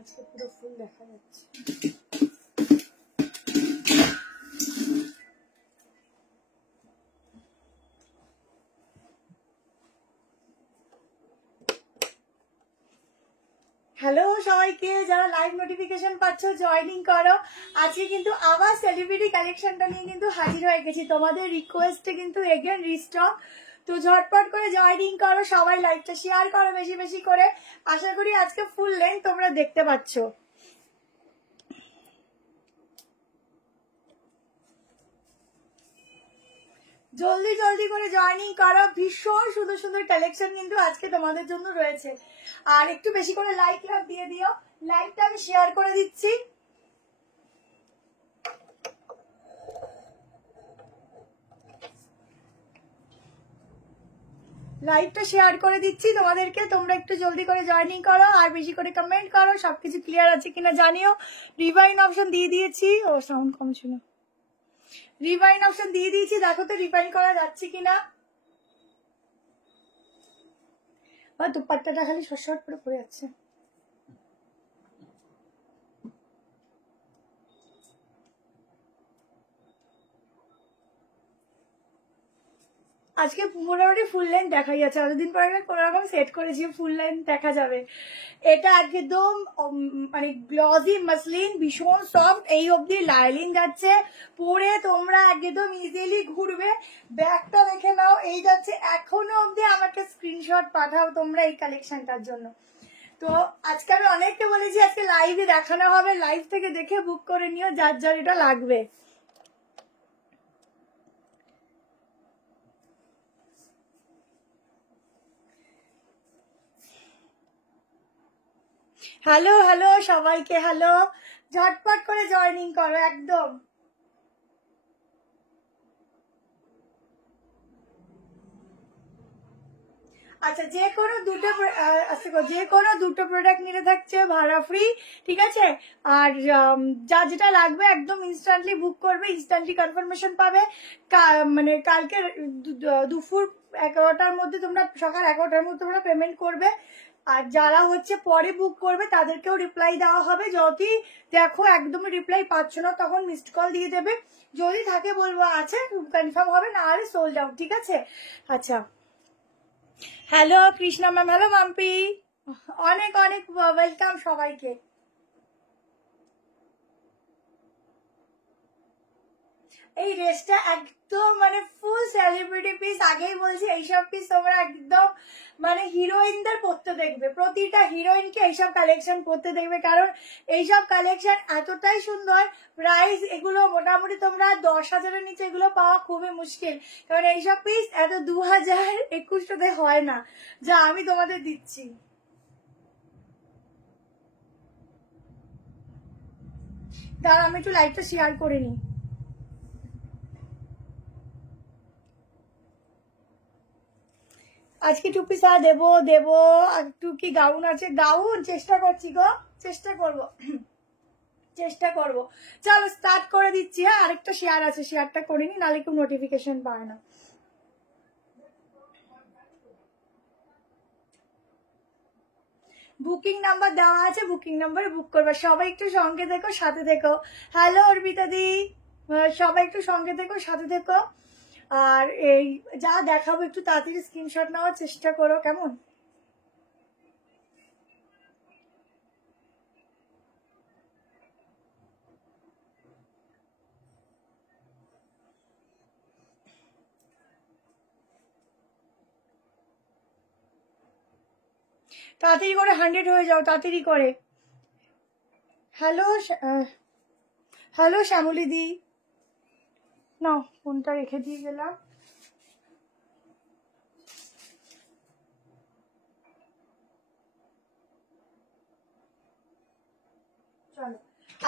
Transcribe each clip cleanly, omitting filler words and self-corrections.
আজকে পুরো ফুল দেখা যাচ্ছে। হ্যালো সবাইকে, যারা লাইভ নোটিফিকেশন পাচ্ছ জয়েনিং করো। আজকে কিন্তু আবার সেলিব্রিটি কালেকশনটা নিয়ে কিন্তু হাজির হয়ে গেছি তোমাদের রিকোয়েস্টে, কিন্তু এগেন রিস্টক। তো ঝটপট করে জয়েনিং করো, সবাই লাইভটা শেয়ার করো বেশি বেশি করে। আশা করি আজকে ফুল লেন্থ তোমরা দেখতে পাচ্ছ। জলদি জলদি করে জয়েনিং করো, ভীষণ সুন্দর সুন্দর কালেকশন কিন্তু আজকে তোমাদের জন্য রয়েছে। আর একটু বেশি করে লাইক লাভ দিয়ে দিও, লাইভটা আমি শেয়ার করে দিচ্ছি। লাইভটা শেয়ার করে দিচ্ছি তোমাদেরকে, তোমরা একটু জলদি করে জয়েনিং করো আর বেশি করে কমেন্ট করো, সবকিছু ক্লিয়ার আছে কিনা জানিও। রিভাইন অপশন দিয়ে দিয়েছি, ও সাউন্ড কম ছিল, রিভাইন অপশন দিয়ে দিয়েছি, দেখো তো রিভাইন করা যাচ্ছে কিনা। বা দুপাট্টাটা খালি শর্ট করে পড়ে যাচ্ছে। আজকে মোটামুটি ফুল লাইন দেখা যাচ্ছে, এতদিন পরে কোনো রকম সেট করেছি ফুল লাইন দেখা যাবে। এটা একদম মানে গ্লসি মাসলিন, ভীষণ সফট, এই অবধি লাইলিং যাচ্ছে, পরে তোমরা একদম ইজিলি ঘুরবে। ব্যাগটা দেখে নাও, এই যাচ্ছে। এখনো অবধি আমাকে স্ক্রিনশট পাঠাও তোমরা এই কালেকশনটার জন্য। তো আজকে আমি অনেককে বলেছি আজকে লাইভে দেখানো হবে, লাইভ থেকে দেখে বুক করে নিও যার যার এটা লাগবে। হ্যালো হ্যালো সবাইকে, হ্যালো, ঝটপট করে জয়েনিং করো একদম। আচ্ছা, যে কোনো দুটো প্রোডাক্ট নিতে থাকছে ভাড়া ফ্রি, ঠিক আছে। আর যা যেটা লাগবে একদম ইনস্ট্যান্টলি বুক করবে, ইনস্ট্যান্টলি কনফার্মেশন পাবে। মানে কালকে দুপুর 11টার মধ্যে তোমরা, সকাল 11টার মধ্যে তোমরা পেমেন্ট করবে। আর যারা হচ্ছে পরে বুক করবে তাদেরকেও রিপ্লাই দেওয়া হবে। যদি দেখো একদমই রিপ্লাই পাচ্ছ না তখন মিসড কল দিয়ে দেবে, যদি থাকে বলবো আছে, কনফার্ম হবে, না হলে সোল্ড আউট, ঠিক আছে। আচ্ছা, hello Krishna ma'am, hello Mampi, অনেক অনেক ওয়েলকাম সবাইকে। এই ড্রেসটা একদম মানে ফুল সেলিব্রিটি পিস, আগেই বলছি এইসব পিস তোমরা একদম মানে হিরোইনদের পরতে দেখবে, প্রতিটা হিরোইনকে এইসব কালেকশন পরতে দেখবে, কারণ এইসব কালেকশন এতটাই সুন্দর। প্রাইস এগুলো মোটামুটি তোমরা 10,000-এর নিচে এগুলো পাওয়া খুবই মুশকিল, কারণ এইসব পিস এত 2021টাতে হয় না যা আমি তোমাদের দিচ্ছি। তার আমি একটু লাইভটা শেয়ার করে নিই। আজকে টুপিসা দেবো দেবো, একটু কি গাউন আছে, গাউন চেষ্টা করছি গো, চেষ্টা করবো। চলো স্টার্ট করে দিচ্ছি। হ্যাঁ, আরেকটা শেয়ার আছে, শেয়ারটা করে নি, নাহলে কেউ নোটিফিকেশন পায় না। বুকিং নাম্বার দেওয়া আছে, বুকিং নাম্বারে বুক করবে। সবাই একটু সঙ্গে থেকো, সাথে থেকো। হ্যালো অর্পিতা দি, সবাই একটু সঙ্গে থেকো, সাথে থেকো। আর এই যা দেখাবো একটু তাড়াতাড়ি স্ক্রিনশট নেওয়ার চেষ্টা করো, কেমন। তাড়াতাড়ি করে 100 হয়ে যাও, তাড়াতাড়ি করে। হ্যালো হ্যালো শ্যামলী দি, না ফোনটা রেখে দিয়ে গেলাম। চলো,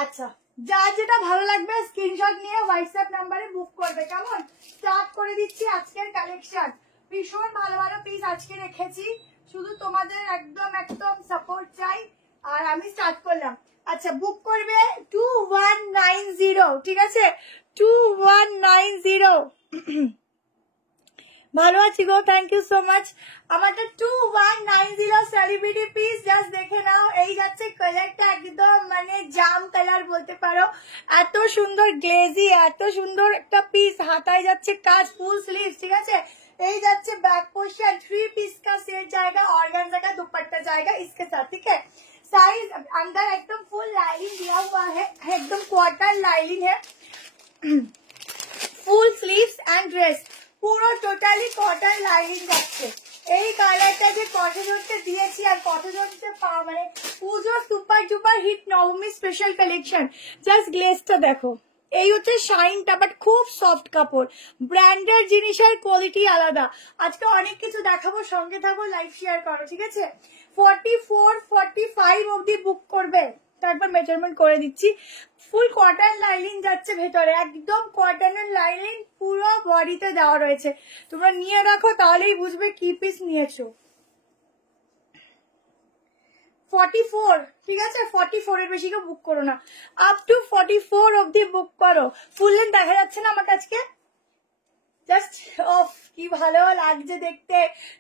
আচ্ছা, যা যেটা ভালো লাগবে স্ক্রিনশট নিয়ে হোয়াটসঅ্যাপ নাম্বারে বুক করবে, কেমন। স্টার্ট করে দিচ্ছি আজকের কালেকশন। ভীষণ ভালো ভালো পিস আজকে রেখেছি, শুধু তোমাদের একদম একদম সাপোর্ট চাই। আর আমি স্টার্ট করলাম। আচ্ছা, বুক করবে 2190, ঠিক আছে, 2190। ভালো আছি গো, থ্যাংক ইউ সো মাচ। আমারটা 2190 সেলিব্রিটি পিস, জাস্ট দেখে নাও। এই যাচ্ছে কালারটা একদম মানে জাম কালার বলতে পারো, এত সুন্দর গ্লেজি, এত সুন্দর একটা পিস। হাতায় যাচ্ছে কাজ, ফুল স্লিভ, ঠিক আছে। এই যাচ্ছে बैक पोर्शन, 3 पीस का सेट जाएगा, ऑर्गेन्जा का दुपट्टा जाएगा इसके साथ, ठीक है। साइज अंदर एकदम फुल लाइनिंग दिया हुआ है, एकदम क्वार्टर लाइनिंग है, ফুল স্লিভস এন্ড ড্রেস, পুরো টোটালি কটন লাইনিং যাচ্ছে। এই কালারটা যে কটজনকে দিয়েছি, আর কটজনকে মানে পুজো সুপার ডুপার হিট নবমী স্পেশাল কালেকশন। জাস্ট গ্লেজটা দেখো, এই হচ্ছে শাইনটা, বাট খুব সফট কাপড়, ব্র্যান্ডের জিনিসের কোয়ালিটি আলাদা। আজকে অনেক কিছু দেখাবো, সঙ্গে থাকো, লাইভ শেয়ার করো, ঠিক আছে। 44 45 অবধি বুক করবে, তো একবার মেজারমেন্ট করে দিচ্ছি। ফুল কটন লাইনিং যাচ্ছে ভেতরে, একদম কটনের লাইনিং পুরো বডিতে দেওয়া রয়েছে। তোমরা নিয়ে রাখো, তাহলেই বুঝবে কি পিস নিয়েছো। 44, ঠিক আছে, 44 এর বেশি কেউ বুক করো না, আপ টু 44 অবধি বুক করো। ফুল লেন্থ দেখা যাচ্ছে না আমার কাছে, জাস্ট অফ, কি ভালো লাগছে দেখতে।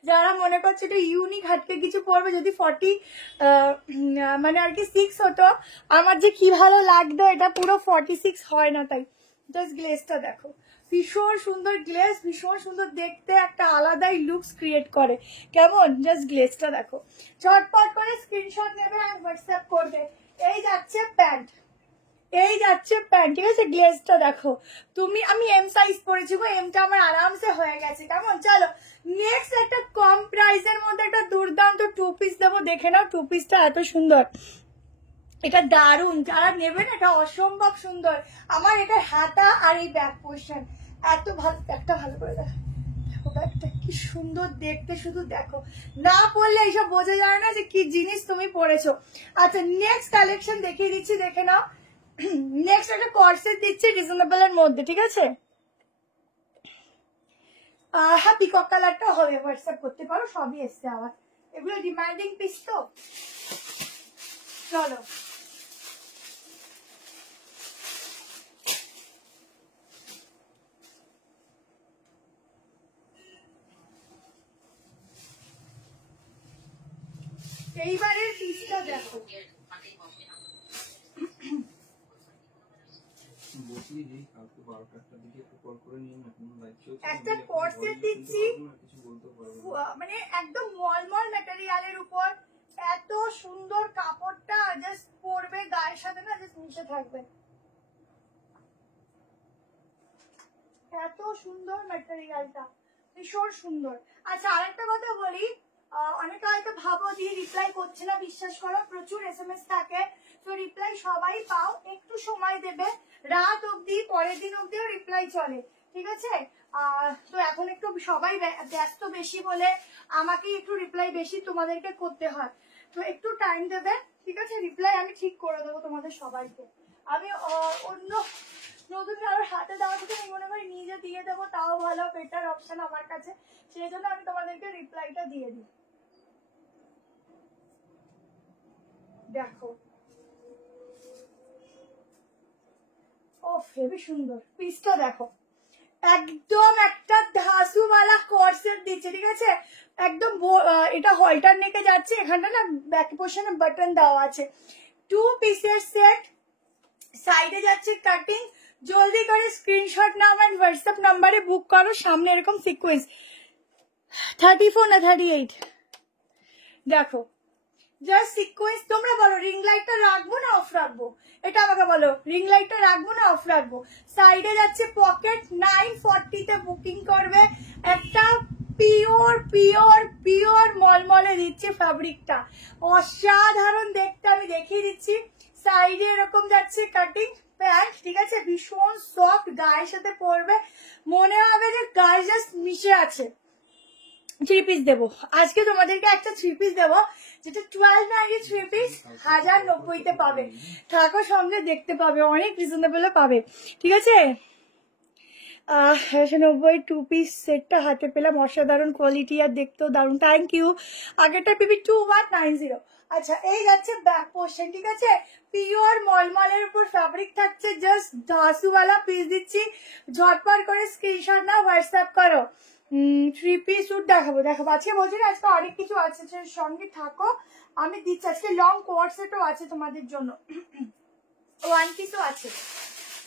যারা মনে করছে এটা ইউনিক হাটকে কিছু পরবে, যদি 40 মানে আর কি 6 হতো, আমার যে কি ভালো লাগতো, এটা পুরো 46 হয় না। তাই জাস্ট গ্লেজটা দেখো, ভীষণ সুন্দর গ্লেজ, ভীষণ সুন্দর দেখতে, একটা আলাদাই লুকস ক্রিয়েট করে, কেমন। জাস্ট গ্লেজটা দেখো, চটপট করে স্ক্রিনশট নেবে আর হোয়াটসঅ্যাপ করবে। এই যাচ্ছে প্যান্ট, এই যাচ্ছে প্যান্ট, ঠিক আছে। গ্লেজটা দেখো তুমি, আমি এম সাইজ পরেছি গো, এমটা আমার আরামসে হয়ে গেছে, কেমন। চলো নেক্সট একটা কম প্রাইসের মধ্যে একটা দুর্দান্ত 2 পিস দেবো, দেখে নাও। 2 পিসটা এত সুন্দর, এটা দারুন, যারা নেবেন এটা অসম্ভব সুন্দর। আমার এটা হাতা আর এই ব্যাক পোর্শন এত ভালো, একটা ভালো করে দেখো, ব্যাগটা কি সুন্দর দেখতে, শুধু দেখো, না পড়লে এইসব বোঝা যায় না যে কি জিনিস তুমি পরেছো। আচ্ছা নেক্সট কালেকশন দেখিয়ে দিচ্ছি, দেখে নাও। নেক্সট একটা কর্সেট দিচ্ছি রিজনেবল এর মধ্যে, ঠিক আছে। হ্যাঁ পিকক কালারটা হবে, হোয়াটসঅ্যাপ করতে পারো, সবই এসছে আমার, এগুলো ডিমান্ডিং পিস তো। চলো এইবারের পিসটা দেখো, একটা কর্সেট দিচ্ছি, মানে একদম মলমল ম্যাটেরিয়ালের উপর, এত সুন্দর কাপড়টা, জাস্ট পরবে গায়ের সাথে না, জাস্ট মিশে থাকবে, এত সুন্দর ম্যাটেরিয়ালটা, ভীষণ সুন্দর। আচ্ছা আরেকটা কথা বলি, অনেকে হয়তো ভাবো দিয়ে রিপ্লাই করছে না, বিশ্বাস করো প্রচুর SMS থাকে, তো রিপ্লাই সবাই পাও, একটু সময় দেবে, রাত অবধি, পরের দিন অবধিও রিপ্লাই চলে, ঠিক আছে। তো এখন একটু সবাই ব্যস্ত বেশি বলে আমাকে একটু রিপ্লাই বেশি তোমাদেরকে করতে হয়, তো একটু টাইম দেবে, ঠিক আছে। রিপ্লাই আমি ঠিক করে দেবো তোমাদের সবাইকে। আমি অন্য নতুন কারোর হাতে দেওয়া থেকে আমি মনে করি নিজে দিয়ে দেবো, তাও ভালো, বেটার অপশন আমার কাছে, সেই জন্য আমি তোমাদেরকে রিপ্লাইটা দিয়ে দিই। দেখো ও হেবি সুন্দর পিসটা দেখো, একদম একটা ধাসুওয়ালা কর্সেট দিচ্ছে, ঠিক আছে। একদম এটা হলটার নেকে যাচ্ছে, এখানটা না ব্যাক পোর্শনে বাটন দেওয়া আছে, 2 পিসের সেট, সাইডে যাচ্ছে কাটিং। জলদি করে স্ক্রিনশট নাও এন্ড হোয়াটসঅ্যাপ নাম্বারে বুক করো। সামনে এরকম সিকোয়েন্স, 34 না 38 দেখো, জাস্ট সিকোয়েন্স। তোমরা বলো রিং লাইটটা রাখবো না অফ রাখবো, এটা আমাকে বলো, রিং লাইটটা রাখবো না অফ রাখবো। সাইডে যাচ্ছে পকেট, 940-তে বুকিং করবে। একটা পিওর পিওর পিওর মলমলে দিচ্ছে ফ্যাব্রিকটা, অসাধারণ দেখতে, আমি দেখিয়ে দিচ্ছি। সাইডে এরকম যাচ্ছে কাটিং প্যান্ট, ঠিক আছে, ভীষণ সফট, গায়ের সাথে পরবে মনে হবে যে গায়ে জাস্ট মিশে আছে। 3 পিস দেবো আজকে তোমাদেরকে, একটা 3 পিস দেবো, যেটা 1290 3 পিস 1090-তে পাবে। থাকো সঙ্গে, দেখতে পাবে, অনেক রিজনেবল পাবে, ঠিক আছে। 90 2 পিস সেটটা হাতে পেলাম, অসাধারণ কোয়ালিটি আর দেখতেও দারুণ, থ্যাংক ইউ। আগেরটা পিবি 2190। আচ্ছা এই যাচ্ছে ব্যাক পোর্শন, ঠিক আছে, পিওর মলমলের উপর ফ্যাব্রিক থাকছে, জাস্ট ধাসুওয়ালা পিস দিচ্ছি, ঝটপট করে স্ক্রিনশট নাও, হোয়াটসঅ্যাপ করো। থ্রি পিস স্যুট দেখাবো আজকে বলছি না আজকে অনেক কিছু আছে, সঙ্গে থাকো আমি দিচ্ছি। আজকে লং কোয়ার সেটও আছে তোমাদের জন্য, ওয়ান পিসও আছে,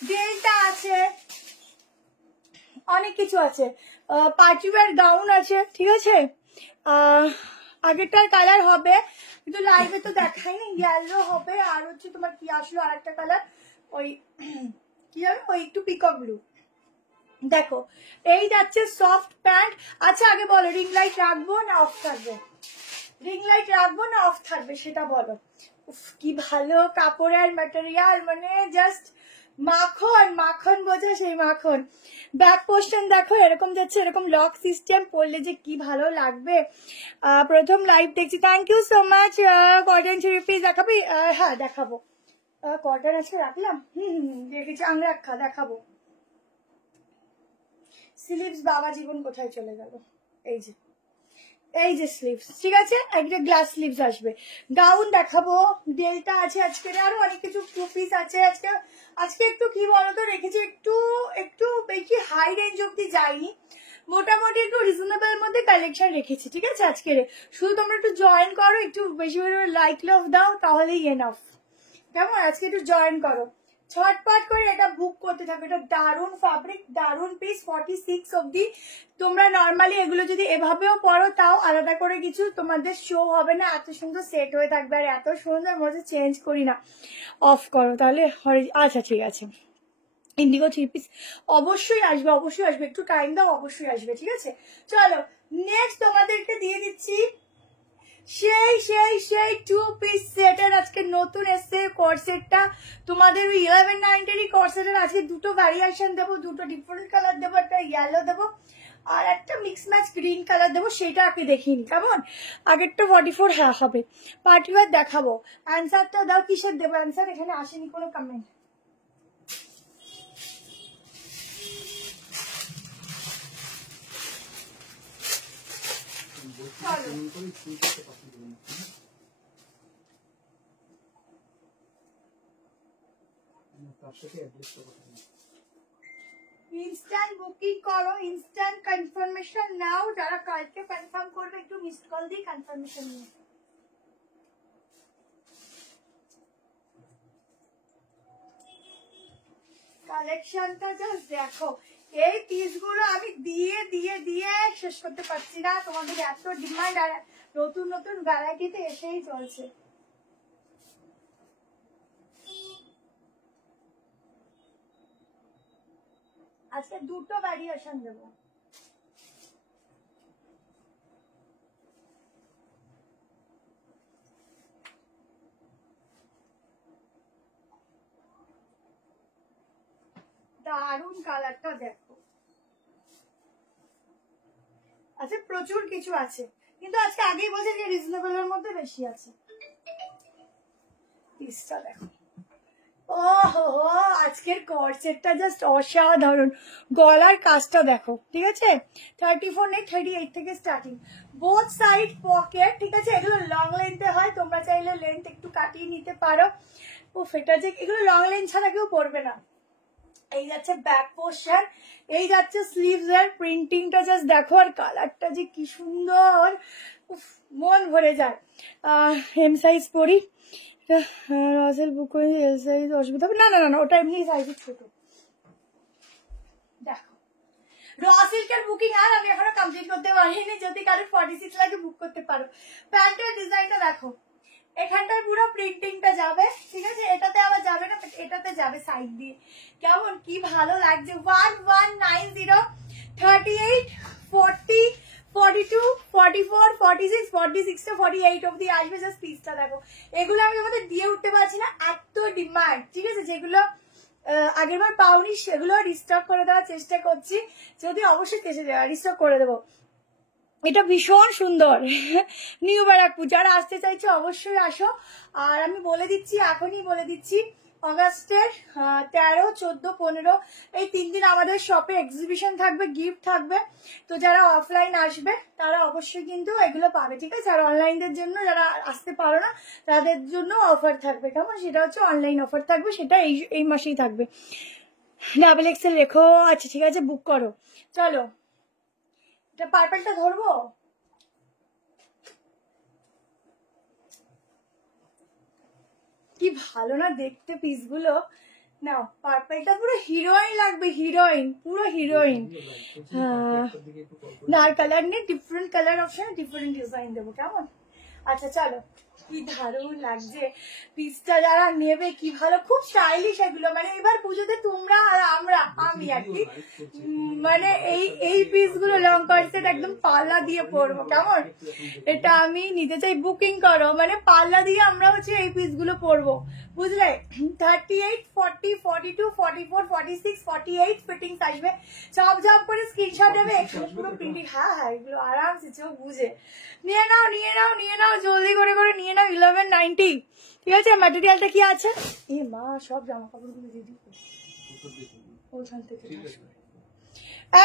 ডেলটা আছে, অনেক কিছু আছে, পার্টি ওয়্যার গাউন আছে, ঠিক আছে। আগেরটার কালার হবে কিন্তু লাইভে তো দেখাই না, ইয়েলো হবে, আর হচ্ছে তোমার কি আসলো আর একটা কালার, ওই কি জানো ওই একটু পিকক ব্লু। দেখো এই যাচ্ছে সফট প্যান্ট। আচ্ছা আগে বলো রিং লাইট রাখবো না অফ থাকবে, রিং লাইট রাখবো না অফ থাকবে সেটা বলো। উফ কি ভালো কাপড়ের ম্যাটেরিয়াল, মানে জাস্ট মাখন, মাখন বোঝো সেই মাখন। ব্যাক পোর্শন দেখো এরকম যাচ্ছে, এরকম লক সিস্টেম, পরলে যে কি ভালো লাগবে। প্রথম লাইভ দেখছি, thank you so much. Cotton three piece দেখাবি? হ্যাঁ দেখাবো, কটন আজকে রাখলাম, দেখেছি আংরাক্ষা দেখাবো। স্লিভস বাবা জীবন কোথায় চলে গেল, এই যে এই যে স্লিভস, ঠিক আছে, একটা গ্লাস স্লিভস আসবে। গাউন দেখাবো, ডেলটা আছে আজকে, আরো অনেক কিছু টু পিস আছে আজকে। আজকে একটু কি বলতো রেখেছি, একটু বেশি হাই রেঞ্জ অব্দি যাইনি, মোটামুটি একটু রিজনেবল মধ্যে কালেকশন রেখেছি, ঠিক আছে। আজকে শুধু তোমরা একটু জয়েন করো, একটু বেশি বেশি লাইক লাভ দাও, তাহলেই এনাফ, কেমন। আজকে একটু জয়েন করো, ছটপট করে এটা বুক করতে থাকো। এটা দারুন ফ্যাব্রিক, দারুন পিস, 46 অব্দি। তোমরা নর্মালি এগুলো যদি এভাবেও পরো তাও আলাদা করে কিছু তোমাদের শো হবে না, এত সুন্দর সেট হয়ে থাকবে, আর এত সুন্দর মনে চেঞ্জ করি না। অফ করো তাহলে, আচ্ছা ঠিক আছে। ইন্ডিগো থ্রি পিস অবশ্যই আসবে, অবশ্যই আসবে, একটু টাইম দাও, অবশ্যই আসবে, ঠিক আছে। চলো নেক্সট তোমাদেরকে দিয়ে দিচ্ছি সেই টু পিস সেটের আজকে নতুন এসছে কর্সেটটা। তোমাদের ওই 1190 কর্সেটের আজকে দুটো ভ্যারিয়েশন দেবো, দুটো ডিফারেন্ট কালার দেবো, একটা ইয়েলো দেবো আর একটা মিক্স ম্যাচ গ্রিন কালার দেবো, সেটা আগে দেখিনি কেমন। আগেরটা 44 হ্যাঁ হবে। পার্টিওয়ার দেখাবো, অ্যান্সারটা দাও, কিসের দেবো অ্যান্সার, এখানে আসেনি কোনো কমেন্ট। ইনস্ট্যান্ট বুকিং করো, ইনস্ট্যান্ট কনফার্মেশন নাও, যারা কালকে কনফার্ম করবে একটু মিসড কল দিয়ে কনফার্মেশন নিয়ে। কালেকশনটা জাস্ট দেখো, এই পিসগুলো আমি দিয়ে দিয়ে দিয়ে শেষ করতে পারছি না, তোমাদের এত ডিমান্ড আর নতুন নতুন ভ্যারাইটিতে এসেই চলছে। আজকে দুটো ভ্যারিয়েশন দেবো। দারুন কালারটা দেখো, আচ্ছা প্রচুর কিছু আছে কিন্তু আজকে আগেই বলছি যে রিজনেবল এর মধ্যে বেশি আছে। পিসটা দেখো, ওহো আজকের কর্সেটটা জাস্ট অসাধারণ, গলার কাজটা দেখো, ঠিক আছে। 34 নেই, 38 থেকে স্টার্টিং, বোথ সাইড পকেট, ঠিক আছে। এগুলো লং লেন্থে হয়, তোমরা চাইলে লেন্থ একটু কাটিয়ে নিতে পারো। ও ফেটা যে এগুলো লং লেন্থ ছাড়া কেউ পরবে না। এই যাচ্ছে ব্যাক পোর্শন, এই যাচ্ছে স্লিভস এর প্রিন্টিংটা জাস্ট দেখো, আর কালারটা যে কি সুন্দর, মন ভরে যায়। এম সাইজ পরি, রাসেল বুক করে এল সাইজ অসুবিধা হবে না, না না ওটা এমনি সাইজ ছোট। দেখো র সিল্কের বুকিং আর আমি এখনো কমপ্লিট করতে পারিনি, যদি কারো 46 লাগে বুক করতে পারো। প্যান্টের ডিজাইনটা দেখো, এখানটার পুরো প্রিন্টিংটা যাবে, ঠিক আছে, এটাতে আবার যাবে না, এটাতে যাবে সাইড দিয়ে, কেমন কি ভালো লাগছে। 1190, 38, 40, 42, 44, 46, 46 to 48 অব্দি আসবে। জাস্ট পিসটা দেখো, এগুলো আমি তোমাদের দিয়ে উঠতে পারছি না, এত ডিমান্ড, ঠিক আছে। যেগুলো আগেরবার পাওনি সেগুলো রিস্টক করে দেওয়ার চেষ্টা করছি, যদি অবশ্যই রিস্টক করে দেবো। এটা ভীষণ সুন্দর, নিউ ব্যারাকপুর, যারা আসতে চাইছো অবশ্যই আসো। আর আমি বলে দিচ্ছি, এখনই বলে দিচ্ছি, অগাস্টের 13, 14, 15 এই 3 দিন আমাদের শপে এক্সিবিশন থাকবে, গিফট থাকবে। তো যারা অফলাইন আসবে তারা অবশ্যই কিন্তু এগুলো পাবে, ঠিক আছে। আর অনলাইনদের জন্য যারা আসতে পারো না তাদের জন্য অফার থাকবে, কেমন, সেটা হচ্ছে অনলাইন অফার থাকবে, সেটা এই মাসেই থাকবে। ডাবল এক্সেল রেখো, আচ্ছা ঠিক আছে, বুক করো। চলো এটা পার্পেলটা ধরবো, কি ভালো না দেখতে পিসগুলো। নাও পার্পলটা পুরো হিরোইন লাগবে, হিরোইন, পুরো হিরোইন। না আর কালার নেই, different colour option, different design দেবো, কেমন? আচ্ছা চলো, কি দারুণ লাগছে পিসটা, যারা নেবে কি ভালো, খুব স্টাইলিশ এগুলো। মানে এবার পুজোতে তোমরা আর আমি আর কি মানে এই পিসগুলো লং কর্সেট একদম পাল্লা দিয়ে পরবো, কেমন? এটা আমি নিতে চাই, বুকিং করো। মানে পাল্লা দিয়ে আমরা হচ্ছে এই পিসগুলো পরবো, বুঝলে? 38, 40, 42, 44, 46, 48 ফিটিংস আসবে। সব জব করে স্ক্রিনশট দেবে, পুরো প্রিন্টিং। হ্যাঁ হ্যাঁ, এগুলো আরামসে চোখ বুঝে নিয়ে নাও, নিয়ে নাও, নিয়ে নাও, জলদি করে করে নিয়ে নাও। 1190, ঠিক আছে? ম্যাটেরিয়ালটা কি আছে? এ মা, সব জামা কাপড়গুলো দিয়ে দিই ওখান থেকে,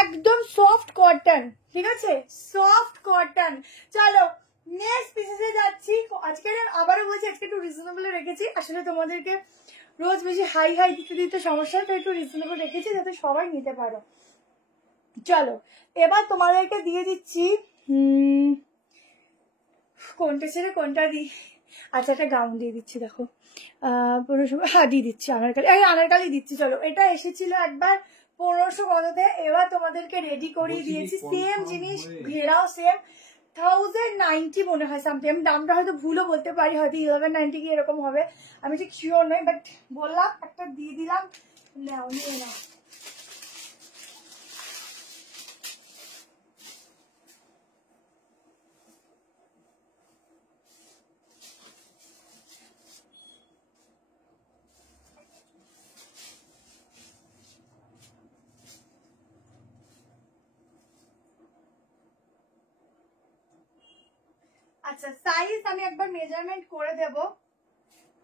একদম সফট কটন, ঠিক আছে? Soft cotton. চলো নেক্সট পিসে যাচ্ছি। আজকে আবারও বলছি, আজকে একটু রিজনেবল রেখেছি। আসলে তোমাদেরকে রোজ বেশি হাই হাই দিতে দিতে সমস্যা, তো একটু রিজনেবল রেখেছি যাতে সবাই নিতে পারো। চলো এবার তোমাদেরকে দিয়ে দিচ্ছি, কোনটা ছেড়ে কোনটা দিই? আচ্ছা একটা গাউন দিয়ে দিচ্ছি, দেখো 1500, হ্যাঁ দিয়ে দিচ্ছি আনারকালি, আনারকালি দিচ্ছি। চলো, এটা এসেছিল একবার 1500 কততে, এবার তোমাদেরকে রেডি করিয়ে দিয়েছি। সেম জিনিস, ঘেরাও সেম, 1090 মনে হয় সামথিং। আমি দামটা হয়তো ভুলও বলতে পারি, হয়তো 1190 কি এরকম হবে, আমি ঠিক শিওর নই, বাট বললাম একটা দিয়ে দিলাম। নাও, নিয়ে নাও। আচ্ছা সাইজ আমি একবার মেজারমেন্ট করে দেব,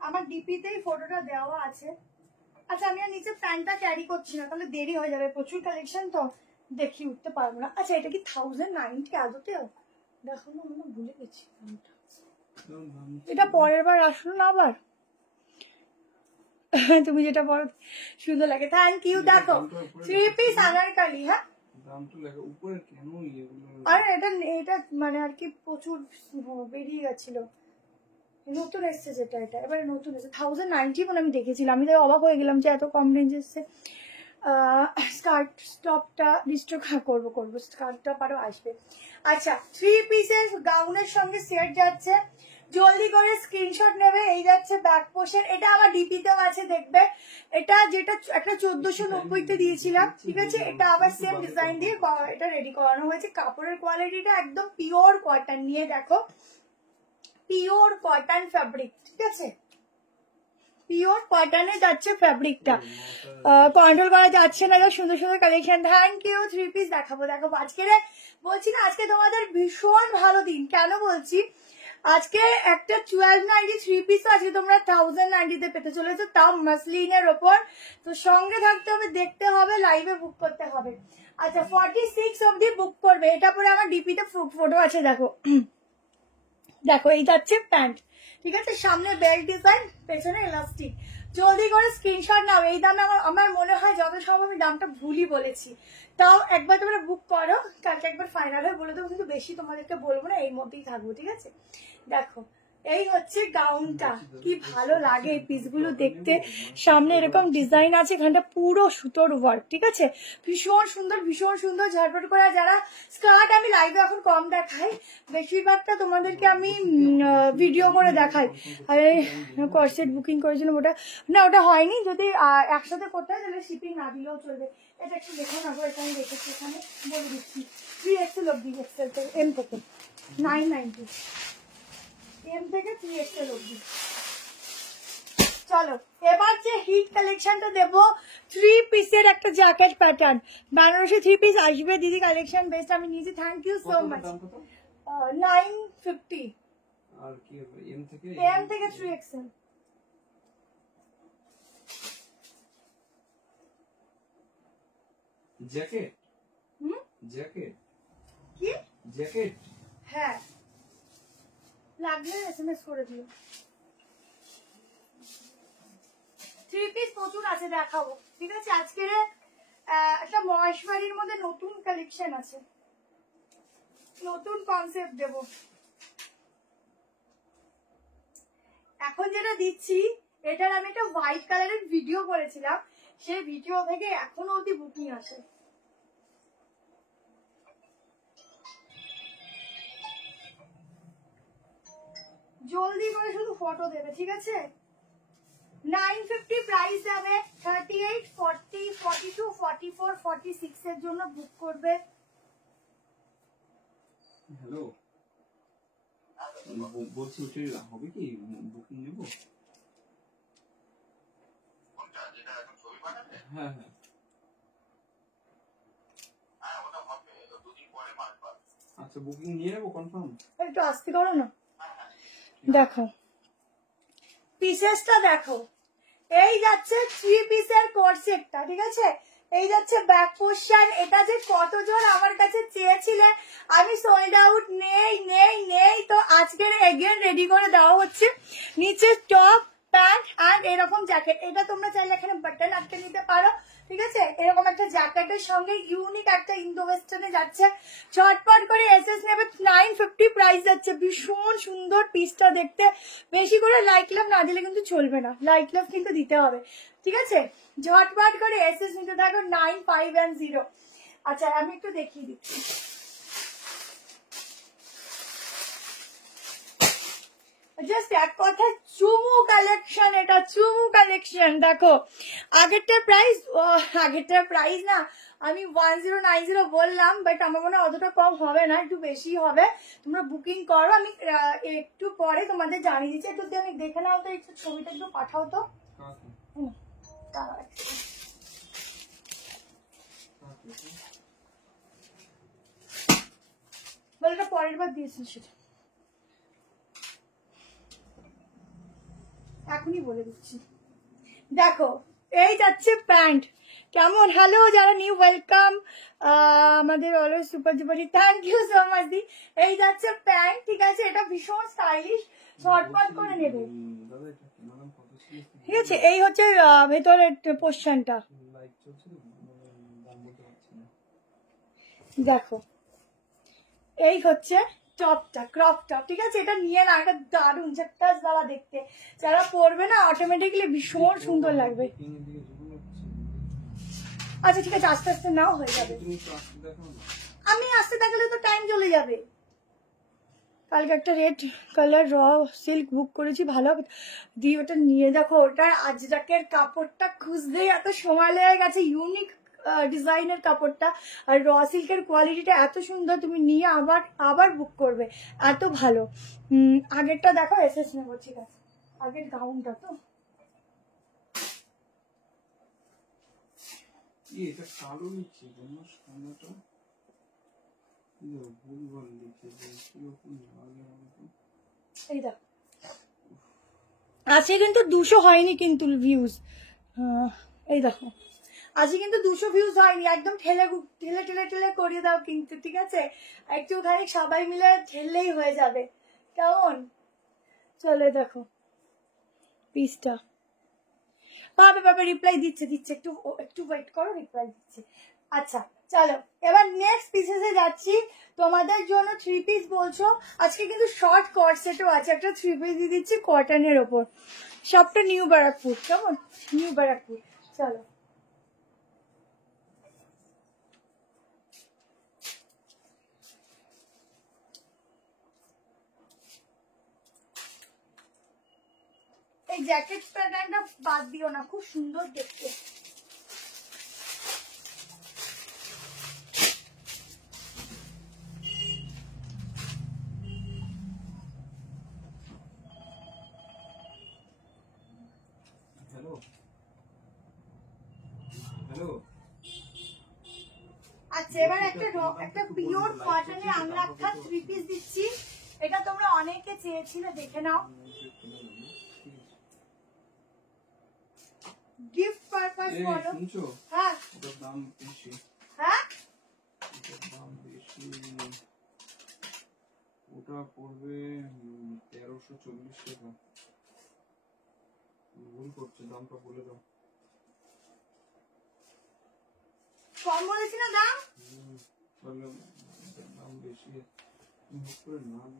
আমার ডিপিতেই ফটোটা দেওয়া আছে। আচ্ছা আমি আর নিচে প্যান্টটা ক্যারি করছি না, তাহলে দেরি হয়ে যাবে, প্রচুর কালেকশন তো দেখি উঠতে পারবো না। আচ্ছা এটা কি 1090 আদতেও? দেখো না, মনে ভুলে গেছি এটা, পরের বার আসলো না আবার। তুমি যেটা বড় সুন্দর লাগে, থ্যাংক ইউ। দেখো 3 পিস আনারকালি, হ্যাঁ আরে এটা এটা মানে আর কি প্রচুর বেরিয়ে গেছিল, নতুন এসছে যেটা, এটা এবারে নতুন এসছে 1090 মানে আমি দেখেছিলাম, আমি তাই অবাক হয়ে গেলাম যে এত কম রেঞ্জ এসছে। স্কার্ট টপটা ডিস্ট্রোক করবো, স্কার্ট টপ আরও আসবে। আচ্ছা 3 পিসের গাউনের সঙ্গে সেট যাচ্ছে, জলদি করে স্ক্রিনশট নেবে। এই যাচ্ছে ব্যাক পোর্শন, এটা আমার ডিপিতেও আছে দেখবে। এটা যেটা একটা 1490-তে দিয়েছিলাম, ঠিক আছে? এটা আবার সেম ডিজাইন দিয়ে এটা রেডি করানো হয়েছে। কাপড়ের কোয়ালিটিটা একদম পিওর কটন, নিয়ে দেখো, পিওর কটন ফ্যাব্রিক, ঠিক আছে? পিওর কটনে যাচ্ছে ফ্যাব্রিকটা, কন্ট্রোল করা যাচ্ছে না। সুন্দর সুন্দর কালেকশন, থ্যাংক ইউ। 3 পিস দেখাবো আজকে বলছি না, আজকে তোমাদের ভীষণ ভালো দিন। কেন বলছি, আজকে একটা 1290 3 পিস আজকে তোমরা 1090-তে পেতে চলেছো, তাও মাসলিনের ওপর। তো সঙ্গে থাকতে হবে, দেখতে হবে, লাইভে বুক করতে হবে। আচ্ছা 46 অব্দি বুক করবে। এটা পরে আমার ডিপিতে ফটো আছে, দেখো দেখো, এই যাচ্ছে প্যান্ট, ঠিক আছে? সামনে বেল্ট ডিজাইন, পেছনে এলাস্টিক। জলদি করে স্ক্রিনশট নাও। এই দামে আমার মনে হয় যত সম্ভব আমি দামটা ভুলই বলেছি, তাও একবার তোমরা বুক করো, কালকে একবার ফাইনাল হয়ে বলে দেবো, কিন্তু বেশি তোমাদেরকে বলবো না, এই মধ্যেই থাকবো, ঠিক আছে? দেখো এই হচ্ছে গাউনটা, কি ভালো লাগে এই পিসগুলো দেখতে। সামনে এরকম ডিজাইন আছে, এখানটা পুরো সুতোর ওয়ার্ক, ঠিক আছে? ভীষণ সুন্দর, ভীষণ সুন্দর, ঝটপট করে। যারা স্কার্ট আমি লাইভে এখন কম দেখাই, বেশিরভাগটা তোমাদেরকে আমি ভিডিও করে দেখাই। আর কর্সেট বুকিং করেছিলাম, ওটা না, ওটা হয়নি। যদি একসাথে করতে হয় তাহলে শিপিং না দিলেও চলবে। এটা একটু দেখো না, এটা আমি দেখেছি, এখানে বলে দিচ্ছি 3XL অব্দি, এক্সেল থেকে, এম থেকে 990, এম থেকে 3XL অব্দি। চলো এবার যে হিট কালেকশনটা দেবো, 3 পিসের একটা জ্যাকেট প্যাটার্ন, বেনারসি 3 পিস আসবে দিদি, কালেকশন বেস্ট, আমি নিয়েছি, থ্যাংক ইউ সো মাচ। 950, আর কি হবে, এম থেকে 3XL। জ্যাকেট, জ্যাকেট কি জ্যাকেট, হ্যাঁ লাগলে এসএমএস করে দিও। 3 পিস প্রচুর আছে, দেখাবো, ঠিক আছে? আজকে একটা মহেশবাড়ির মধ্যে নতুন কালেকশন আছে, নতুন কনসেপ্ট দেব। এখন যেটা দিচ্ছি এটার আমি একটা হোয়াইট কালারের ভিডিও করেছিলাম, সেই ভিডিও থেকে এখনো অব্দি বুকিং আসে। জলদি করে শুধু ফটো দেবে, ঠিক আছে? 950 প্রাইস যাবে, 38, 40, 42, 44, 46 এর জন্য বুক করবে। হ্যালো, বলছি ওটা হবে কি বুকিং নেব? হ্যাঁ হ্যাঁ আচ্ছা, বুকিং নিয়ে নেবো কনফার্ম। একটু আস্তে করো না। দেখো পিসেসটা দেখো, এই যাচ্ছে 3 পিসের কোরসেটটা, ঠিক আছে? এই যাচ্ছে ব্যাক পোর্শন। এটা যে কতজন আমার কাছে চেয়েছিলে, আমি সোল্ড আউট নেই নেই নেই, তো আজকের এগেন রেডি করে দেওয়া হচ্ছে। নিচে টপ প্যান্ট অ্যান্ড এরকম জ্যাকেট। এটা তোমরা চাইলে এখানে বাটন আটকে নিতে পারো, ঠিক আছে? এরকম একটা জ্যাকেটের সঙ্গে ইউনিক একটা ইন্দো ওয়েস্টার্নে যাচ্ছে। চটপট করে এসএস নেবে, 950 প্রাইস যাচ্ছে। ভীষণ সুন্দর পিসটা দেখতে। বেশি করে লাইক লাভ না দিলে কিন্তু চলবে না, লাইক লাভ কিন্তু দিতে হবে, ঠিক আছে? ঝটপট করে এসএস নিতে থাকো 9510। আচ্ছা আমি একটু দেখিয়ে দিচ্ছি। জাস্ট এক কথা, চুমু কালেকশন, এটা চুমু কালেকশন। দেখো আগেরটার প্রাইস না আমি 1090 বললাম, বাট আমার মনে হয় অতটা কম হবে না, একটু বেশি হবে। তোমরা বুকিং করো, আমি একটু পরে তোমাদের জানিয়ে দিচ্ছি। একটু আমি দেখে নাও তো, একটু ছবিটা একটু পাঠাও তো। বলে এটা পরের বার দিয়েছিল, সেটা এখনই বলে দিচ্ছি। দেখো এই যাচ্ছে প্যান্ট, কেমন? হ্যালো যারা নিউ, ওয়েলকাম আমাদের always super duper, thank you so much দি। এই যাচ্ছে প্যান্ট, ঠিক আছে? এটা ভীষণ স্টাইলিশ, শর্টকাট করে নেবে, ঠিক আছে? এই হচ্ছে ভেতরের পোর্শনটা। দেখো এই হচ্ছে টপটা, ক্রপ টপ, ঠিক আছে? এটা নিয়ে না, এটা দারুণ ঝাক্কাস বাবা দেখতে। যারা পরবে না অটোমেটিক্যালি ভীষণ সুন্দর লাগবে। আচ্ছা ঠিক আছে, আস্তে আস্তে নাও, হয়ে যাবে। আমি আস্তে দেখালে তো টাইম চলে যাবে। কালকে একটা রেড কালার র সিল্ক বুক করেছি, ভালো দিয়ে ওটা নিয়ে দেখো, ওটার আজরাকের কাপড়টা খুঁজতেই এত সময় লেগে গেছে। ইউনিক ডিজাইনের কাপড়টা, আর র সিল্কের কোয়ালিটিটা এত সুন্দর, তুমি নিয়ে আবার আবার বুক করবে, এত ভালো। আগেরটা দেখো, এসএস নেবো, ঠিক আছে? আগের গাউনটা তো এটা কালো নিচ্ছে জন্য সামনেটা ভুলভাল লিখে কিরকম লাগে আমাকে। এই দেখো আজকে কিন্তু 200 হয়নি কিন্তু ভিউজ। এই দেখো আজকে কিন্তু 200 ভিউজ হয়নি, একদম ঠেলে ঠেলে ঠেলে ঠেলে করিয়ে দাও কিন্তু, ঠিক আছে? একটুখানি সবাই মিলে ঠেললেই হয়ে যাবে, কেমন? চলে দেখো পিসটা, পাবে রিপ্লাই দিচ্ছে, একটু একটু ওয়েট করো, রিপ্লাই দিচ্ছে। আচ্ছা চলো এবার নেক্সট পিসেসে যাচ্ছি। তোমাদের জন্য 3 পিস বলছো, আজকে কিন্তু শর্ট কর্সেটও আছে, একটা 3 পিস দিয়ে দিচ্ছি কটনের ওপর, সবটা নিউ ব্যারাকপুর, কেমন? নিউ ব্যারাকপুর। চলো এই জ্যাকেট প্যাটার্নটা বাদ দিও না, খুব সুন্দর দেখতে। হ্যালো হ্যালো, আচ্ছা এবার একটা পিওর কটনে আমরা একটা 3 পিস দিচ্ছি, এটা তোমরা অনেকে চেয়েছিলে, দেখে নাও। গিফট পারপাস বলো। শুনছো? হ্যাঁ ওটার দাম বেশি। হ্যাঁ ওটার দাম বেশি, ওটা পড়বে 1340 টাকা। ভুল করছে, দামটা বলে দাও। কম বলেছি না দাম? তাহলে দাম বেশি। নাম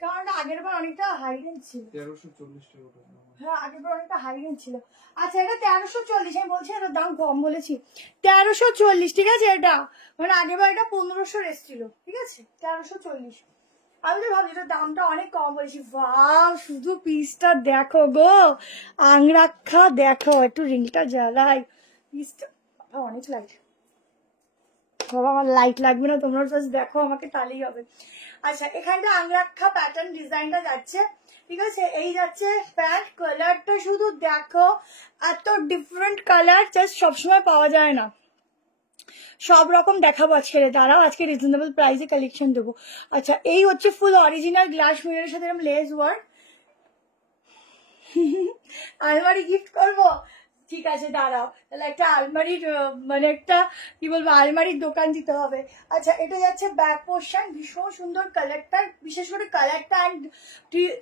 কারণ আগের বার অনেকটা হাই রেঞ্জ ছিল। 1340 টাকা ওটার দাম। হ্যাঁ আগের বার অনেকটা হাই রেঞ্জ ছিল। আচ্ছা এটা 1340, আমি বলছি এটার দাম কম বলেছি, 1340 ঠিক আছে। এটা মানে আগের বার এটা 1500 এসেছিল, ঠিক আছে 1340। আমি তো ভাবছি এটার দামটা অনেক কম বলেছি। বাহ শুধু পিসটা দেখো গো, আংরাক্ষা দেখো, একটু রিংটা জ্বালাই, পিসটা অনেক লাইট। বাবা আমার লাইট লাগবে না, তোমরা জাস্ট দেখো আমাকে তাহলেই হবে। আচ্ছা এখানটা আংরাক্ষা প্যাটার্ন ডিজাইনটা যাচ্ছে, ঠিক আছে। এই যাচ্ছে প্যান্ট, কালারটা শুধু দেখো, এত ডিফারেন্ট কালার জাস্ট সবসময় পাওয়া যায় না। সব রকম দেখাবো আজকে, দাঁড়াও আজকে রিজনেবল প্রাইসে কালেকশন দেবো। আচ্ছা এই হচ্ছে ফুল অরিজিনাল গ্লাস মিররের সাথে এরকম লেস ওয়ার্ক। আলমারি গিফট করবো, ঠিক আছে দাঁড়াও তাহলে একটা আলমারির মানে একটা কি বলবো আলমারির দোকান দিতে হবে। আচ্ছা এটা যাচ্ছে ব্যাক পোর্শন, ভীষণ সুন্দর কালারটা, বিশেষ করে কালারটা অ্যান্ড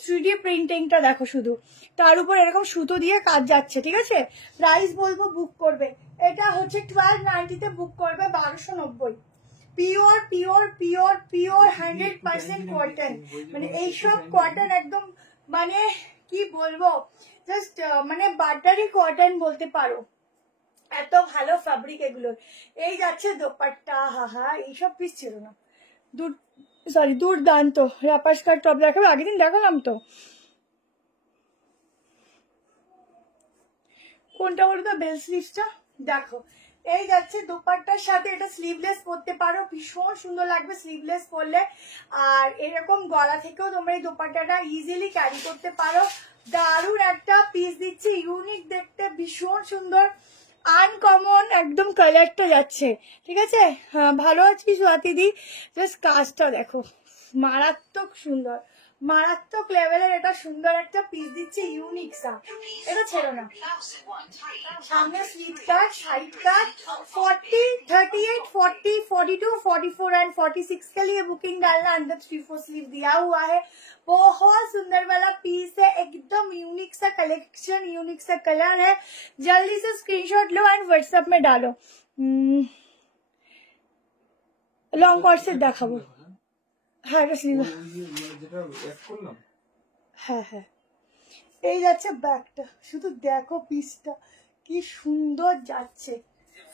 3D প্রিন্টিংটা দেখো শুধু, তার উপর এরকম সুতো দিয়ে কাজ যাচ্ছে, ঠিক আছে। প্রাইস বলবো বুক করবে, এটা হচ্ছে 1290-তে বুক করবে 1290। Pure pure pure pure 100% cotton, মানে এইসব কটন একদম মানে কি বলবো জাস্ট মানে বাটারি কটন বলতে পারো, এত ভালো ফ্যাব্রিক এগুলোর। এই যাচ্ছে দোপাট্টা, হাহা এইসব পিস ছিল না, দুর্দান্ত। র্যাপার স্কার্ট টপ দেখাবো, আগের দিন দেখালাম তো। কোনটা বলো তো, বেল স্লিভসটা দেখো। এই যাচ্ছে দোপাট্টার সাথে, এটা স্লিভলেস পরতে পারো, ভীষণ সুন্দর লাগবে স্লিভলেস পরলে। আর এরকম গলা থেকেও তোমরা এই দোপাট্টাটা ইজিলি ক্যারি করতে পারো। দারুণ একটা পিস দিচ্ছি, ইউনিক দেখতে, ভীষণ সুন্দর, আনকমন একদম কালারটা যাচ্ছে, ঠিক আছে। হ্যাঁ ভালো আছি স্বাতিদি, জাস্ট কাজটা দেখো মারাত্মক সুন্দর, মারাত্মক লেভেলের এটা সুন্দর একটা পিস দিচ্ছে, ইউনিক সা, এটা ছেড়ো না। সামনে sleeve cut, side cut 40, 38, 40, 42, 44 and 46 के लिए बुकिंग डालना। अंदर 3-4 स्लीव दिया हुआ है, बहुत सुंदर वाला पीस है, एकदम यूनिक सा कलेक्शन, यूनिक सा कलर है। जल्दी से स्क्रीनशॉट लो एंड व्हाट्सएप में डालो। लॉन्ग कॉर्ड से দেখাবো। হ্যাঁ এটা স্লিভ, যেটা অ্যাড করলাম, হ্যাঁ হ্যাঁ। এই যাচ্ছে ব্যাগটা, শুধু দেখো পিসটা কি সুন্দর যাচ্ছে,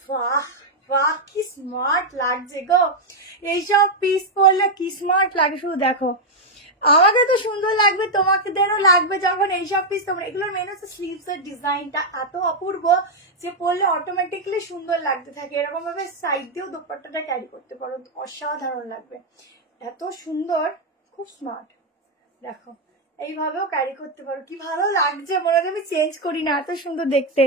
বাহ বাহ কি স্মার্ট লাগছে গো, এইসব পিস পরলে কি স্মার্ট লাগে শুধু দেখো। আমাকে তো সুন্দর লাগবে, তোমাদেরও লাগবে যখন এইসব পিস তোমরা, এগুলোর মেন হচ্ছে স্লিভস এর ডিজাইনটা এত অপূর্ব যে পরলে অটোমেটিকলি সুন্দর লাগতে থাকে। এরকম ভাবে সাইড দিয়েও দোপাট্টাটা ক্যারি করতে পারো, অসাধারণ লাগবে, এত সুন্দর, খুব স্মার্ট। দেখো এইভাবেও ক্যারি করতে পারো, কি ভালো লাগছে, মনে হয় আমি চেঞ্জ করি না, এত সুন্দর দেখতে।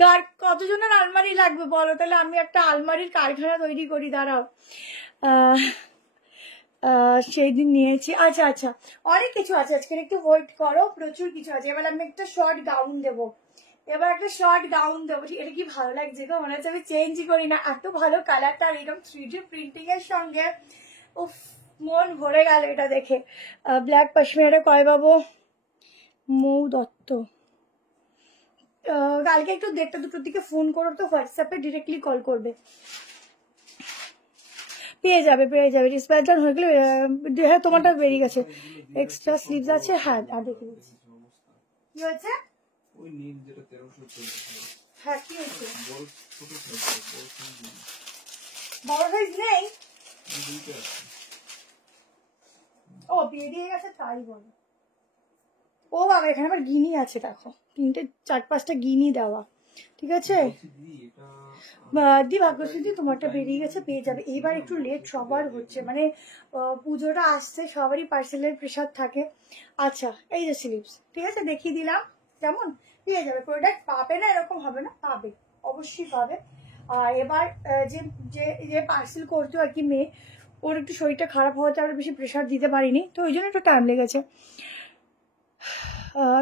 কার কতজনের আলমারি লাগবে বলো, তাহলে আমি একটা আলমারির কারখানা তৈরি করি, দাঁড়াও। সেই দিন নিয়েছি, আচ্ছা আচ্ছা অনেক কিছু আছে আজকের, একটু ওয়েট করো, প্রচুর কিছু আছে। এবার আমি একটা শর্ট গাউন দেবো, এবার একটা শর্ট গাউন দেবো, এটা কি ভালো লাগছে গো, মনে হচ্ছে আমি চেঞ্জই করি না, এত ভালো কালারটা, আর এরকম 3D প্রিন্টিং এর সঙ্গে উফ মন ভরে গেল এটা দেখে। ব্ল্যাক পশমিনা কয় পাবো, মৌ দত্ত। কালকে একটু 1:30-2 দিকে ফোন করো তো, হোয়াটসঅ্যাপে ডিরেক্টলি কল করবে, পেয়ে যাবে পেয়ে যাবে। ডিসপ্যাচার হয়ে গেলে হ্যাঁ তোমারটা বেরিয়ে গেছে, এক্সট্রা স্লিভস আছে, হ্যাঁ আর দেখে দিচ্ছি কি হয়েছে। ওই নীল যেটা 1340, হ্যাঁ কি হয়েছে, বড় ছোট সাইজ, বড় সাইজ নেই, দুইটা আছে। ও বেরিয়ে গেছে তাই বলো। ও বাবা এখানে আবার গিনি আছে দেখো, 3-4-5টা গিনি দেওয়া, ঠিক আছে। দি ভাগ্যশ্রী তোমারটা বেরিয়ে গেছে, পেয়ে যাবে। এইবার একটু লেট সবার হচ্ছে, মানে পুজোটা আসছে, সবারই পার্সেলের প্রেশার থাকে। আচ্ছা এই যে স্লিভস, ঠিক আছে দেখিয়ে দিলাম, কেমন পেয়ে যাবে। প্রোডাক্ট পাবে না এরকম হবে না, পাবে অবশ্যই পাবে। আর এবার যে যে যে পার্সেল করতো আর কি মেয়ে, ওর একটু শরীরটা খারাপ হওয়াতে আর বেশি প্রেশার দিতে পারিনি, তো ওই জন্য একটু টাইম লেগেছে।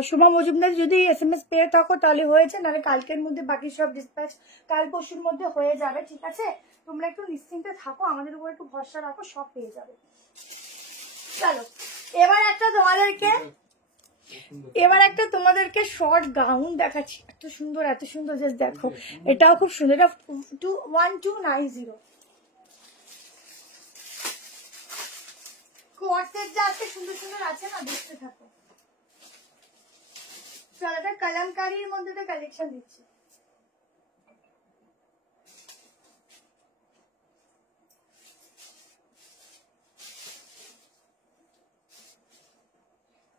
শুভা মজুমদার যদি SMS পেয়ে থাকো তাহলে হয়েছে, নাহলে কালকের মধ্যে বাকি সব ডিসপ্যাচ কাল পরশুর মধ্যে হয়ে যাবে, ঠিক আছে। তোমরা একটু নিশ্চিন্তে থাকো, আমাদের উপর একটু ভরসা রাখো, সব পেয়ে যাবে। চলো এবার একটা তোমাদেরকে এবার একটা তোমাদেরকে শর্ট গাউন দেখাচ্ছি, এত সুন্দর জাস্ট দেখো, এটাও খুব সুন্দর, এটা 1290। কোয়ার্সের যা আছে সুন্দর সুন্দর আছে না, দেখতে থাকো। চলো, এটা কালামকারীর মধ্যে একটা কালেকশন দিচ্ছি।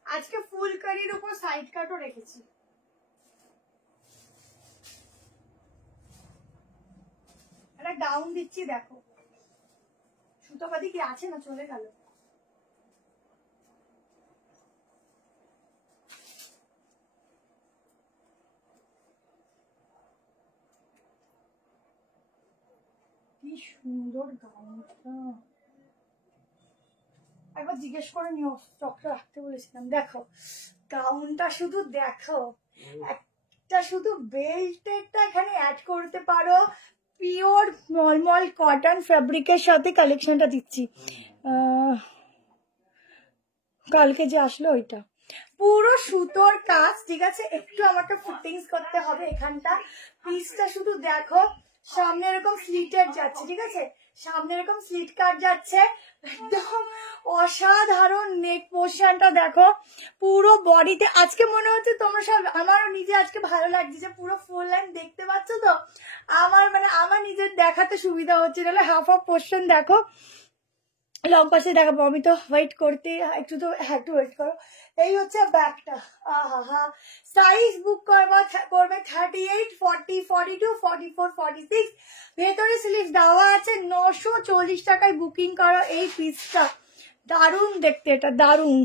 আজকে ফুল কারির উপর সাইড কাটও রেখেছি। একটা গাউন দিচ্ছি, দেখো সুতোবাদি কি আছে না, চলে গেল। কি সুন্দর গাউনটা, একবার জিজ্ঞেস করে নিও, স্টকটা রাখতে বলেছিলাম। দেখো গাউনটা শুধু দেখো, একটা শুধু বেল্টটা এখানে অ্যাড করতে পারো, পিওর মলমল কটন ফ্যাব্রিকের সাথে কালেকশনটা দিচ্ছি। কালকে যে আসলো ওইটা পুরো সুতোর কাজ, ঠিক আছে। একটু আমাকে ফিটিংস করতে হবে এখানটা, পিসটা শুধু দেখো, সামনে এরকম স্লিটের যাচ্ছে, ঠিক আছে, সামনে এরকম স্লিট কাট যাচ্ছে, একদম অসাধারণ। নেক পোর্শনটা দেখো, পুরো বডিতে আজকে মনে হচ্ছে তোমরা সব, আমারও নিজে আজকে ভালো লাগছে যে পুরো ফুল লাইন দেখতে পাচ্ছ তো, আমার নিজের দেখাতে সুবিধা হচ্ছে। তাহলে হাফ পোর্শন দেখো, লং পাশে দেখাবো, আমি তো ওয়েট করতে একটু ওয়েট করো। এই হচ্ছে ব্যাগটা, আহা, সাইজ বুক করবে 38, 40, 42, 44, 46। ভেতরে স্লিভ দেওয়া আছে। 940 টাকায় বুকিং করো এই পিসটা, দারুণ দেখতে, এটা দারুণ।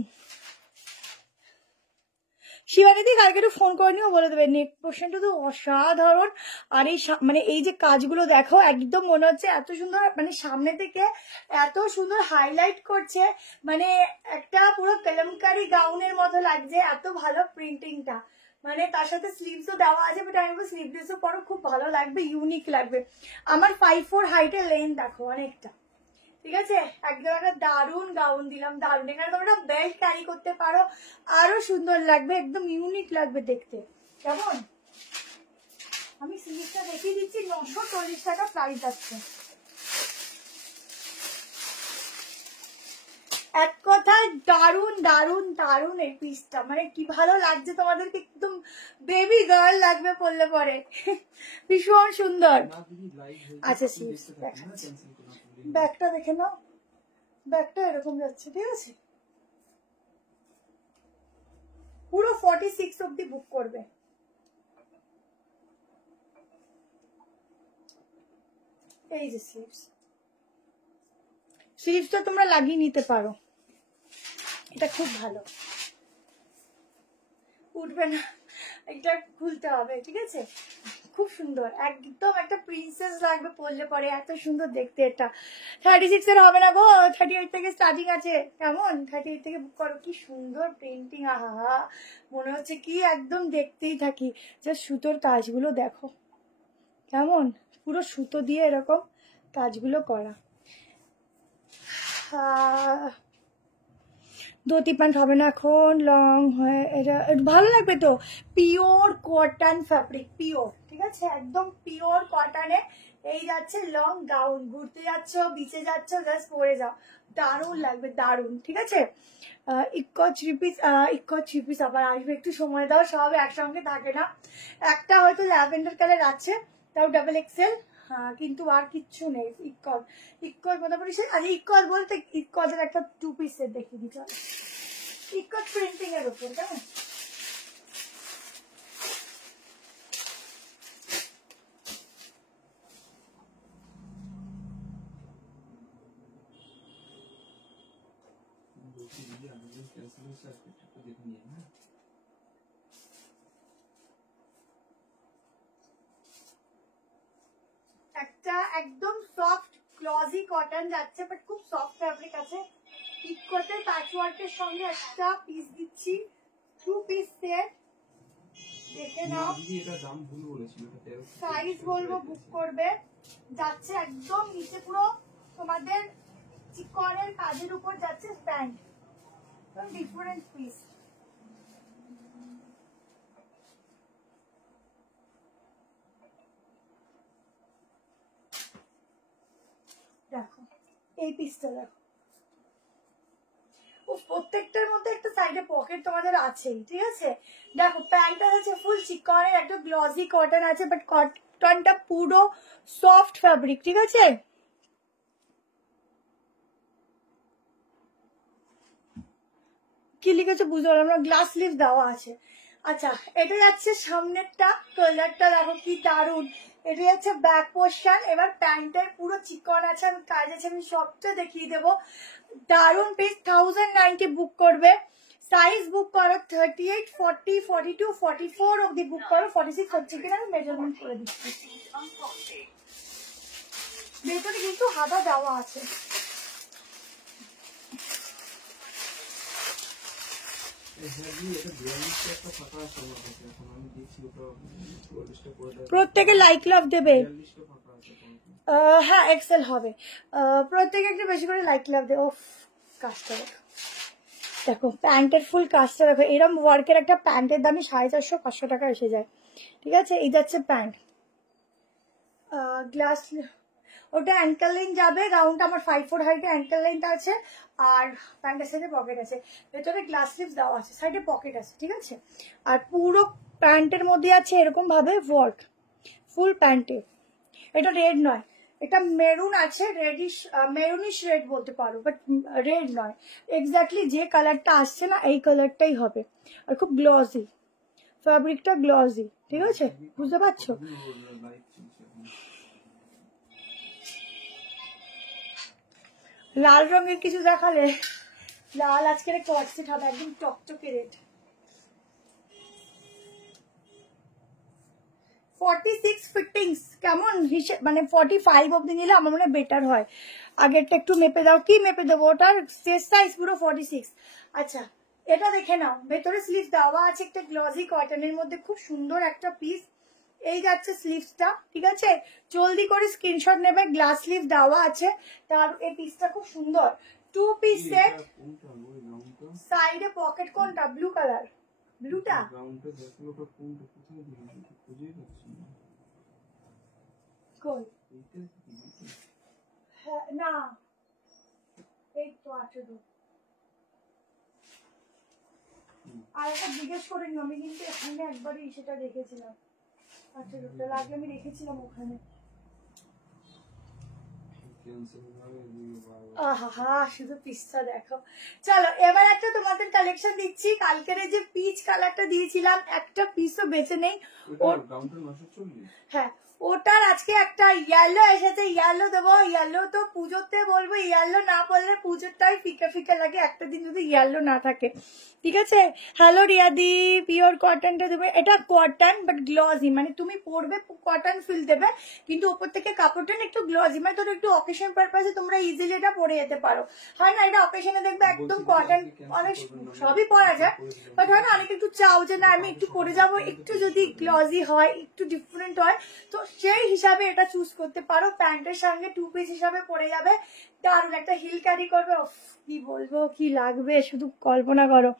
শিবানীদি কালকে একটু ফোন করে নিও, বলে দেবে নেক পোর্শনটা তো অসাধারণ। আর এই মানে এই যে কাজগুলো দেখো, একদম মনে হচ্ছে এত সুন্দর, মানে সামনে থেকে এত সুন্দর হাইলাইট করছে, মানে একটা পুরো কেলেমকারি গাউনের মতো লাগছে, এত ভালো প্রিন্টিংটা। মানে তার সাথে স্লিভসও দেওয়া আছে, বাট আমি স্লিভলেসও পরো, খুব ভালো লাগবে, ইউনিক লাগবে। আমার 5'4" হাইটের লেন্থ দেখো, অনেকটা, ঠিক আছে। একদম একটা দারুন গাউন দিলাম, দারুন। এখানে তোমরা বেল্ট ক্যারি করতে পারো, আরো সুন্দর লাগবে, একদম ইউনিক লাগবে দেখতে, কেমন। আমি স্লিভটা দেখিয়ে দিচ্ছি, 940 টাকা প্রাইস আছে। এক কথায় দারুন দারুন দারুন এই পিসটা, মানে কি ভালো লাগছে তোমাদেরকে, একদম বেবি গার্ল লাগবে পরলে পরে, ভীষণ সুন্দর। আচ্ছা দেখাচ্ছি, ব্যাগটা দেখে নাও, ব্যাগটা এরকম যাচ্ছে, ঠিক আছে। পুরো 46 অব্দি বুক করবে। এই যে স্লিভসটা তোমরা লাগিয়ে নিতে পারো, এটা খুব ভালো, উঠবে না, এটা খুলতে হবে, ঠিক আছে। খুব সুন্দর, একদম একটা প্রিন্সেস লাগবে পরলে পরে, এত সুন্দর দেখতে। এটা 36 এর হবে না গো, 38 থেকে স্টার্টিং আছে। কেমন, 38 থেকে বুক করো। কি সুন্দর প্রিন্টিং, আহা, মনে হচ্ছে কি একদম দেখতেই থাকি। যে সুতোর কাজগুলো দেখো কেমন, পুরো সুতো দিয়ে এরকম কাজগুলো করা। ধুতি প্যান্ট হবে না এখন, লং হয়ে এটা ভালো লাগবে তো। পিওর কটন ফ্যাব্রিক, পিওর, ঠিক আছে, একদম পিওর কটনে। এই যাচ্ছে লং গাউন, ঘুরতে যাচ্ছ, বিচে যাচ্ছ, জাস্ট পরে যাও, দারুণ লাগবে, দারুণ, ঠিক আছে। ইক্কো থ্রি পিস আবার আসবে, একটু সময় দাও, সব একসঙ্গে থাকে না। একটা হয়তো ল্যাভেন্ডার কালার আছে, তাও ডাবল এক্সেল, হ্যাঁ, কিন্তু আর কিচ্ছু নেই। ইক্কর মোটামুটি, আচ্ছা ইক্কর বলতে ইক্কদের একটা 2 পিস সেট দেখিয়ে দিতে হবে, ইক্কর প্রিন্টিং এর উপর, কেমন। একটা একদম সফট গ্লসি কটন যাচ্ছে, বাট খুব সফট ফ্যাব্রিক আছে। ইক্কোতে প্যাচওয়ার্কের সঙ্গে একটা পিস দিচ্ছি, 2 পিস সেট, দেখে নাও। সাইজ বলবো, বুক করবে। যাচ্ছে একদম নিচে পুরো তোমাদের চিকনের কাজের উপর যাচ্ছে প্যান্ট, ডিফারেন্ট পিস। এই পিসটা দেখো, প্রত্যেকটার মধ্যে একটা সাইডে পকেট তোমাদের আছেই, ঠিক আছে। দেখো প্যান্টটা আছে ফুল চিকনের, একটা গ্লসি কটন আছে, বাট কটনটা পুরো সফট ফ্যাব্রিক, ঠিক আছে। কি লিখেছে বুঝতে পারলাম না, গ্লাস স্লিভ দেওয়া আছে। আচ্ছা, এটা যাচ্ছে সামনেরটা, কালারটা দেখো কি দারুন। এটা যাচ্ছে ব্যাক পোর্শন। এবার প্যান্টের পুরো চিকন আছে, আমি কাজ আছে, আমি সবটা দেখিয়ে দেবো। দারুন পিস, 1090 বুক করবে। সাইজ বুক করো 38, 40, 42, 44 অব্দি বুক করো। 46 হচ্ছে কিনা আমি মেজারমেন্ট করে দিচ্ছি। ভেতরে কিন্তু হাতা দেওয়া আছে। প্রত্যেকে লাইক লাভ দেবে। হ্যাঁ এক্সেল হবে। প্রত্যেকে একটু বেশি করে লাইক লাভ দেবে। ওফ কাজটা দেখো, দেখো প্যান্টের ফুল কাজটা দেখো। এরকম ওয়ার্কের একটা প্যান্টের দামই 450-500 টাকা এসে যায়, ঠিক আছে। এই যাচ্ছে প্যান্ট, গ্লাস, ওটা অ্যাঙ্কেল লেন্থ যাবে রাউন্ড, আমার 5'4" হাইটে অ্যাঙ্কেল লেন্থ আছে। আর প্যান্টের সাইডে পকেট আছে, ভেতরে গ্লাস স্লিভস দেওয়া আছে, সাইডে পকেট আছে, ঠিক আছে। আর পুরো প্যান্টের মধ্যে আছে এরকম ভাবে ওয়ার্ক ফুল প্যান্টে। এটা রেড নয়, এটা মেরুন আছে, রেডিশ মেরুনিশ রেড বলতে পারো, বাট রেড নয়। এক্স্যাক্টলি যে কালারটা আসছে না এই কালারটাই হবে। আর খুব গ্লসি ফ্যাব্রিকটা, গ্লসি, ঠিক আছে, বুঝতে পারছো। লাল রঙের কিছু দেখালে, লাল আজকের কটসেট হবে একদম টকটকে রেড। 46 ফিটিংস কেমন হিসেব, মানে 45 অব্দি নিলে আমার মনে বেটার হয়। আগেরটা একটু মেপে দাও, কি মেপে দেবো, ওটার চেস্ট সাইজ পুরো 46। আচ্ছা এটা দেখে নাও, ভেতরে স্লিভ দেওয়া আছে একটা গ্লসি কটনের মধ্যে, খুব সুন্দর একটা পিস। এই যাচ্ছে স্লিভসটা, ঠিক আছে। জলদি করে স্ক্রিনশট নেবে, গ্লাস স্লিভ দেওয়া আছে। তার এই পিসটা খুব সুন্দর, 2 পিস সেট। সাইডে পকেট কোনটা, ব্লু কালার, ব্লুটা কই, হ্যাঁ না এই তো আছে। আর একটা জিজ্ঞেস করে নি, আমি কিন্তু এখানে একবারই সেটা দেখেছিলাম। আচ্ছা দুটো লাগলে আমি রেখেছিলাম ওখানে। আহা শুধু পিসটা দেখো। চলো এবার একটা তোমাদের কালেকশন দিচ্ছি। কালকের যে পিচ কালারটা দিয়েছিলাম, একটা পিসও বেঁচে নেই। হ্যাঁ ওটার আজকে একটা ইয়েলো এসেছে, ইয়েলো দেবো। ইয়েলো তো পুজোতে বলবো, ইয়েলো না পড়লে পুজোরটাই ফিকে ফিকে লাগে, একটা দিন যদি ইয়েলো না থাকে, ঠিক আছে। হ্যালো রিয়াদি, পিওর কটনটা দেবে। এটা কটন বাট গ্লসি, মানে তুমি পরবে কটন ফিল দেবে, কিন্তু ওপর থেকে কাপড়টা একটু গ্লসি, মানে তোর একটু অকেশন পারপাসে তোমরা ইজিলি এটা পরে যেতে পারো। হয় না এটা অকেশনে দেখবে একদম কটন, অনেক সবই পরা যায়, বাট হয় না অনেকে একটু চাও যে না আমি একটু পরে যাবো, একটু যদি গ্লসি হয়, একটু ডিফারেন্ট হয়, তো সেই হিসাবে এটা চুজ করতে পারো। প্যান্টের সঙ্গে 2 পিস হিসাবে পরে যাবে, দারুন একটা হিল ক্যারি করবে। কি বলবো, কি লাগবে শুধু কল্পনা করো।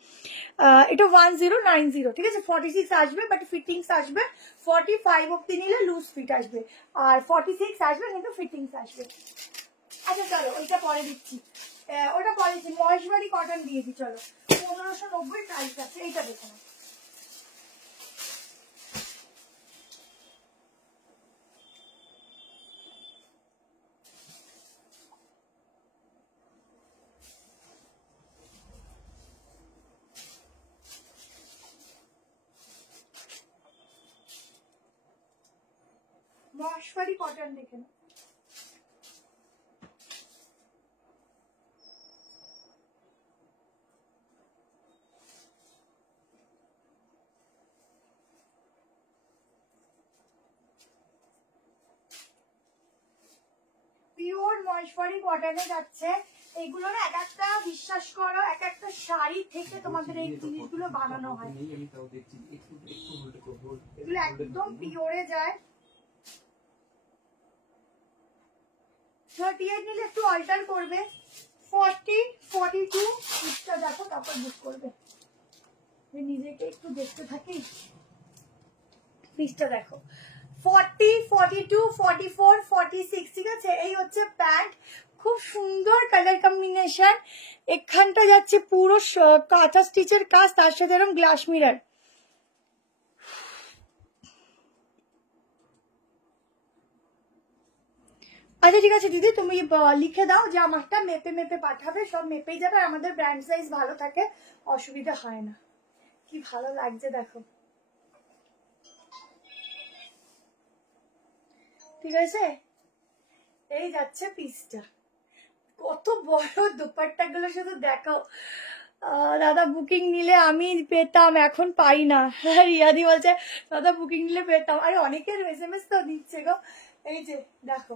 এটা 1090, ঠিক আছে। 46 আসবে বাট ফিটিংস আসবে, 45 অব্দি নিলে লুজ ফিট আসবে, আর 46 আসবে কিন্তু ফিটিংস আসবে। আচ্ছা চলো ওইটা পরে দিচ্ছি, ওটা পরেছি। মহেশবাড়ি কটন দিয়েছি, চলো 1590 প্রাইস আছে। এইটা দেখো না, মহেশবাড়ি কটন দেখে না। পিওর মহেশবাড়ি কটনে যাচ্ছে। এগুলো না এক একটা, বিশ্বাস করো, এক একটা শাড়ি থেকে তোমাদের এই জিনিসগুলো বানানো হয়, এগুলো একদম পিওরে যায়। 38 নিলে একটু অল্টার করবে, 40, 42 ইচ্ছা দেখো, তারপর বুক করবে। নিজেকে একটু দেখতে থাকি, পিসটা দেখো। 40, 42, 44, 46, ঠিক আছে। এই হচ্ছে প্যান্ট, খুব সুন্দর কালার কম্বিনেশন। এখানটা যাচ্ছে পুরো কাঁথা স্টিচের কাজ, তার সাথে এরকম গ্লাস মিরার। আচ্ছা ঠিক আছে দিদি, তুমি লিখে দাও যে আমারটা মেপে মেপে পাঠাবে, সব মেপেই যাবে। আমাদের ব্র্যান্ড সাইজ ভালো থাকে, অসুবিধা হয় না। কি ভালো লাগছে দেখো, ঠিক আছে। এই যাচ্ছে পিসটা, কত বড় দোপাট্টা গুলো শুধু দেখো। দাদা বুকিং নিলে আমি পেতাম, এখন পাই না। রিয়াদি বলছে দাদা বুকিং নিলে পেতাম। আরে অনেকের SMS তো দিচ্ছে গো। এই যে দেখো,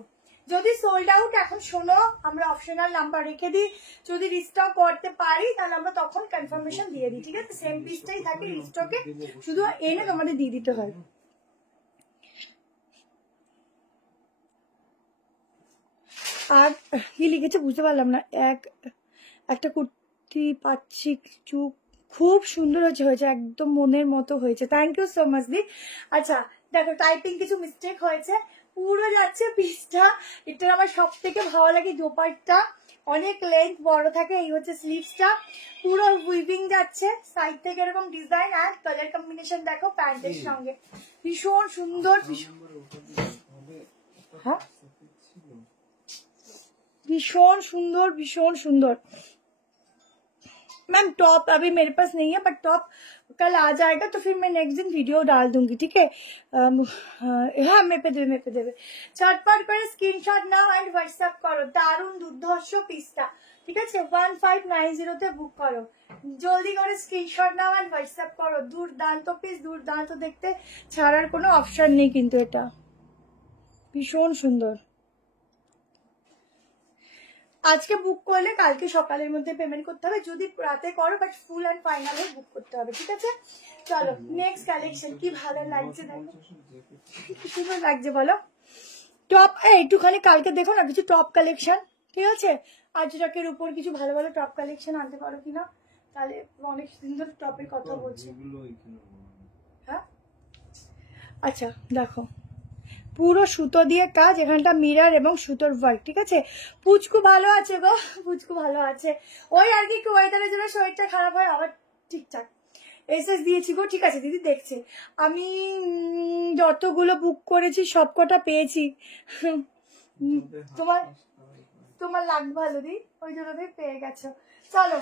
যদি সোল্ড আউট, এখন শোনো আমরা অপশনাল নাম্বার রেখে দিই, যদি রিস্টক করতে পারি তাহলে আমরা তখন কনফার্মেশন দিয়ে দিই, ঠিক আছে। সেম পিসটাই থাকে রিস্টকে, শুধু এনে তোমাদের দিয়ে দিতে হয়। আর কি লিখেছে বুঝতে পারলাম না। একটা কুর্তি পাচ্ছি, চুপ, খুব সুন্দর হয়েছে, একদম মনের মতো হয়েছে। থ্যাংক ইউ সো মাচ দি। আচ্ছা দেখো, টাইপিং কিছু মিস্টেক হয়েছে, পুরো যাচ্ছে পিসটা। এটা আমার সব থেকে ভালো লাগে, দোপাট্টা অনেক লেন্থ বড় থাকে। এই হচ্ছে স্লিভসটা, পুরো উইভিং যাচ্ছে, সাইড থেকে এরকম ডিজাইন আর কালার কম্বিনেশন দেখো প্যান্টের সঙ্গে, ভীষণ সুন্দর। হ্যাঁ भीषण सुंदर, भीषण सुंदर। मैम टॉप अभी मेरे पास नहीं है, बट टॉप कल आ जाएगा तो फिर मैं नेक्स्ट दिन वीडियो डाल दूंगी, ठीक है। हाँ मेपे देवे चटपट करे स्क्रीनशॉट नाओ एंड व्हाट्सएप करो। दारुण दुर्धर्ष पिसटा, ठीक है। 1590 তে বুক করো, জলদি করে স্ক্রিনশট নাও এন্ড হোয়াটসঅ্যাপ করো। দুর্দান্ত পিস, দুর্দান্ত দেখতে, ছাড়ার কোনো অপশন নেই কিন্তু। এটা ভীষণ সুন্দর। আজকে বুক করলে কালকে সকালের মধ্যে পেমেন্ট করতে হবে, যদি রাতে করো, but full and final book করতে হবে, ঠিক আছে। চলো নেক্সট কালেকশন। কি ভালো লাগছে দেখো, কি সুন্দর লাগছে বলো। টপ একটুখানি কালকে দেখো না কিছু টপ কালেকশন, ঠিক আছে। আজরাকের উপর কিছু ভালো ভালো টপ কালেকশন আনতে পারো কিনা, তাহলে অনেক সুন্দর টপের কথা বলছি। হ্যাঁ আচ্ছা দেখো, পুরো সুতো দিয়ে কাজ, এখানটা মিরর এবং সুতোর ওয়ার্ক, ঠিক আছে। পুচকু ভালো আছে গো, পুচকু ভালো আছে। ওই আর কি একটু ওয়েদারের জন্য শরীরটা খারাপ হয়, আবার ঠিকঠাক। এসএস দিয়েছি গো, ঠিক আছে দিদি দেখছে। আমি যতগুলো বুক করেছি সবকটা পেয়েছি। তোমার তোমার লাগ ভালো দি, ওই জন্য তুমি পেয়ে গেছো। চলো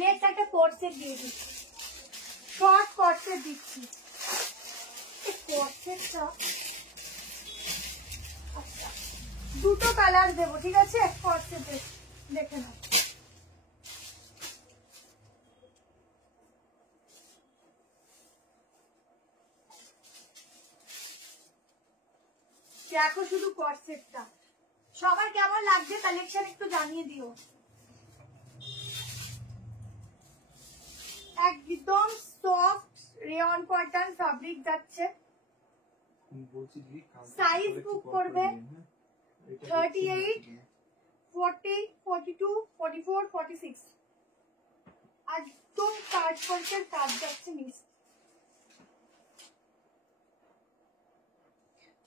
নেক্সট একটা কোট সেট দিয়ে দিই, শর্ট কোট সেট দিচ্ছি। কোট সেটটা দুটো কালার দেবো, ঠিক আছে। কোট সেটে দেখে নাও। দেখো শুধু কোট সেটটা, সবার কেমন লাগছে কালেকশন একটু জানিয়ে দিও। একদম সফট রেয়ন কটন ফ্যাব্রিক যাচ্ছে। সাইজ বুক করবে 38, 40, 42, 44, 46। একদম কাজ করছে, কাজ যাচ্ছে মিস।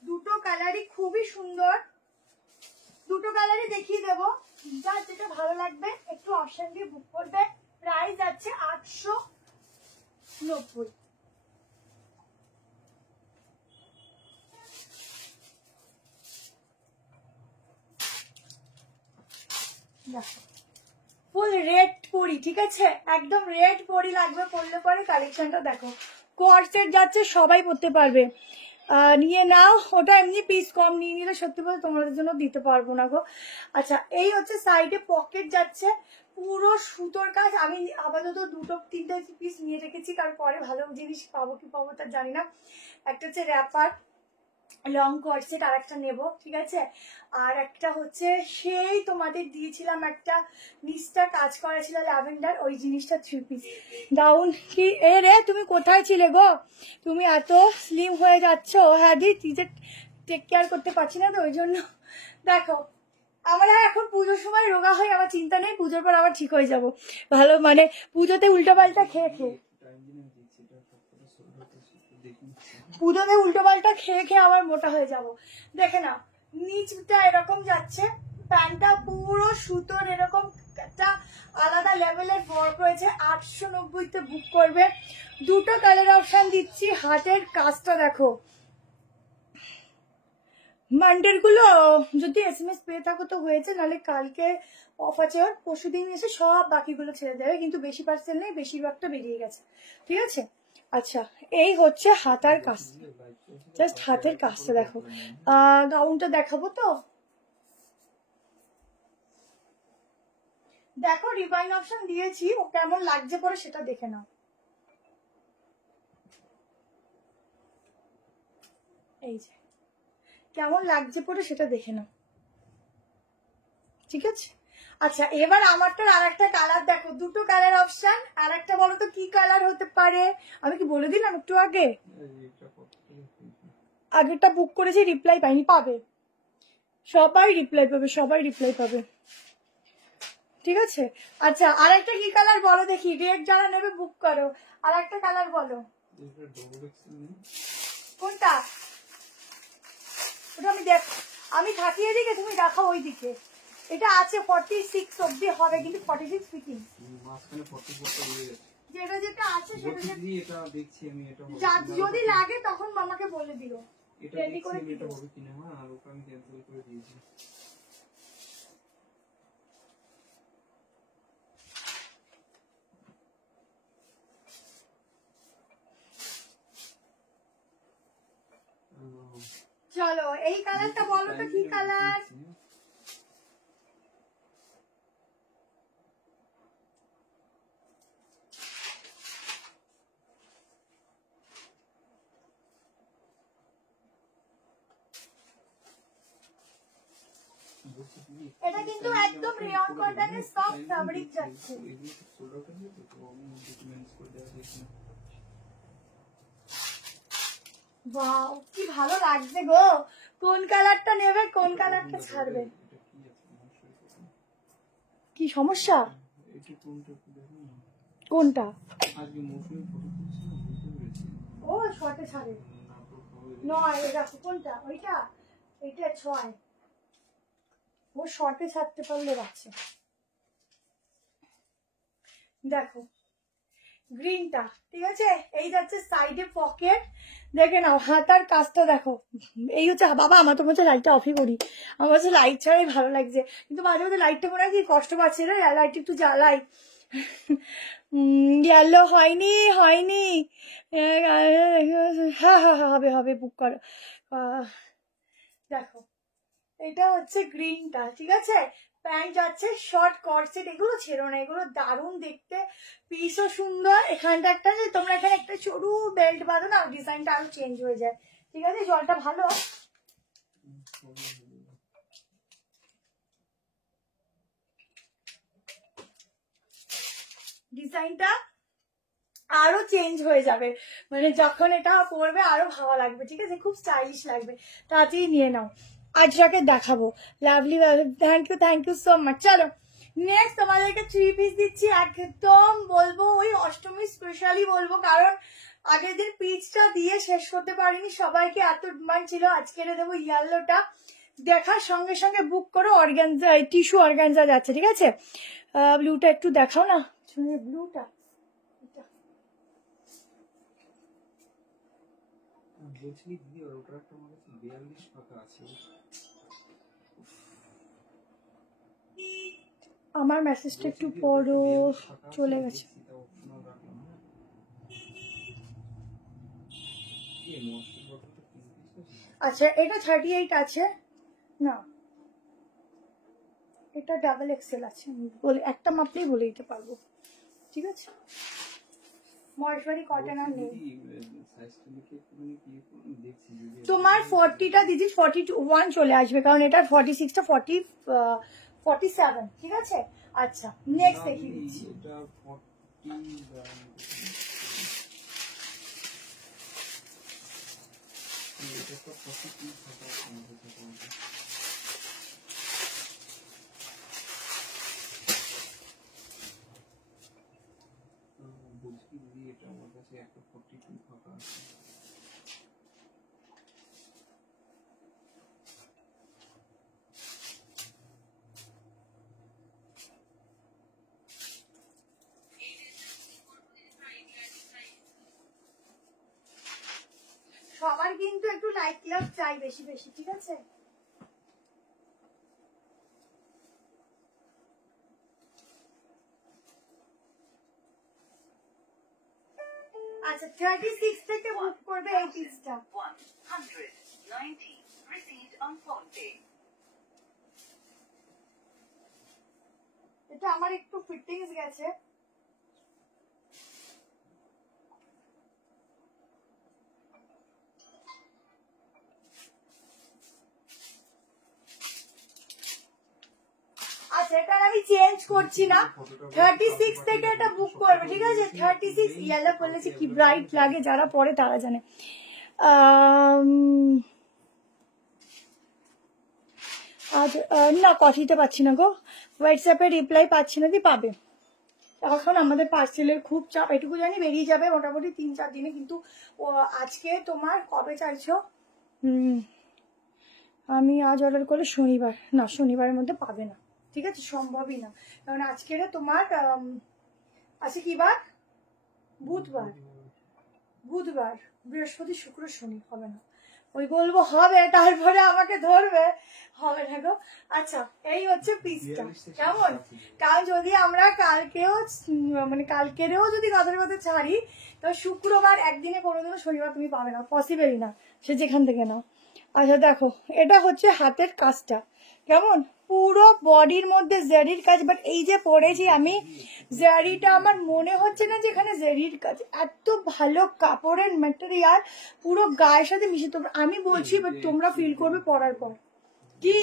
দুটো কালারই খুবই সুন্দর, দুটো কালারই দেখিয়ে দেবো। যার যেটা ভালো লাগবে একটু অপশন দিয়ে বুক করবে। প্রাইস আছে 890। ফুল রেড পরি, ঠিক আছে, একদম রেড পরি লাগবে পরলে পরে। কালেকশনটা দেখো, কোয়ার্সেট যাচ্ছে, সবাই পরতে পারবে, নিয়ে নাও। ওটা এমনি পিস কম নিয়ে নিলে সত্যি বলে তোমাদের জন্য দিতে পারবো না গো। আচ্ছা এই হচ্ছে সাইডে পকেট যাচ্ছে, পুরো সুতোর কাজ। আমি আপাতত দুটো তিনটে পিস নিয়ে রেখেছি, কারণ পরে ভালো জিনিস পাবো কি পাবো তা জানি না। একটা হচ্ছে র্যাপার লং কোয়ার্সেট, আর একটা নেবো, ঠিক আছে। আর একটা হচ্ছে সেই তোমাদের দিয়েছিলাম একটা নিচটা কাজ করা ছিল ল্যাভেন্ডার, ওই জিনিসটা 3 পিস ডাউন। কি এ রে তুমি কোথায় ছিলে গো, তুমি এত স্লিম হয়ে যাচ্ছ। হ্যাঁ দি নিজে টেক কেয়ার করতে পারছি না তো, ওই জন্য। দেখো আমরা এখন পুজোর সময় রোগা হই, আমার চিন্তা নেই, পুজোর পর আবার ঠিক হয়ে যাব ভালো, মানে পুজোতে উল্টো পাল্টা খেয়ে পুজোতে উল্টো পাল্টা খেয়ে আবার মোটা হয়ে যাব। দেখে না নিচটা এরকম যাচ্ছে, প্যান্টটা পুরো সুতোর এরকম একটা আলাদা লেভেলের ওয়ার্ক হয়েছে, 890-তে বুক করবে। দুটো কালার অপশন দিচ্ছি। হাতের কাজটা দেখো, মান্ডের গুলো যদি SMS পেয়ে থাকো তো হয়েছে, নাহলে কালকে অফ আছে, ওর পরশু দিন এসে সব বাকিগুলো ছেড়ে দেবে, কিন্তু বেশি পার্সেল নেই, বেশিরভাগটা বেরিয়ে গেছে, ঠিক আছে। আচ্ছা, এই হচ্ছে হাতার কাজ, জাস্ট হাতের কাজটা দেখো। গাউনটা দেখাবো তো, দেখো রিভাইন অপশন দিয়েছি, ও কেমন লাগছে পরে সেটা দেখে নাও। এই যে কেমন লাগছে পরে সেটা দেখে নাও, ঠিক আছে। আচ্ছা, এবার আমারটার আর একটা কালার দেখো, দুটো কালার অপশন। আর একটা বলো তো কি কালার হতে পারে, আমি কি বলে দিলাম একটু আগে? আগেরটা বুক করেছি, রিপ্লাই পাইনি, পাবে, সবাই রিপ্লাই পাবে, সবাই রিপ্লাই পাবে, ঠিক আছে। আচ্ছা, আর একটা কি কালার বলো দেখি, রেড যারা নেবে বুক করো। আর একটা কালার বলো, কোনটা? ওটা আমি দেখ, আমি থাকি এদিকে, তুমি দেখো ওই দিকে। এটা আছে 46 অবধি হবে, কিন্তু 46 ফিটিং, যেটা যেটা আছে সেটা এটা দেখছি আমি, এটা যদি লাগে তখন মামাকে বলে দিও, এটা রেডি করে দেখছি এটা হবে কিনা। হ্যাঁ, আর ওটা আমি ক্যান্সেল করে দিয়েছি। চলো এই কালারটা বলো তো কি কালার। এটা কিন্তু একদম রেয়ন কটনের সফট ফ্যাব্রিক যাচ্ছে। ওয়াও, কি ভালো লাগছে গো। কোন কালারটা নেবে, কোন কালারটা ছাড়বে? কি সমস্যা? কোনটা? ও শর্টে ছাড়ে নয়, দেখো কোনটা, ওইটা, এইটা 6, ও শর্টে ছাড়তে পারলে বাচ্চা। দেখো গ্রিনটা, ঠিক আছে। এই যাচ্ছে সাইডে পকেট, দেখে নাও। হাতার কাজটা দেখো, এই হচ্ছে। বাবা আমার তো মনে হচ্ছে লাইটটা অফই করি, আমার হচ্ছে লাইট ছাড়াই ভালো লাগছে, কিন্তু মাঝে মাঝে লাইটটা মনে হয় কি কষ্ট পাচ্ছে রে, লাইট একটু জ্বালাই। ইয়েলো হয়নি, হয়নি। হ্যাঁ হ্যাঁ হ্যাঁ, হবে হবে, বুক করো। দেখো এটা হচ্ছে গ্রিনটা, ঠিক আছে। প্যান্ট যাচ্ছে শর্ট কর্সেট, এগুলো ছেড়ো না, এগুলো দারুণ দেখতে, পিসও সুন্দর। এখানটা একটা, যে তোমরা এখানে একটা সরু বেল্ট বাঁধো না, ডিজাইনটা আরো চেঞ্জ হয়ে যায়, ঠিক আছে। জলটা ভালো, ডিজাইনটা আরো চেঞ্জ হয়ে যাবে, মানে যখন এটা পরবে আরো ভালো লাগবে, ঠিক আছে, খুব স্টাইলিশ লাগবে। তাড়াতাড়ি নিয়ে নাও, আজরাকে দেখাবো। Lovely, thank you so much. চলো নেক্সট তোমাদেরকে 3 পিস দিচ্ছি, একদম বলবো ওই অষ্টমী স্পেশালি বলবো, কারণ আগের দিন পিচটা দিয়ে শেষ করতে পারিনি, সবাইকে এত ডিমান্ড ছিল। আজকে দেবো ইয়েলোটা, দেখার সঙ্গে সঙ্গে বুক করো। অর্গানজা, টিস্যু অর্গানজা যাচ্ছে, ঠিক আছে। ব্লুটা একটু দেখাও না, ব্লুটা বলছি দিদি, ওটার একটা আমার কাছে 42 টাকা আছে। আমার মেসেজটা একটু পড়ো, চলে গেছে। আচ্ছা, এটা 38 আছে না, এটা ডাবল এক্সেল আছে, বলে একটা মাপলেই বলে দিতে পারবো, ঠিক আছে। মহেশ্বরী কটন আর নেই তোমার। 40টা দিদি 41 চলে আসবে, কারণ এটা 46টা 47, ঠিক আছে। আচ্ছা নেক্সট দেখিয়ে দিচ্ছি। বলছি দিদি, এটা আমার কাছে একটা 42 ফাঁকা আছে। লাইক লাভ চাই বেশি বেশি, ঠিক আছে? আচ্ছা 36 থেকে বুক করবে এই পিসটা। 190 received on phone pay. এটা আমার একটু ফিটিংস গেছে। আচ্ছা এটা আমি চেঞ্জ করছি না, 36 থেকে এটা বুক করবে, ঠিক আছে? 36 ইয়েলো বলেছে কি ব্রাইট লাগে, যারা পরে তারা জানে। আজ না কফিতে পাচ্ছি না গো, হোয়াটসঅ্যাপে রিপ্লাই পাচ্ছি না, দি পাবে। এখন আমাদের পার্সেলের খুব চাপ, এটুকু জানি বেরিয়ে যাবে মোটামুটি 3-4 দিনে, কিন্তু আজকে তোমার কবে চাইছো? আমি আজ অর্ডার করলে শনিবার, না শনিবারের মধ্যে পাবে না, ঠিক আছে? সম্ভবই না, কারণ আজকের তোমার আছে কি বার? বুধবার, বুধবার, বৃহস্পতি, শুক্র, শনি, হবে না। ওই বলবো হবে, তারপরে আমাকে ধরবে, হবে না গো। আচ্ছা এই হচ্ছে পিসটা, কেমন? কারণ যদি আমরা কালকেও মানে কালকেরও যদি কথার কথা ছাড়ি, তো শুক্রবার একদিনে কোনোদিনও শনিবার তুমি পাবে না, পসিবলই না, সে যেখান থেকে নাও। আচ্ছা দেখো, এটা হচ্ছে হাতের কাজটা, কেমন? পুরো বডির মধ্যে জেরির কাজ, বাট এই যে পরেছি আমি জেরিটা আমার মনে হচ্ছে না যে এখানে জেরির কাজ, এত ভালো কাপড়ের ম্যাটেরিয়াল, পুরো গায়ের সাথে মিশে। তোমরা, আমি বলছি বাট তোমরা ফিল করবে পরার পর। কি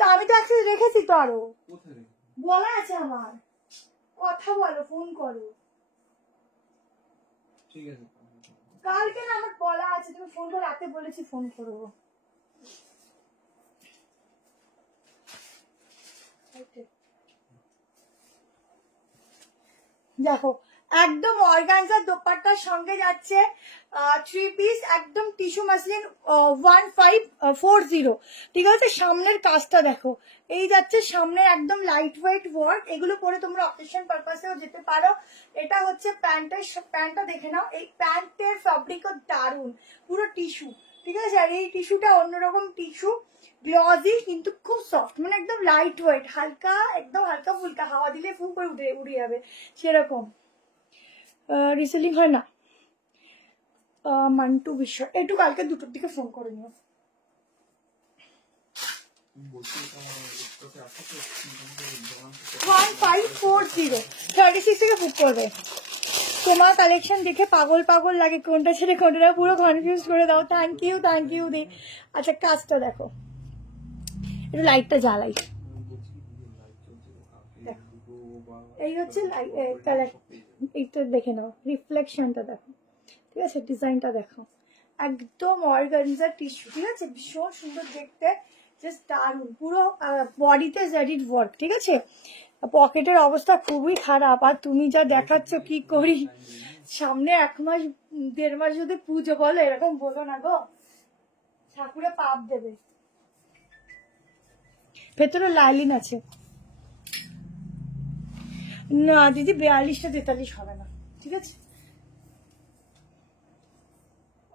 তা আমি তো একসাথে রেখেছি তো, আরো বলা আছে আমার, কথা বলো, ফোন করো। ঠিক আছে, কালকে না আমার বলা আছে, তুমি ফোন করে, রাতে বলেছি ফোন করবো। দেখো একদম অর্গানজার দোপাট্টার সঙ্গে যাচ্ছে 3 পিস, একদম টিস্যু মাসলিন 1540, ঠিক আছে? সামনের কাজটা দেখো, এই যাচ্ছে সামনে একদম লাইট ওয়েট ওয়ার্ক, এগুলো পরে তোমরা অকেশন পারপাসেও যেতে পারো। এটা হচ্ছে প্যান্টের, প্যান্টটা দেখে নাও, এই প্যান্টের ফ্যাব্রিকও দারুন, পুরো টিস্যু, ঠিক আছে? আর এই টিস্যুটা অন্যরকম টিস্যু, গ্লজি কিন্তু খুব সফট, মানে একদম লাইট ওয়েট, হালকা, একদম হালকা ফুলকা, হাওয়া দিলে ফুল করে উড়ে যাবে সেরকম। রিসেলিং হয় না। মান্টু বিশ্বাস, একটু কালকে 2টোর দিকে ফোন করে নিও। 1540 36 থেকে বুক করবে। তোমার কালেকশন দেখে পাগল পাগল লাগে, কোনটা ছেড়ে কোনটা, পুরো কনফিউজ করে দাও। থ্যাংক ইউ দি। আচ্ছা কাজটা দেখো, একটু লাইটটা জ্বালাই, এই হচ্ছে কালার, এইটা দেখে নাও, রিফ্লেকশনটা দেখো, ঠিক আছে? ডিজাইনটা দেখো, একদম অর্গানজা টিস্যু, ঠিক আছে? ভীষণ সুন্দর দেখতে, জাস্ট দারুন, পুরো বডিতে জারির ওয়ার্ক, ঠিক আছে? পকেটের অবস্থা খুবই খারাপ, আর তুমি যা দেখাচ্ছ কি করি, সামনে 1 মাস 1.5 মাস যদি পুজো, বলো এরকম বলো না গো, ঠাকুরে পাপ দেবে। ভেতরে লাইলিন আছে না দিদি, 42টা 43 হবে না, ঠিক আছে?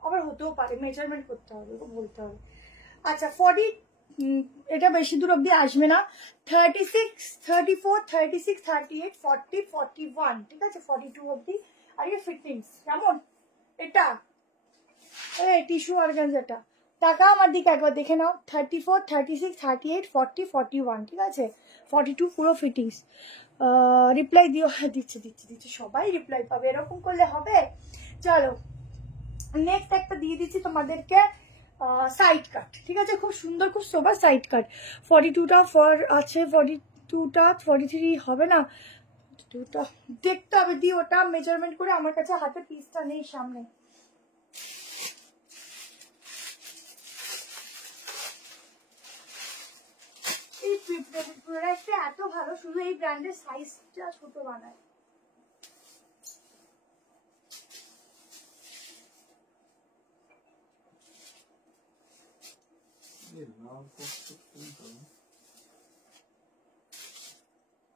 আবার হতেও পারে, মেজারমেন্ট করতে হবে, বলতে হবে। আচ্ছা 40, এটা বেশি দূর অব্দি আসবে না, 36, 34, 36, 38, 40, 41, ঠিক আছে? 42 অব্দি। আর এই ফিটিংস কেমন? এটা এই টিস্যু অর্গানজাটা, টাকা আমার দিকে একবার দেখে নাও, 34, 36, 38, 40, 41, ঠিক আছে? 42 পুরো ফিটিংস। রিপ্লাই দিও, হ্যাঁ দিচ্ছে, সবাই রিপ্লাই পাবে, এরকম করলে হবে? চলো নেক্সট একটা দিয়ে দিচ্ছি তোমাদেরকে, সাইড কাট, ঠিক আছে? খুব সুন্দর, খুব সোবার সাইড কাট। 42টা ফর আছে, 42টা 43 হবে না, 42টা দেখতে হবে, দিয়ে ওটা মেজারমেন্ট করে, আমার কাছে হাতে পিসটা নেই সামনে। এই প্রোডাক্টটা এত ভালো, শুধু এই ব্র্যান্ডের সাইজটা ছোট বানায়।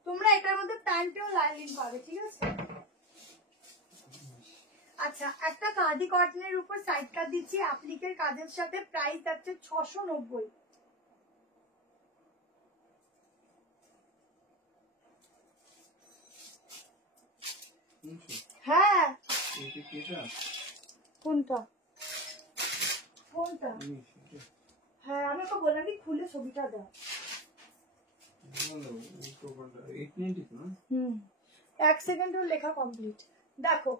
তোমরা এটার মধ্যে প্যান্টেও লাইলিং পাবে, ঠিক আছে? আচ্ছা, একটা খাদি কটনের উপর সাইড কাট দিচ্ছি অ্যাপ্লিকের কাজের সাথে, প্রাইস যাচ্ছে 690। হ্যাঁ কোনটা কোনটা? হ্যাঁ আমি তো বললাম কি খুলে ছবিটা দাও। এক সেকেন্ডের লেখা কমপ্লিট। দেখো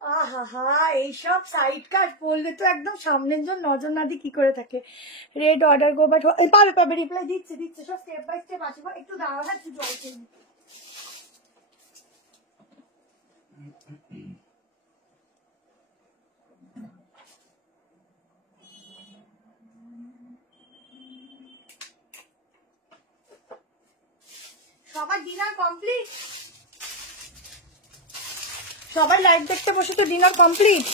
আহা হা, এইসব সাইড কাট বললে তো একদম সামনের জন নজর না দিয়ে কি করে থাকে। রেড অর্ডার গো, বাট পাবে পাবে, রিপ্লাই দিচ্ছে দিচ্ছে, সব স্টেপ বাই স্টেপ আসবে। একটু দাঁড়াও না, একটু জল খেয়ে নিই। সবার ডিনার কমপ্লিট? সবাই লাইভ দেখতে বসে তো ডিনার কমপ্লিট?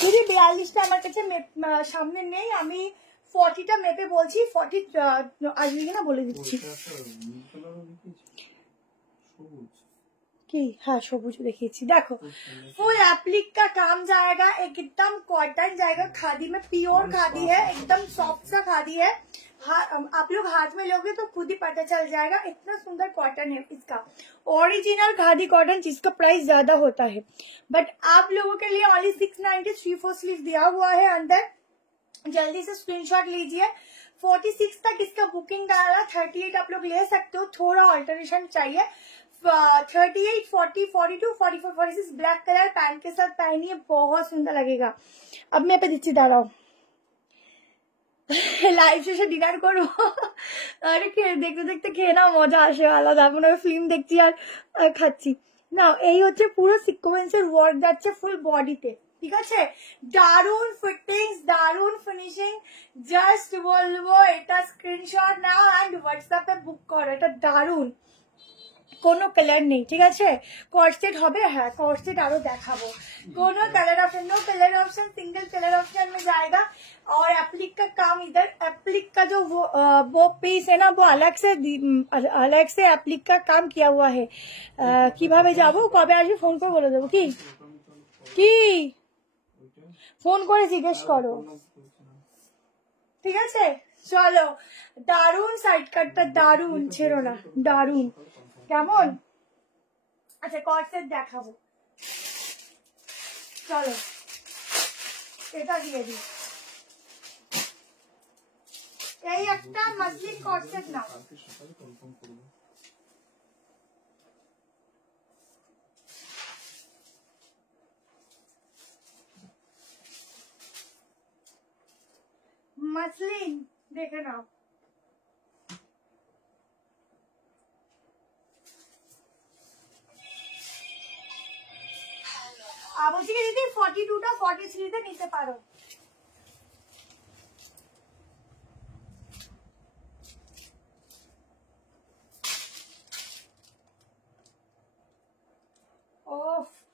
দিদি 42টা আমার কাছে সামনে নেই, আমি 40টা মেপে বলছি। 40 আসবে কিনা বলে দিচ্ছি। কি? हाँ সবুজ দেখিয়েছি। देखो फुल एप्लिक का काम जाएगा, एकदम कॉटन जाएगा, खादी में प्योर खादी है, एकदम सॉफ्ट सा खादी है। आप लोग हाथ में लोगे तो खुद ही पता चल जाएगा, इतना सुंदर कॉटन है इसका। ओरिजिनल खादी कॉटन जिसका प्राइस ज्यादा होता है, बट आप लोगों के लिए ओनली 690 3/4 स्लीव दिया हुआ है अंदर। जल्दी से स्क्रीनशॉट लीजिए। 46 तक इसका बुकिंग डाला, 38 आप लोग ले सकते हो, थोड़ा ऑल्टरेशन चाहिए। 38, 40, 42, 44, 46 ब्लैक कलर पैंट के साथ पहनिए, बहुत सुंदर लगेगा। अब मैं पे दिच्छी दाঁড়াও, লাইভ শেষে ডিনার করবো। আরে দেখতে দেখতে খেয়ে না মজা আসে আলাদা, এখন আমি ফিল্ম দেখছি আর খাচ্ছি না। এই হচ্ছে পুরো সিকোয়েন্সের ওয়ার্ক যাচ্ছে ফুল বডিতে, ঠিক আছে? দারুন ফিটিংস, দারুন ফিনিশিং, জাস্ট বলবো এটা স্ক্রিনশট নাও অ্যান্ড হোয়াটসঅ্যাপে বুক করো, এটা দারুন। কোনো কালার নেই, ঠিক আছে? কর্সেট হবে, হ্যাঁ কর্সেট আরো দেখাবো। कोनो colour option, no colour option, single colour option में जाएगा। और एप्लिक का काम इधर, एप्लिक का जो वो पीस है ना, वो अलग से एप्लिक का काम किया हुआ है। কিভাবে যাবো, কবে আসবে ফোন করে বলে দেবো। কি কি ফোন করে জিজ্ঞেস করো, ঠিক আছে? চলো, দারুন সাইড কাটটা, দারুন, ছেড়ো না, দারুন। কেমন? আচ্ছা কর্সেট দেখাবো, চলো এটা দিয়ে দিই। এই একটা মাসলিন কর্সেট নাও। মাসলিন দেখে নাও। বলছি কি দিদি 42টা 43তে নিতে পারো। ও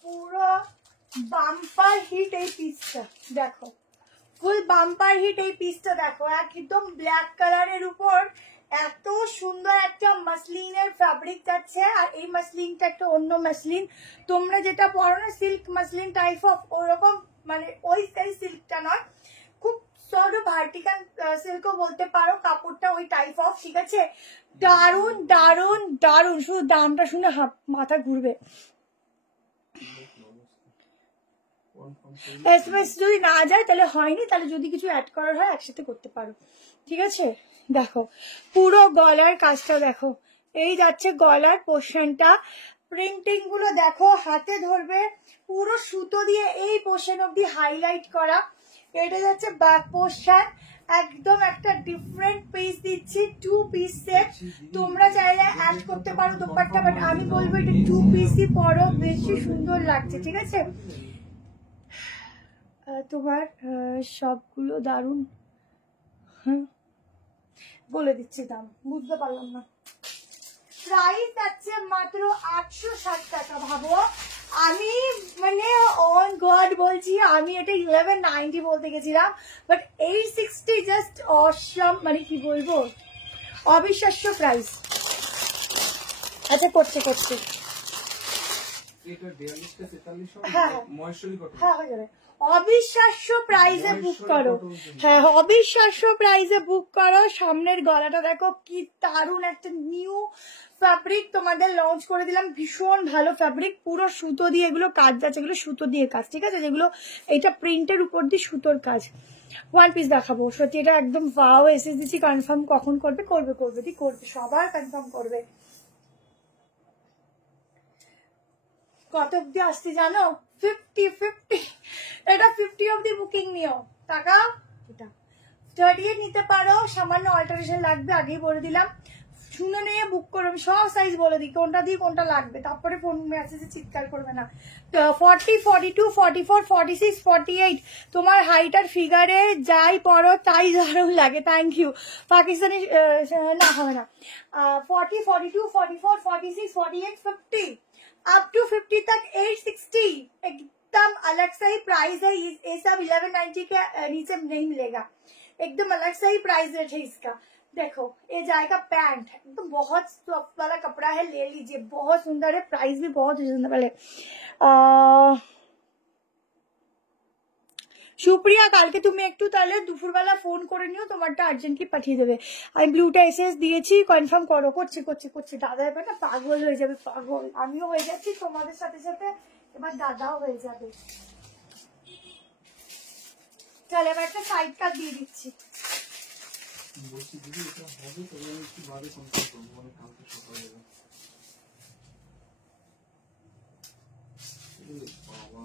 পুরো বাম্পার হিট এই পিসটা দেখো, ফুল বাম্পার হিট এই পিসটা দেখো, একদম ব্ল্যাক কালারের উপর এত সুন্দর একটা মাসলিনের ফ্যাব্রিক যাচ্ছে। আর এই মাসলিনটা একটা অন্য মাসলিন, তোমরা যেটা পরো না সিল্ক মাসলিন টাইপ অফ, ওরকম মানে ওই সেই সিল্কটা নয়, খুব সফট ভার্টিকাল সিল্কও বলতে পারো, কাপড়টা ওই টাইপ অফ, ঠিক আছে? দারুন দারুন দারুন, শুধু দামটা শুনে মাথা ঘুরবে। এসএমএস যদি না যায় তাহলে হয়নি, তাহলে যদি কিছু অ্যাড করার হয় একসাথে করতে পারো, ঠিক আছে? দেখো পুরো গলার কাজটা দেখো, এই যাচ্ছে গলার পোর্শনটা, প্রিন্টিং গুলো দেখো, হাতে ধরবে, পুরো সুতো দিয়ে এই পোর্শন অব্দি হাইলাইট করা। এটা যাচ্ছে ব্যাক পোর্শন, একদম একটা ডিফারেন্ট পিস দিচ্ছি, 2 পিস সেট। তোমরা চাইলে অ্যাড করতে পারো দোপাট্টা, বাট আমি বলবো এটা 2 পিসই পরো, বেশি সুন্দর লাগছে, ঠিক আছে? তোমার সবগুলো দারুন, হ্যাঁ বলে দিচ্ছি দাম, বুঝতে পারলাম না। প্রাইস আছে মাত্র 860 টাকা। ভাবো আমি মানে অন গড বলছি, আমি এটা 1190 বলতে গেছিলাম, বাট 860 জাস্ট অসাম, মানে কি বলবো, অবিশ্বাস্য প্রাইস। আচ্ছা করছে এটা 42টা 43 সব হ্যাঁ, মহেশ্বরী কটন। হ্যাঁ হয়ে যাবে। অবিশ্বাস্য প্রাইজে বুক করো, হ্যাঁ অবিশ্বাস্য প্রাইজে বুক করো। সামনের গলাটা দেখো কি দারুণ একটা নিউ ফ্যাব্রিক তোমাদের লঞ্চ করে দিলাম, ভীষণ ভালো ফ্যাব্রিক, পুরো সুতো দিয়ে এগুলো কাজ যাচ্ছে, এগুলো সুতো দিয়ে কাজ, ঠিক আছে, যেগুলো এটা প্রিন্টের উপর দিয়ে সুতোর কাজ। ওয়ান পিস দেখাবো, সত্যি এটা একদম ওয়াও, এসএস দিচ্ছি, কনফার্ম কখন করবে, করবে করবে ঠিক করবে, সবার কনফার্ম করবে। কত অব্দি আসছে জানো? 50 এটা 50 অব্দি বুকিং নিও, টাকা এটা 38 নিতে পারো, সামান্য অল্টারেশন লাগবে, আগেই বলে দিলাম, শুনে নিয়ে বুক করো, আমি সব সাইজ বলে দিই কোনটা দিয়ে কোনটা লাগবে, তারপরে ফোন মেসেজে চিৎকার করবে না। 40, 42, 44, 46, 48 তোমার হাইট আর ফিগারে যাই পড়ো তাই দারুণ লাগে। Thank you. পাকিস্তানি না হবে না। 40, 42, 44, 46, 48, 50 अप टू 50 तक 860 एकदम अलग सा ही प्राइस है। ये सब 1190 के नीचे नहीं मिलेगा, एकदम अलग सा ही प्राइस रेट है इसका। देखो ये जाएगा पैंट, एकदम बहुत सॉफ्ट वाला कपड़ा है, ले लीजिए, बहुत सुंदर है, प्राइस भी बहुत रिजनेबल है। সুপ্রিয়া কালকে তুমি একটু তাহলে দুপুরবেলা ফোন করে নিও, তোমারটা আর্জেন্টলি পাঠিয়ে দেবে। আমি ব্লুটা এসএস দিয়েছি, কনফার্ম করো। করছি করছি করছি, দাদা এবার না পাগল হয়ে যাবে, পাগল, আমিও হয়ে যাচ্ছি তোমাদের সাথে সাথে, এবার দাদাও হয়ে যাবে। চলে এবার একটা সাইড কাট দিয়ে দিচ্ছি। বলছি দিদি এটা হবে, তবে আমি একটু বাদে কনফার্ম করবো, মানে কালকে সকালে। বাবা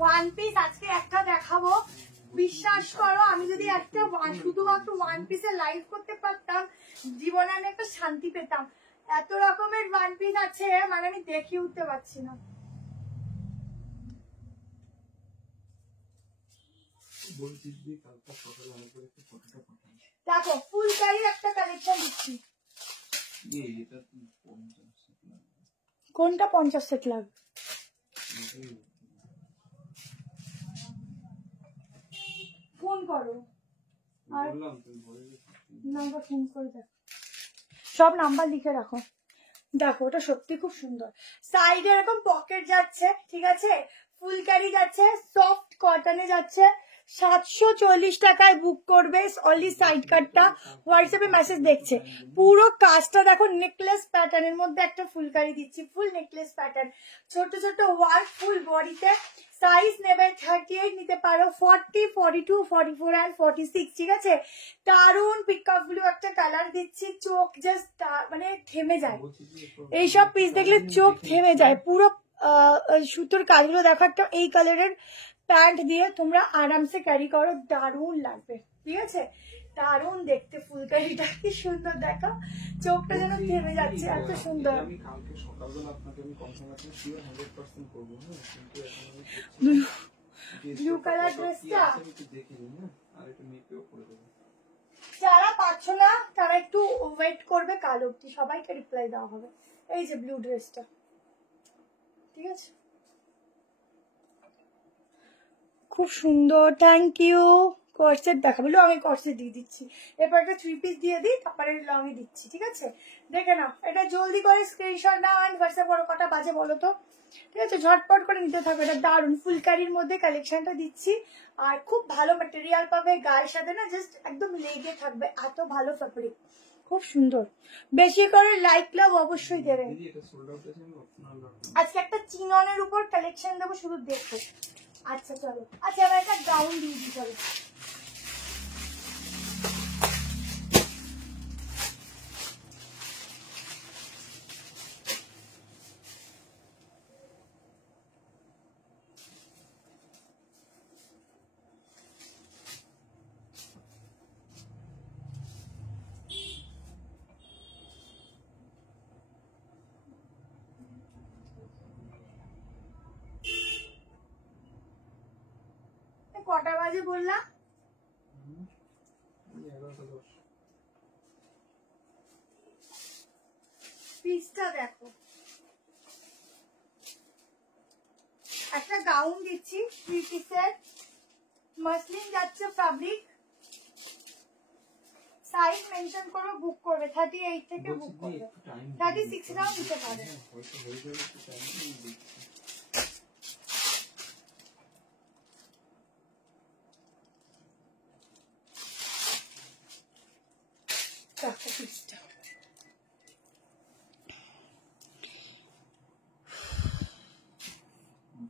ওয়ান পিস আজকে একটা দেখাবো, বিশ্বাস করো আমি যদি একটা শুধুমাত্র ওয়ান পিসে লাইভ করতে পারতাম, জীবনে আমি একটা শান্তি পেতাম। এত রকমের ওয়ান পিস আছে, মানে আমি দেখে উঠতে পারছি না। বলছি দিদি কালকে সকালে আমি করে একটু ফটোটা পাঠাই। দেখো ফুলকারির একটা কালেকশন দিচ্ছি। এটা 50 লাগবে। কোনটা 50 সেট লাগবে? ফোন করো আর বললাম তুমি বলে দিচ্ছি। নাম্বার ফোন করে দেখো, সব নাম্বার লিখে রাখো। দেখো ওটা সত্যি খুব সুন্দর, সাইডে এরকম পকেট যাচ্ছে, ঠিক আছে, ফুলকারি যাচ্ছে, সফট কটনে যাচ্ছে, 740 টাকায় বুক করবে। অনলি সাইড কাটটা হোয়াটসঅ্যাপে মেসেজ দেখছে, পুরো কাজটা দেখো, নেকলেস প্যাটার্নের মধ্যে একটা ফুলকারি দিচ্ছি, ফুল নেকলেস প্যাটার্ন, ছোট ছোট ওয়ার্ক, ফুল বডিতে। সাইজ নেবে 38 নিতে পারো, 40, 42, 44 and 46, ঠিক আছে। দারুন পিকআপ ব্লু একটা কালার দিচ্ছি, চোখ জাস্ট মানে থেমে যায়, এইসব পিস দেখলে চোখ থেমে যায়। পুরো সুতোর কাজগুলো দেখো, একটা এই কালারের প্যান্ট দিয়ে তোমরা আরামসে ক্যারি করো, দারুণ লাগবে, ঠিক আছে, দারুণ দেখতে। ফুলকারিটা কি সুন্দর, দেখো চোখটা যেন থেমে যাচ্ছে, এত সুন্দর। আমি কালকে সকালবেলা আপনাকে আমি কনফার্মেশন শিওর 100% করব, হ্যাঁ, কিন্তু এখন আমি ব্লু কালার ড্রেসটা আমি একটু দেখে নিই, হ্যাঁ, আর একটু মেকআপ করে দেবো। যারা পাচ্ছ না তারা একটু ওয়েট করবে, কাল অব্দি সবাইকে রিপ্লাই দেওয়া হবে। এই যে ব্লু ড্রেসটা, ঠিক আছে, খুব সুন্দর, থ্যাংক ইউ। কর্সেট দেখাবো, লং এ কর্সেট দিয়ে দিচ্ছি, এরপর একটা 3 পিস দিয়ে দিই, তারপরে লং এ দিচ্ছি, ঠিক আছে। দেখে নাও, এটা জলদি করে স্ক্রিনশট নাও আর হোয়াটসঅ্যাপ করো, কটা বাজে বলো তো, ঠিক আছে, ঝটপট করে নিতে থাকো। এটা দারুন ফুলকারির মধ্যে কালেকশনটা দিচ্ছি, আর খুব ভালো ম্যাটেরিয়াল পাবে, গায়ের সাথে না জাস্ট একদম লেগে থাকবে, এত ভালো ফ্যাব্রিক, খুব সুন্দর। বেশি করে লাইক লাভ অবশ্যই দেবে। দিদি এটা সোল্ড আউট আছে, আমি অপশনাল রাখলাম। আজকে একটা চিননের উপর কালেকশন দেবো, শুধু দেখো। আচ্ছা চলো, আচ্ছা এবার একটা গাউন দিয়ে দিই, চলো। কটা বাজে বললাম? 11:10। পিসটা দেখো, একটা গাউন দিচ্ছি 3 পিসের, মাসলিন যাচ্ছে ফ্যাব্রিক, সাইজ মেনশন করবে, বুক করবে 38 থেকে বুক বলছি করবে, একটু টাইম 36 নাও দিতে পারে। হয়তো হয়ে যাবে, একটু টাইম দিচ্ছি। দেখো পিসটা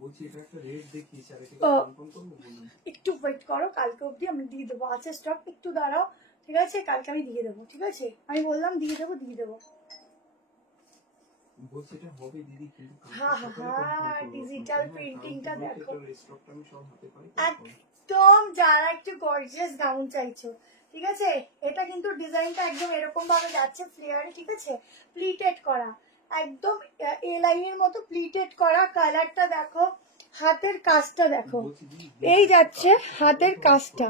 বলছি এটা একটা রেট দেখিয়েছি, আর এটা ও। কনফার্ম করবো বলুন। একটু ওয়েট করো, কালকে অবধি আমি দিয়ে দেবো, আছে স্টক, একটু দাঁড়াও, ঠিক আছে? কালকে আমি দিয়ে দেবো, ঠিক আছে? আমি বললাম দিয়ে দেবো, দিয়ে দেবো। বলছি এটা হবে দিদি, কিন্তু হ্যাঁ হ্যাঁ হ্যাঁ, ডিজিটাল প্রিন্টিংটা দেখো স্টকটা আমি সব হাতে পাই। একদম। যারা একটু গর্জিয়াস গাউন চাইছো, ঠিক আছে, এটা কিন্তু ডিজাইনটা একদম এরকম ভাবে যাচ্ছে ফ্লেয়ারে, ঠিক আছে? প্লিটেড করা, একদম এ লাইনের মতো প্লিটেড করা। কালারটা দেখো, হাতের কাজটা দেখো, এই যাচ্ছে হাতের কাজটা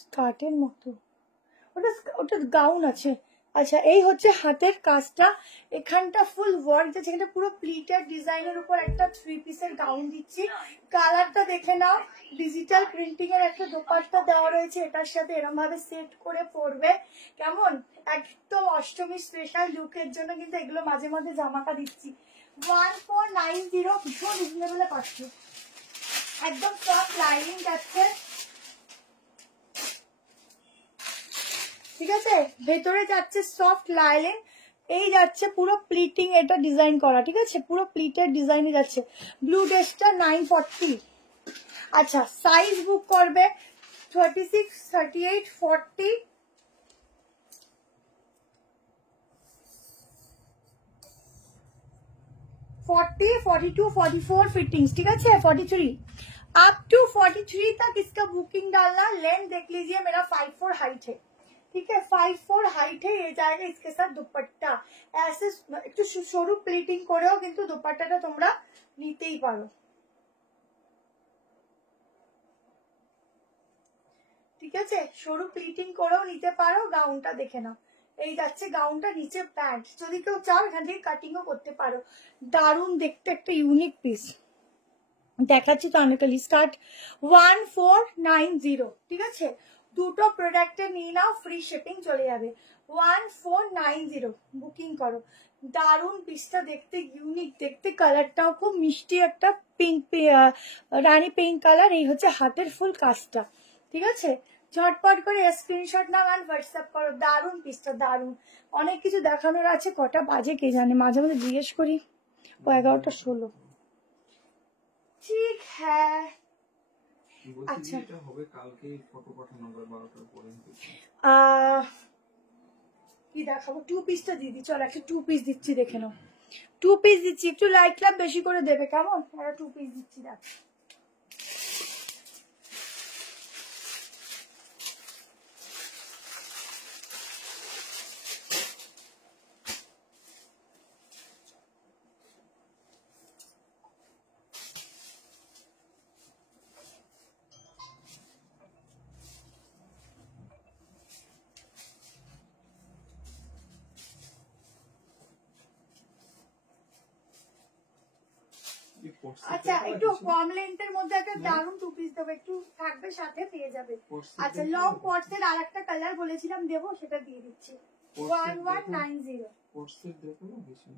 স্কার্টের মতো, ওটা ওটা গাউন আছে। আচ্ছা, এই হচ্ছে হাতের কাজটা, এখানটা ফুল ওয়ার্ক যাচ্ছে, এখানটা পুরো প্লিটেড ডিজাইনের উপর একটা 3 পিসের গাউন দিচ্ছি। কালারটা দেখে নাও, ডিজিটাল প্রিন্টিং এর একটা দোপাট্টা দেওয়া রয়েছে, এটার সাথে এরকম ভাবে সেট করে পরবে, কেমন? একদম অষ্টমী স্পেশাল লুকের জন্য কিন্তু এগুলো মাঝে মাঝে জামাটা দিচ্ছি। 1490, ভীষণ রিজনেবলে পাচ্ছ, একদম সফট লাইনিং যাচ্ছে, ঠিক আছে? ভেতরে যাচ্ছে সফট লাইনিং, এই যাচ্ছে পুরো প্লিটিং, এটা ডিজাইন করা, ঠিক আছে? পুরো প্লিটেড ডিজাইনে যাচ্ছে। ব্লু ড্রেসটা 940। আচ্ছা, সাইজ বুক করবে 36, 38, 40, 40, 42, 44 फिटिंग्स, ठीक है? 43 अप टू 43 तक इसका बुकिंग डालना। लेंथ देख लीजिए, मेरा 5'4" हाइट है, ठीक है? 5'4" हाइट है, ये जाएगा इसके साथ दुपट्टा। ऐसे একটু সরু প্লিটিং করেও কিন্তু দুপাট্টাটা তোমরা নিতেই পারো, ঠিক আছে? সরু প্লিটিং করেও নিতে পারো। গাউনটা দেখে নাও, এই যাচ্ছে গাউনটা, নিচে প্যান্ট, যদি কেউ চাও এখান থেকে কাটিংও করতে পারো। দারুণ দেখতে, একটা ইউনিক পিস দেখাচ্ছি তো আনারকলি। স্টার্ট 1490, ঠিক আছে? দুটো প্রোডাক্টে নিয়ে নাও, ফ্রি শিপিং চলে যাবে। 1490 বুকিং করো। দারুণ পিসটা দেখতে, ইউনিক দেখতে, কালারটাও খুব মিষ্টি, একটা পিঙ্ক, রানী পিঙ্ক কালার। এই হচ্ছে হাতের ফুল কাজটা, ঠিক আছে? ঝটপট করে স্ক্রিনশট নাও আর হোয়াটসঅ্যাপ করো। দারুণ পিসটা, দারুণ। অনেক কিছু দেখানোর আছে, কটা বাজে কে জানে, মাঝে মাঝে জিজ্ঞেস করি। ও 11:16, ঠিক হ্যাঁ। আচ্ছা, এটা হবে কালকে, ফটো পাঠানো হবে 12টার পরে। কি দেখাবো? 2 পিসটা দিদি, চল একটা 2 পিস দিচ্ছি, দেখে নাও। 2 পিস দিচ্ছি, একটু লাইট ক্লাব বেশি করে দেবে, কেমন? একটা 2 পিস দিচ্ছি, দেখ। আচ্ছা, একটু কম লেন্থের মধ্যে একটা দারুণ 2 পিস দেবো, একটু থাকবে সাথে, পেয়ে যাবে। আচ্ছা, লং পটসের আর একটা কালার বলেছিলাম দেবো, সেটা দিয়ে দিচ্ছি। 1190 পটসের দেখো না বেশি।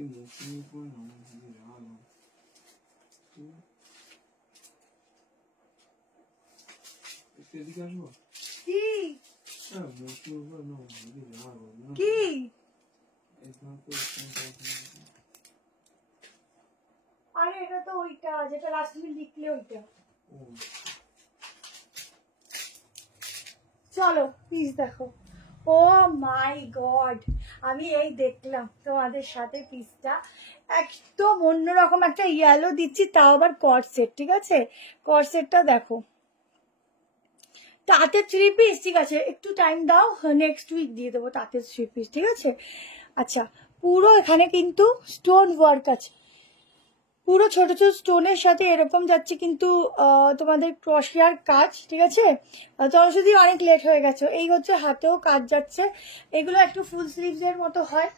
এই মৌসুমি কোন নাম দিদি রাগ। এদিকে আসবো কি? হ্যাঁ, মৌসুমি কোন নাম দিদি রাগ কি? আরে এটা তো ওইটা যেটা রাসমিল লিখলে, ওইটা। চলো পিস দেখো। ও মাই গড, আমি এই দেখলাম তোমাদের সাথে পিসটা, একদম অন্যরকম একটা ইয়েলো দিচ্ছি, তাও আবার কর্সেট, ঠিক আছে? কর্সেটটা দেখো, তাঁতের 3 পিস, ঠিক আছে? একটু টাইম দাও, নেক্সট উইক দিয়ে দেবো তাঁতের 3 পিস, ঠিক আছে? আচ্ছা, পুরো এখানে কিন্তু স্টোন ওয়ার্ক আছে, পুরো ছোট ছোট স্টোনের সাথে এরকম যাচ্ছে কিন্তু তোমাদের ক্রশিয়ার কাজ, ঠিক আছে? তোমার যদি অনেক লেট হয়ে গেছো, এই হচ্ছে হাতেও কাজ যাচ্ছে। এগুলো একটু ফুল স্লিভস এর মতো হয়,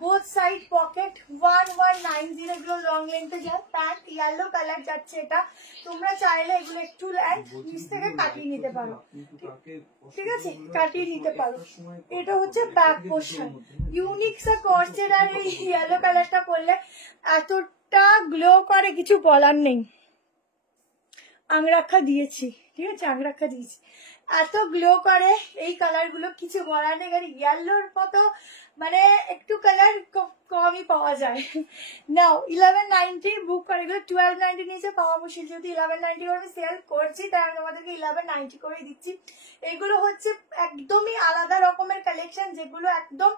বোথ সাইড পকেট 1190 এগুলো লং লেন্থে যায়। প্যান্ট ইয়েলো কালার যাচ্ছে এটা, তোমরা চাইলে এগুলো একটু নিচ থেকে কাটিয়ে নিতে পারো, ঠিক আছে, কাটিয়ে নিতে পারো। এটা হচ্ছে ব্যাক পোর্শন, ইউনিক সা কর্সেট, আর এই ইয়েলো কালারটা পরলে এতটা গ্লো করে কিছু বলার নেই। আংরাক্ষা দিয়েছি, ঠিক আছে, আংরাক্ষা দিয়েছি, এত গ্লো করে এই কালার গুলো কিছু বলার নেই। আর ইয়েলোর মতো মানে একটু কালার কমই পাওয়া যায়। নাও 1190 বুক করে, এগুলো 1290 নিচে পাওয়া মুশকিল, যেহেতু 1190 করে সেল করছি তাই আমি তোমাদেরকে 1190 করে দিচ্ছি। এগুলো হচ্ছে একদমই আলাদা রকমের কালেকশন, যেগুলো একদম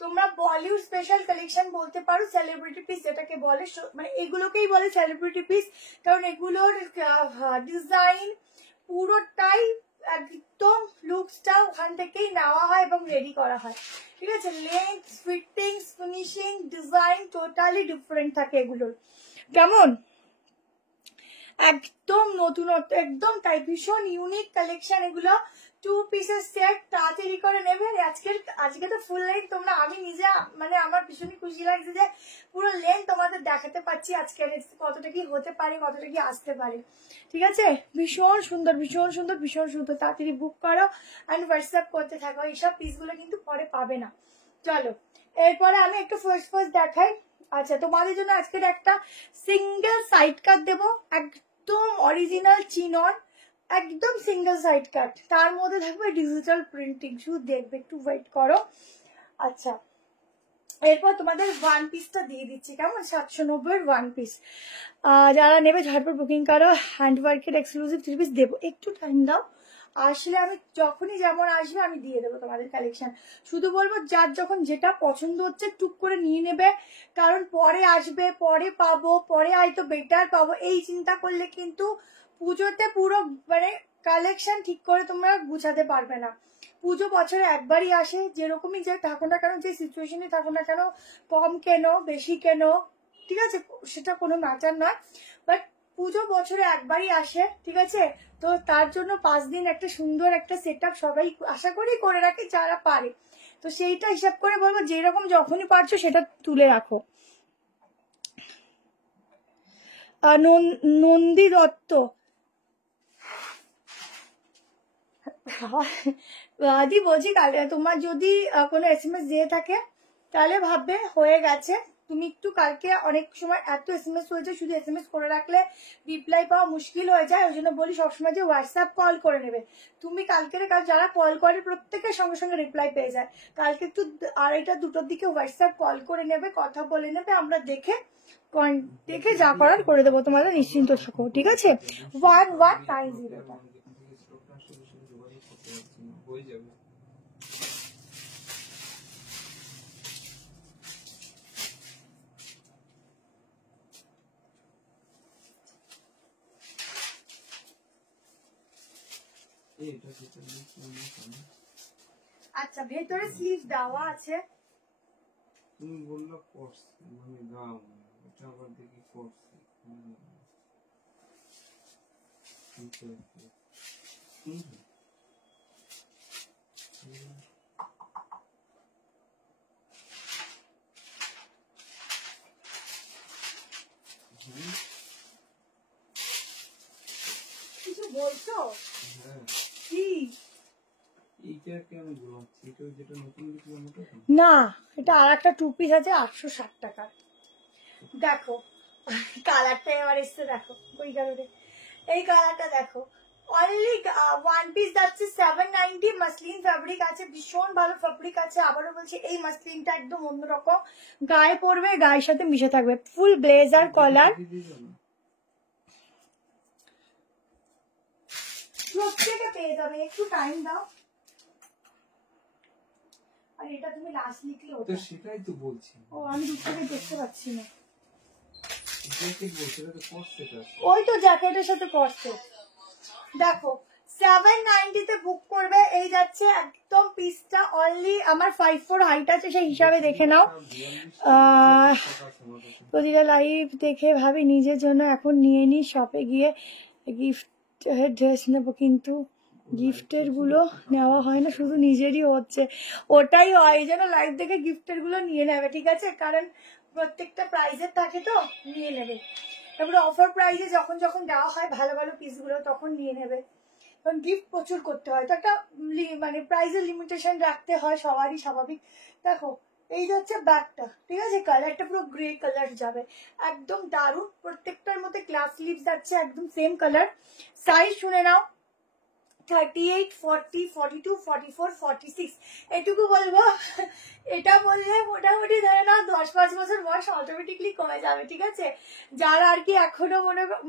তোমরা বলিউড স্পেশাল কালেকশন বলতে পারো, সেলিব্রিটি পিস যেটাকে বলে, মানে এগুলোকেই বলে সেলিব্রিটি পিস, কারণ এগুলোর ডিজাইন পুরোটাই একদম লুকসটা ওখান থেকেই নেওয়া হয় এবং রেডি করা হয়, ঠিক আছে। Length, fittings, finishing, design totally different থাকে এগুলোর, কেমন একদম নতুনত্ব, একদম তাই ভীষণ ইউনিক কালেকশন এগুলো। 2 পিসের সেট, তাড়াতাড়ি করে নেবে। আজকে তো ফুল লেন্থ, তোমরা, আমি নিজে মানে আমার ভীষণই খুশি লাগছে যে পুরো লেন্থ তোমাদের দেখাতে পাচ্ছি আজকের, কতটা কি হতে পারে, কতটা কি আসতে পারে, ঠিক আছে। ভীষণ সুন্দর, ভীষণ সুন্দর, ভীষণ সুন্দর। তাড়াতাড়ি বুক করো অ্যান্ড হোয়াটসঅ্যাপ করতে থাকো, এইসব পিসগুলো কিন্তু পরে পাবে না। চলো এরপরে আমি একটু ফার্স্ট দেখাই। আচ্ছা, তোমাদের জন্য আজকের একটা সিঙ্গেল সাইড কাট দেবো, একদম অরিজিনাল চিনন, একদম সিঙ্গেল সাইড কাট, তার মধ্যে থাকবে ডিজিটাল প্রিন্টিং, শুধু দেখবে, একটু ওয়েট করো। আচ্ছা, এরপর তোমাদের ওয়ান পিসটা দিয়ে দিচ্ছি, কেমন, 790 ওয়ান পিস। যারা নেবে ঝটপট বুকিং করো, হ্যান্ডওয়ার্কের এক্সক্লুসিভ 3 পিস দেবো, একটু টাইম দাও, আসলে আমি যখনই যেমন আসবে আমি দিয়ে দেবো তোমাদের কালেকশন। শুধু বলবো যার যখন যেটা পছন্দ হচ্ছে টুক করে নিয়ে নেবে, কারণ পরে আসবে, পরে পাবো, পরে হয়তো বেটার পাবো, এই চিন্তা করলে কিন্তু পুজোতে পুরো মানে কালেকশন ঠিক করে তোমরা গুছাতে পারবে না। পুজো বছরে একবারই আসে, যেরকমই যে থাকো না কেন, যে সিচুয়েশনে থাকো না কেন, কম কেন বেশি কেন, ঠিক আছে, সেটা কোনো ম্যাটার নয়, বাট পুজো বছরে একবারই আসে, ঠিক আছে। তো তার জন্য 5 দিন একটা সুন্দর একটা সেট আপ সবাই আশা করি করে রাখে যারা পারে, তো সেইটা হিসাব করে বলবো যেরকম যখনই পারছো সেটা তুলে রাখো। নন্দী দত্ত, দি বলছি, কালে তোমার যদি কোনো SMS দিয়ে থাকে তাহলে ভাববে হয়ে গেছে। তুমি একটু কালকে অনেক সময় এত SMS হয়েছে, শুধু SMS করে রাখলে রিপ্লাই পাওয়া মুশকিল হয়ে যায়, ওই জন্য বলি সবসময় যে হোয়াটসঅ্যাপ কল করে নেবে। তুমি কালকের কাজ যারা কল করে প্রত্যেকের সঙ্গে সঙ্গে রিপ্লাই পেয়ে যায়, কালকে একটু 2:30 2টোর দিকে হোয়াটসঅ্যাপ কল করে নেবে, কথা বলে নেবে, আমরা দেখে যা করার করে দেবো, তোমাদের নিশ্চিন্ত থাকো, ঠিক আছে। 1190 হয়ে যাবে। আচ্ছা, ভেতরে স্লিভ দেওয়া আছে, তুমি বললো কোর্স মানে গাউন, এটা আবার দেখি কোর্স কিছু বলছো? হ্যাঁ, কি এইটাকে আমি ঘুমাচ্ছি, এটা যেটা নতুন দেখলাম ওটা তো? না, এটা আর একটা 2 পিস আছে 860 টাকা। দেখো কালারটা এবার এসছে, দেখো ওই কালারে, এই কালারটা দেখো, অনলি ওয়ান পিস যাচ্ছে 790, মাসলিন ফ্যাব্রিক আছে, ভীষণ ভালো ফ্যাব্রিক আছে। আবারও বলছি এই মাসলিনটা একদম অন্যরকম, গায়ে পরবে, গায়ের সাথে মিশে থাকবে, ফুল ব্লেজার কলার, প্রত্যেকে পেয়ে যাবে, একটু টাইম দাও। আর এটা তুমি লাস্ট লিখলে তো সেটাই তো বলছি, ও আমি দূর থেকে দেখতে পাচ্ছি না, জ্যাকেট বলছে, এটা তো কোর্স সেট আছে, ওই তো জ্যাকেটের সাথে পড়ছে। দেখো 790 তে বুক করবে, এই যাচ্ছে একদম পিসটা, অনলি আমার 5'4" হাইট আছে, সেই হিসাবে দেখে নাও। প্রতিটা লাইভ দেখে ভাবি নিজের জন্য এখন নিয়ে নি, শপে গিয়ে গিফট ড্রেস নেবো, কিন্তু গিফটের গুলো নেওয়া হয় না, শুধু নিজেরই হচ্ছে, ওটাই হয়, এই জন্য লাইভ দেখে গিফটের গুলো নিয়ে নেবে, ঠিক আছে, কারণ প্রত্যেকটা প্রাইজের থাকে তো নিয়ে নেবে। তারপরে অফার প্রাইজে যখন যখন দেওয়া হয় ভালো ভালো পিসগুলো তখন নিয়ে নেবে, কারণ গিফট প্রচুর করতে হয় তো একটা মানে প্রাইজের লিমিটেশন রাখতে হয়, সবারই স্বাভাবিক। দেখো এই যে হচ্ছে ব্যাগটা, ঠিক আছে, কালারটা পুরো গ্রে কালার যাবে, একদম দারুণ, প্রত্যেকটার মধ্যে গ্লাস স্লিভস যাচ্ছে, একদম সেম কালার। সাইজ শুনে নাও, 38, 40, 42, 44, 46, এটুকু বলবো। এটা বললে মোটামুটি ধরে না 10-5 বছর বয়স অটোমেটিকলি কমে যাবে, ঠিক আছে। যারা আর কি এখনো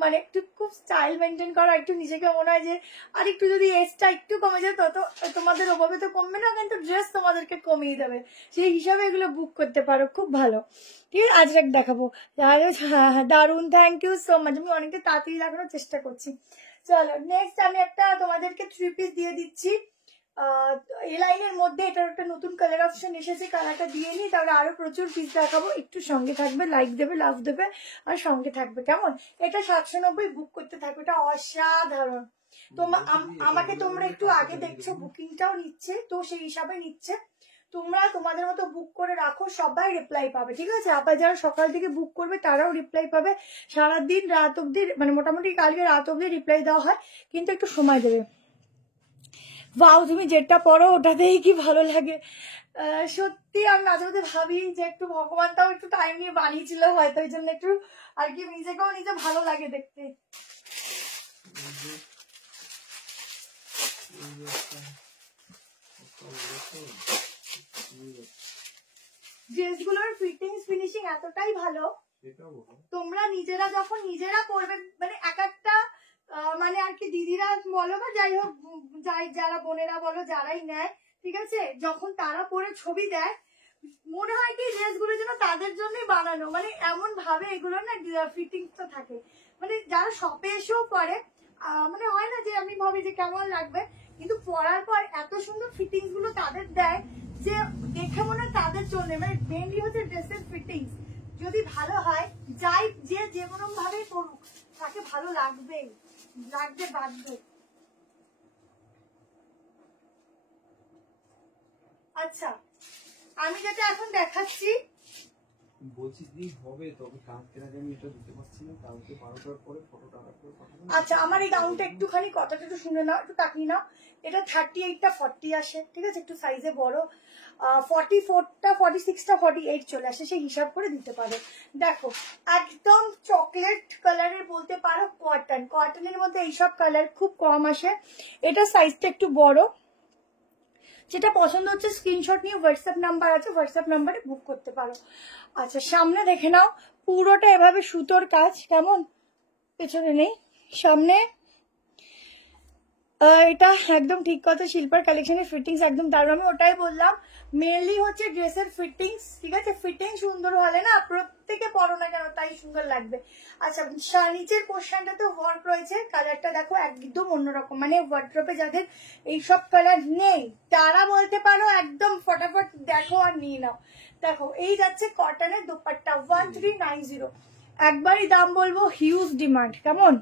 মানে একটু খুব স্টাইল মেনটেন করা, একটু নিজেকে মনে হয় যে আর একটু যদি এজটা একটু কমে যায়, তত তোমাদের ওভাবে তো কমবে না, কিন্তু ড্রেস তোমাদেরকে কমিয়ে দেবে, সেই হিসাবে এগুলো বুক করতে পারো, খুব ভালো। ঠিক আছে, আজ দেখাবো। হ্যাঁ দারুণ, থ্যাংক ইউ সো মাচ, আমি অনেকটা তাড়াতাড়ি দেখানোর চেষ্টা করছি। চলো নেক্সট আমি একটা তোমাদেরকে 3 পিস দিয়ে দিচ্ছি এ লাইনের মধ্যে, এটার একটা নতুন কালার অপশন এসেছে, কালারটা দিয়ে নিই, তারপরে আরো প্রচুর পিস দেখাবো, একটু সঙ্গে থাকবে, লাইক দেবে, লাভ দেবে, আর সঙ্গে থাকবে, কেমন। এটা 790 বুক করতে থাকবে, এটা অসাধারণ। আমাকে তোমরা একটু আগে দেখছো, বুকিংটাও নিচ্ছে, তো সেই হিসাবে নিচ্ছে, তোমরা তোমাদের মতো বুক করে রাখো, সবাই রিপ্লাই পাবে, ঠিক আছে। আবার যারা সকাল থেকে বুক করবে তারাও রিপ্লাই পাবে, সারাদিন রাত অব্দি, মানে মোটামুটি কালকে রাত অব্দি রিপ্লাই দেওয়া হয়, কিন্তু একটু সময় দেবে। বাউ, তুমি যেটা পড়ো ওটাতেই কি ভালো লাগে, সত্যি আমি মাঝে মধ্যে ভাবি যে একটু ভগবানটাও একটু টাইম নিয়ে বানিয়েছিল হয়তো, ওই জন্য একটু আর কি নিজেকেও নিজে ভালো লাগে দেখতে। ড্রেসগুলোর ফিটিংস ফিনিশিং এতটাই ভালো, তোমরা নিজেরা যখন নিজেরা করবে, মানে এক একটা মানে আর কি দিদিরা বলো বা যাই হোক, যারা বোনেরা বলো, যারাই নেয়, ঠিক আছে, যখন তারা পরে ছবি দেয়, মনে হয় কি ড্রেসগুলো যেন তাদের জন্যই বানানো, মানে এমন ভাবে এগুলো না ফিটিংসটা থাকে, মানে যারা শপে এসেও পরে, মানে হয় না যে আমি ভাবি যে কেমন লাগবে, কিন্তু পরার পর এত সুন্দর ফিটিংস গুলো তাদের দেয় যে দেখে মনে হয় তাদের জন্য, মানে মেনলি হচ্ছে ড্রেসের ফিটিংস যদি ভালো হয়, যাই যে কোনো ভাবে করুক তাকে ভালো লাগবেই, লাগবে বাধ্য। আচ্ছা, আমি যেটা এখন দেখাচ্ছি, বলছি কি হবে, তবে কালকের আগে আমি এটা দিতে পারছি না, কালকে 12টার পরে ফটোটা রাখবো। আচ্ছা, আমার এই গাউনটা একটুখানি কথাটা একটু শুনে নাও, একটু তাকিয়ে নাও, এটা 38টা 40 আসে, ঠিক আছে, একটু সাইজে বড়, 44টা 46টা 48 চলে আসে, সেই হিসাব করে দিতে পারো। দেখো একদম চকলেট কালারের বলতে পারো, কটনের মধ্যে এইসব কালার খুব কম আসে, এটা সাইজটা একটু বড়, যেটা পছন্দ হচ্ছে স্ক্রিনশট নিয়ে হোয়াটসঅ্যাপ নাম্বার আছে, হোয়াটসঅ্যাপ নাম্বারে বুক করতে পারো। আচ্ছা, সামনে দেখে নাও, পুরোটা এভাবে সুতোর কাজ, কেমন, পেছনে নেই, সামনে। এটা একদম ঠিক কথা, শিল্পার কালেকশনের ফিটিংস একদম দারুণ, আমি ওটাই বললাম, মেনলি হচ্ছে ড্রেসের ফিটিংস, ঠিক আছে, ফিটিং সুন্দর হলে না প্রত্যেকে পরো না কেন তাই সুন্দর লাগবে। আচ্ছা, নিচের পোর্শনটাতে ওয়ার্ক রয়েছে, কালারটা দেখো একদম অন্যরকম, মানে ওয়ার্ড্রপে যাদের এইসব কালার নেই তারা বলতে পারো একদম ফটাফট দেখো আর নিয়ে নাও। দেখো এই যাচ্ছে কটনের দোপাট্টা, 1390, একবারই দাম বলবো, হিউজ ডিমান্ড, কেমন।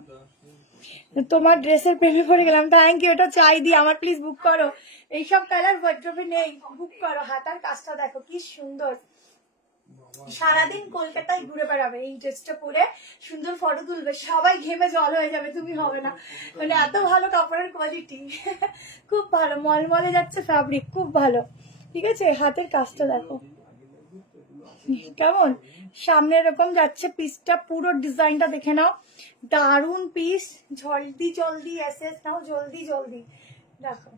তোমার ড্রেসের প্রেমে পড়ে গেলাম, থ্যাংক ইউ, এটা চাই দি আমার, প্লিজ বুক করো, এইসব কালার ওয়ার্ড্রপে নেই, বুক করো। হাতার কাজটা দেখো কি সুন্দর, সারাদিন কলকাতায় ঘুরে বেড়াবে এই ড্রেসটা পরে, সুন্দর ফটো তুলবে, সবাই ঘেমে জল হয়ে যাবে, তুমি হবে না, মানে এত ভালো কাপড়ের কোয়ালিটি, খুব ভালো, মলমলে যাচ্ছে ফ্যাব্রিক, খুব ভালো, ঠিক আছে। হাতের কাজটা দেখো কেমন, সামনে এরকম যাচ্ছে পিসটা, পুরো ডিজাইনটা দেখে নাও, দারুন পিস, জলদি এসএস নাও, জলদি দেখো,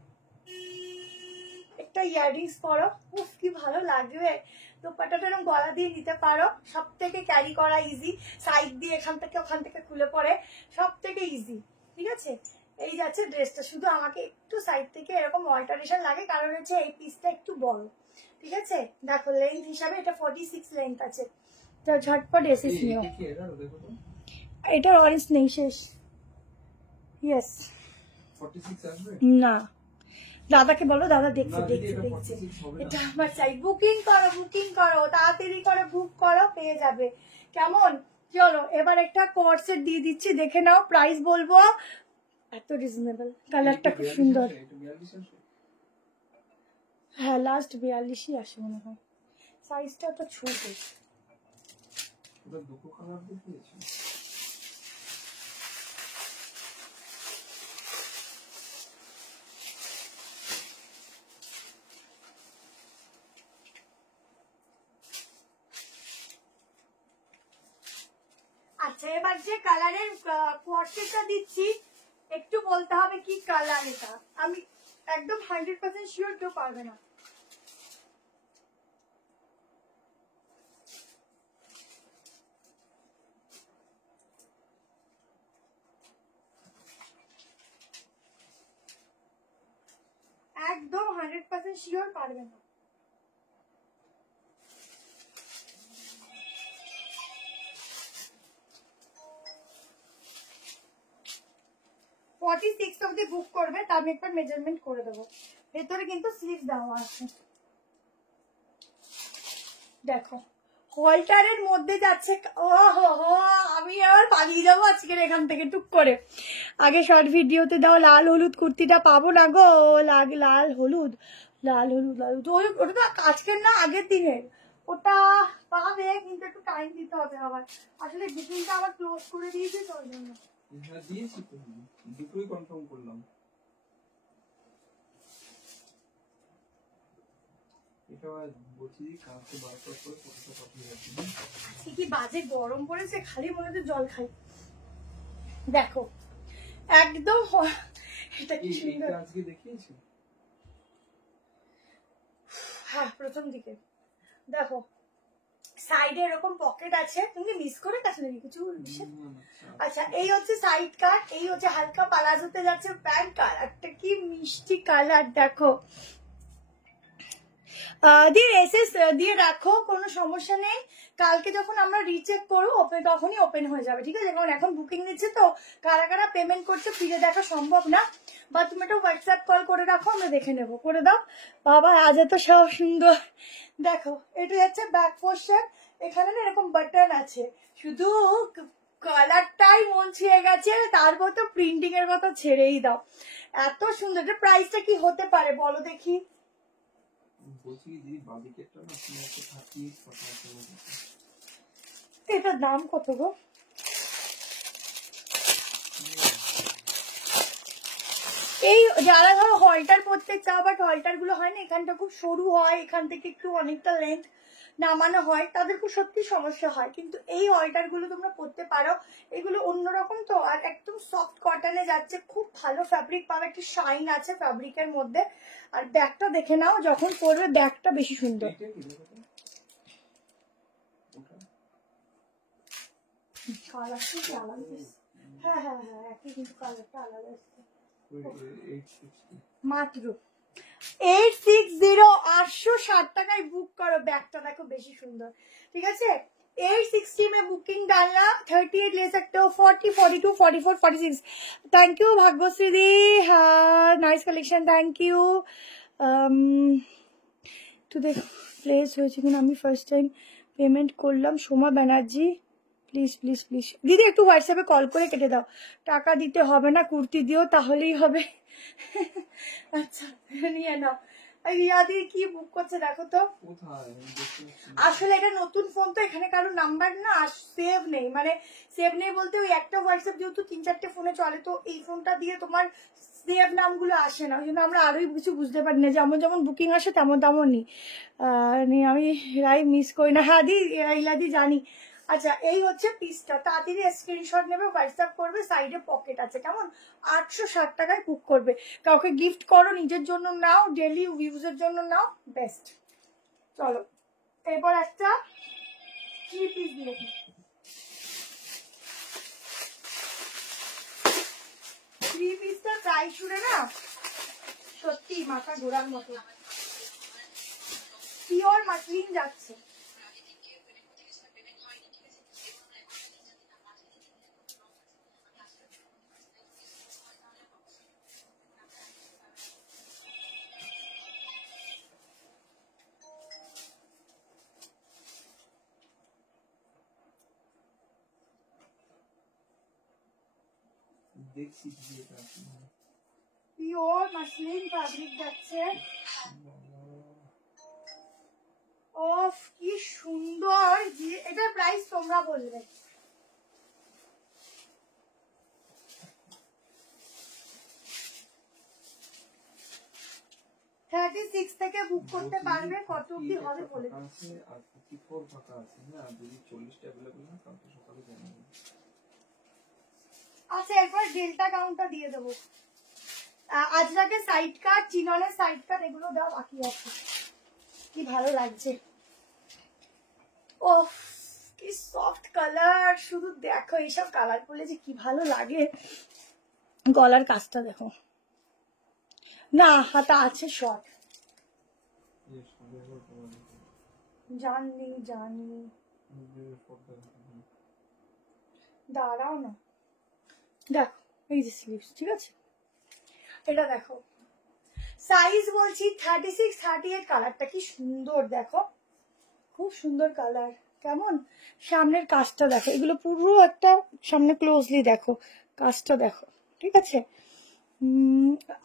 একটা ইয়াররিংস পরো, উফ কি ভালো লাগবে, দোপাট্টাটা এরকম গলা দিয়ে নিতে পারো, সব থেকে ক্যারি করা ইজি, সাইড দিয়ে এখান থেকে ওখান থেকে খুলে পড়ে, সব থেকে ইজি, ঠিক আছে। এই যাচ্ছে ড্রেসটা, শুধু আমাকে একটু সাইড থেকে এরকম অল্টারেশন লাগে, কারণ হচ্ছে এই পিসটা একটু বড়, ঠিক আছে। দেখো লেন্থ হিসাবে এটা 46 লেন্থ আছে, তো ঝটপট এসেস নিও। এটার অরেঞ্জ নেই, শেষ, ইয়েস 46 আসবে না, দাদাকে বলো, দাদা দেখছে, এটা আমার চাই, বুকিং করো তাড়াতাড়ি করে, বুক করো, পেয়ে যাবে, কেমন। চলো এবার একটা কোর্সেট দিয়ে দিচ্ছি, দেখে নাও, প্রাইস বলবো এত রিজনেবল, কালারটা খুব সুন্দর। এটা 42 আসে। হ্যাঁ লাস্ট 42ই আসে মনে হয়, সাইজটা তো ছোট। ওটা দুটো কালার দেখিয়েছে। আচ্ছা এবার যে কালারের কোয়ার্টেটটা দিচ্ছি একটু বলতে হবে কি কালার এটা, আমি একদম 100% শিওর কেউ পারবে না। একদম 100% শিওর পারবে না। ফর্টি সিক্স অব্দি বুক করবে, তা আমি একবার মেজারমেন্ট করে দেবো। ভেতরে কিন্তু স্লিভ দেওয়া আছে। দেখো হলটারের মধ্যে যাচ্ছে। ও হো, আমি আর পালিয়ে যাবো আজকের এখান থেকে টুক করে। আগে শর্ট ভিডিওতে দাও লাল হলুদ কুর্তিটা পাবো না গো, লাল হলুদ লাল হলুদ লাল হলুদ, ওটা তো আজকের না আগের দিনের। ওটা পাবে কিন্তু একটু টাইম দিতে হবে আবার, আসলে বুকিংটা আবার ক্লোজ করে দিয়েছে তো ওই জন্য। হ্যাঁ দিয়েছি তো, দুটোই কনফার্ম করলাম। এটা বলছি কালকে বারবার করে ফটোটা পাঠিয়ে রাখি। কি বাজে গরম পড়েছে, খালি মনে হচ্ছে জল খাই। দেখো একদম এটা কি সুন্দর। এটা আজকে দেখিয়েছি। হ্যাঁ প্রথম দিকে দেখো সাইডে এরকম পকেট আছে, তুমি মিস করে গেছো নাকি কিছু? আচ্ছা এই হচ্ছে সাইড কাট, এই হচ্ছে হালকা পালাজোতে যাচ্ছে প্যান্ট। কালারটা কি মিষ্টি কালার দেখো। দিয়ে এসএস দিয়ে রাখো, কোনো সমস্যা নেই। কালকে যখন আমরা রিচেক করবো তখনই ওপেন হয়ে যাবে, ঠিক আছে? কারণ এখন বুকিং নিচ্ছে তো, কারা কারা পেমেন্ট করছে ফিরে দেখা সম্ভব না। বা তুমি একটা হোয়াটসঅ্যাপ কল করে রাখো, আমরা দেখে নেবো। করে দাও বাবা, আজ এত সব সুন্দর। দেখো এটা হচ্ছে ব্যাক পোর্শন, এখানে না এরকম বাটন আছে, শুধু কালারটাই মন ছুঁয়ে গেছে, তারপর তো প্রিন্টিং এর কথা ছেড়েই দাও। এত সুন্দর। এটা প্রাইসটা কি হতে পারে বলো দেখি? বলছি যে বাদিকেরটা না তুমি একটা 38 কথা আছে। এটার দাম কত গো? এই যারা ধরো হলটার পরতে চাও, বাট হলটার গুলো হয় না, এখানটা খুব সরু হয়, এখান থেকে একটু অনেকটা লেন্থ নামানো হয়, তাদের খুব সত্যি সমস্যা হয়। কিন্তু এই হলটার গুলো তোমরা পরতে পারো, এগুলো অন্যরকম তো, আর একদম সফট কটনে যাচ্ছে, খুব ভালো ফ্যাব্রিক পাবে, একটু শাইন আছে ফ্যাব্রিকের মধ্যে। আর ব্যাগটা দেখে নাও, যখন পরবে ব্যাগটা বেশি সুন্দর। কালারটা আলাদা, হ্যাঁ হ্যাঁ হ্যাঁ একই, কিন্তু কালারটা আলাদা এসছে। মাত্র 860, 860 টাকায় বুক করো। ব্যাগটা দেখো বেশি সুন্দর, ঠিক আছে? 860 में बुकिंग डालना, 38 ले सकते हो, 40, 42, 44, 46। Thank you Bhagyashree the, nice collection, thank you. তো দেখো প্লেস হয়েছে কিনা, আমি ফার্স্ট টাইম পেমেন্ট করলাম। Soma Banerjee, please please please দিদি একটু হোয়াটসঅ্যাপে কল করে কেটে দাও, টাকা দিতে হবে না, কুর্তি দিও তাহলেই হবে। আচ্ছা নিয়ে নাও। রিয়াদি কি বুক করছে দেখো তো। আসলে এটা নতুন ফোন তো, এখানে কারো নাম্বার না সেভ নেই, মানে সেভ নেই বলতে ওই একটা হোয়াটসঅ্যাপ যেহেতু 3-4টে ফোনে চলে, তো এই ফোনটা দিয়ে তোমার সেভ নামগুলো আসে না, ওই জন্য আমরা আরোই কিছু বুঝতে পারি না, যেমন যেমন বুকিং আসে তেমন তেমনই। আমি রাই মিস করি না। হ্যাঁ দি ইলাদি জানি। আচ্ছা এই হচ্ছে পিসটা, তাড়াতাড়ি স্ক্রিনশট নেবে, হোয়াটসঅ্যাপ করবে, সাইডে পকেট আছে, কেমন? 860 টাকায় বুক করবে। কাউকে গিফট করো, নিজের জন্য নাও, ডেলি ইউজের জন্য নাও, বেস্ট। চলো এরপর একটা 3 পিস দিয়ে দিই। 3 পিসটা প্রাইস শুনে না সত্যি মাথা ঘোরার মতো, পিওর মাসলিন যাচ্ছে। দেখছি দিদি এটা আছে না। পিওর মাসলিন ফ্যাব্রিক যাচ্ছে। ওফ কি সুন্দর, এটার প্রাইস তোমরা বলবে। $36 থেকে বুক করতে পারবে, কত অব্দি হবে বলে দিই। আছে আর 54 ফাঁকা আছে না, যদি 40টা अवेलेबल না কালকে সকালে জানাবো। আচ্ছা এরপর ডেল্টা কাউন্টটা দিয়ে দেবো। আজরাকের সাইড কাট, চিননের সাইড কাট এগুলো দেওয়া বাকি আছে। কি ভালো লাগছে, ওফ কি সফট কালার, শুধু দেখো এইসব কালার করলে যে কি ভালো লাগে। গলার কাজটা দেখো না, হাতা আছে শর্ট, এই সন্দেহ তোমার জানি দাঁড়াও না, দেখো এই যে স্লিভস, ঠিক আছে এটা দেখো সাইজ বলছি 36 38। কালারটা কি সুন্দর দেখো, খুব সুন্দর কালার। কেমন সামনের কাজটা দেখো, এগুলো পুরো একটা সামনে ক্লোজলি দেখো কাজটা দেখো, ঠিক আছে।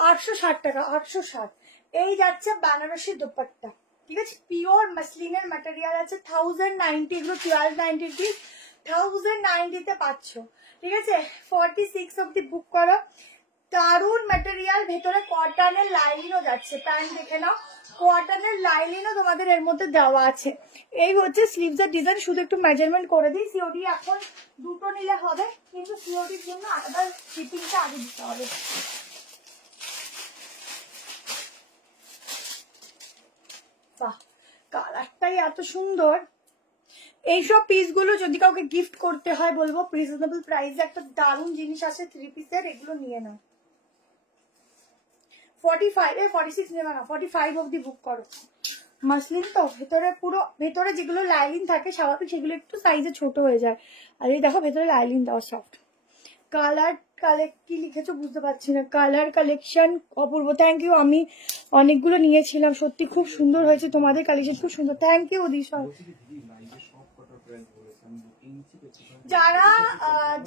860 টাকা, 860। এই যাচ্ছে বেনারসি দোপাট্টা, ঠিক আছে, পিওর মাসলিনের ম্যাটেরিয়াল আছে। 1090, এগুলো 1290 পিস, 1090 তে পাচ্ছ, ঠিক আছে। 46 অব্দি বুক করো। দারুন ম্যাটেরিয়াল, ভেতরে কটনের লাইলিনও যাচ্ছে, প্যান্ট দেখে নাও, কটনের লাইলিনও তোমাদের এর মধ্যে দেওয়া আছে। এই হচ্ছে স্লিভসের ডিজাইন, শুধু একটু মেজারমেন্ট করে দিই। সিওডি এখন দুটো নিলে হবে, কিন্তু সিওডির জন্য আলাদা শিপিংটা আগে দিতে হবে। বাহ কালারটাই এত সুন্দর। এইসব পিসগুলো যদি কাউকে গিফট করতে হয় বলবো রিজনেবল প্রাইসে একটা দারুণ জিনিস আছে 3 পিসের, এগুলো নিয়ে নাও। 45 46 নেবে না, 45 অব্দি বুক করো। মাসলিন তো ভেতরে পুরো, ভেতরে যেগুলো লাইলিন থাকে স্বাভাবিক সেগুলো একটু সাইজে ছোট হয়ে যায়, আর এই দেখো ভেতরে লাইলিন দেওয়া সফট। কালার কি লিখেছো বুঝতে পারছি না। কালার কালেকশন অপূর্ব, থ্যাংক ইউ। আমি অনেকগুলো নিয়েছিলাম, সত্যি খুব সুন্দর হয়েছে, তোমাদের কালেকশন খুব সুন্দর, থ্যাংক ইউ দিশা।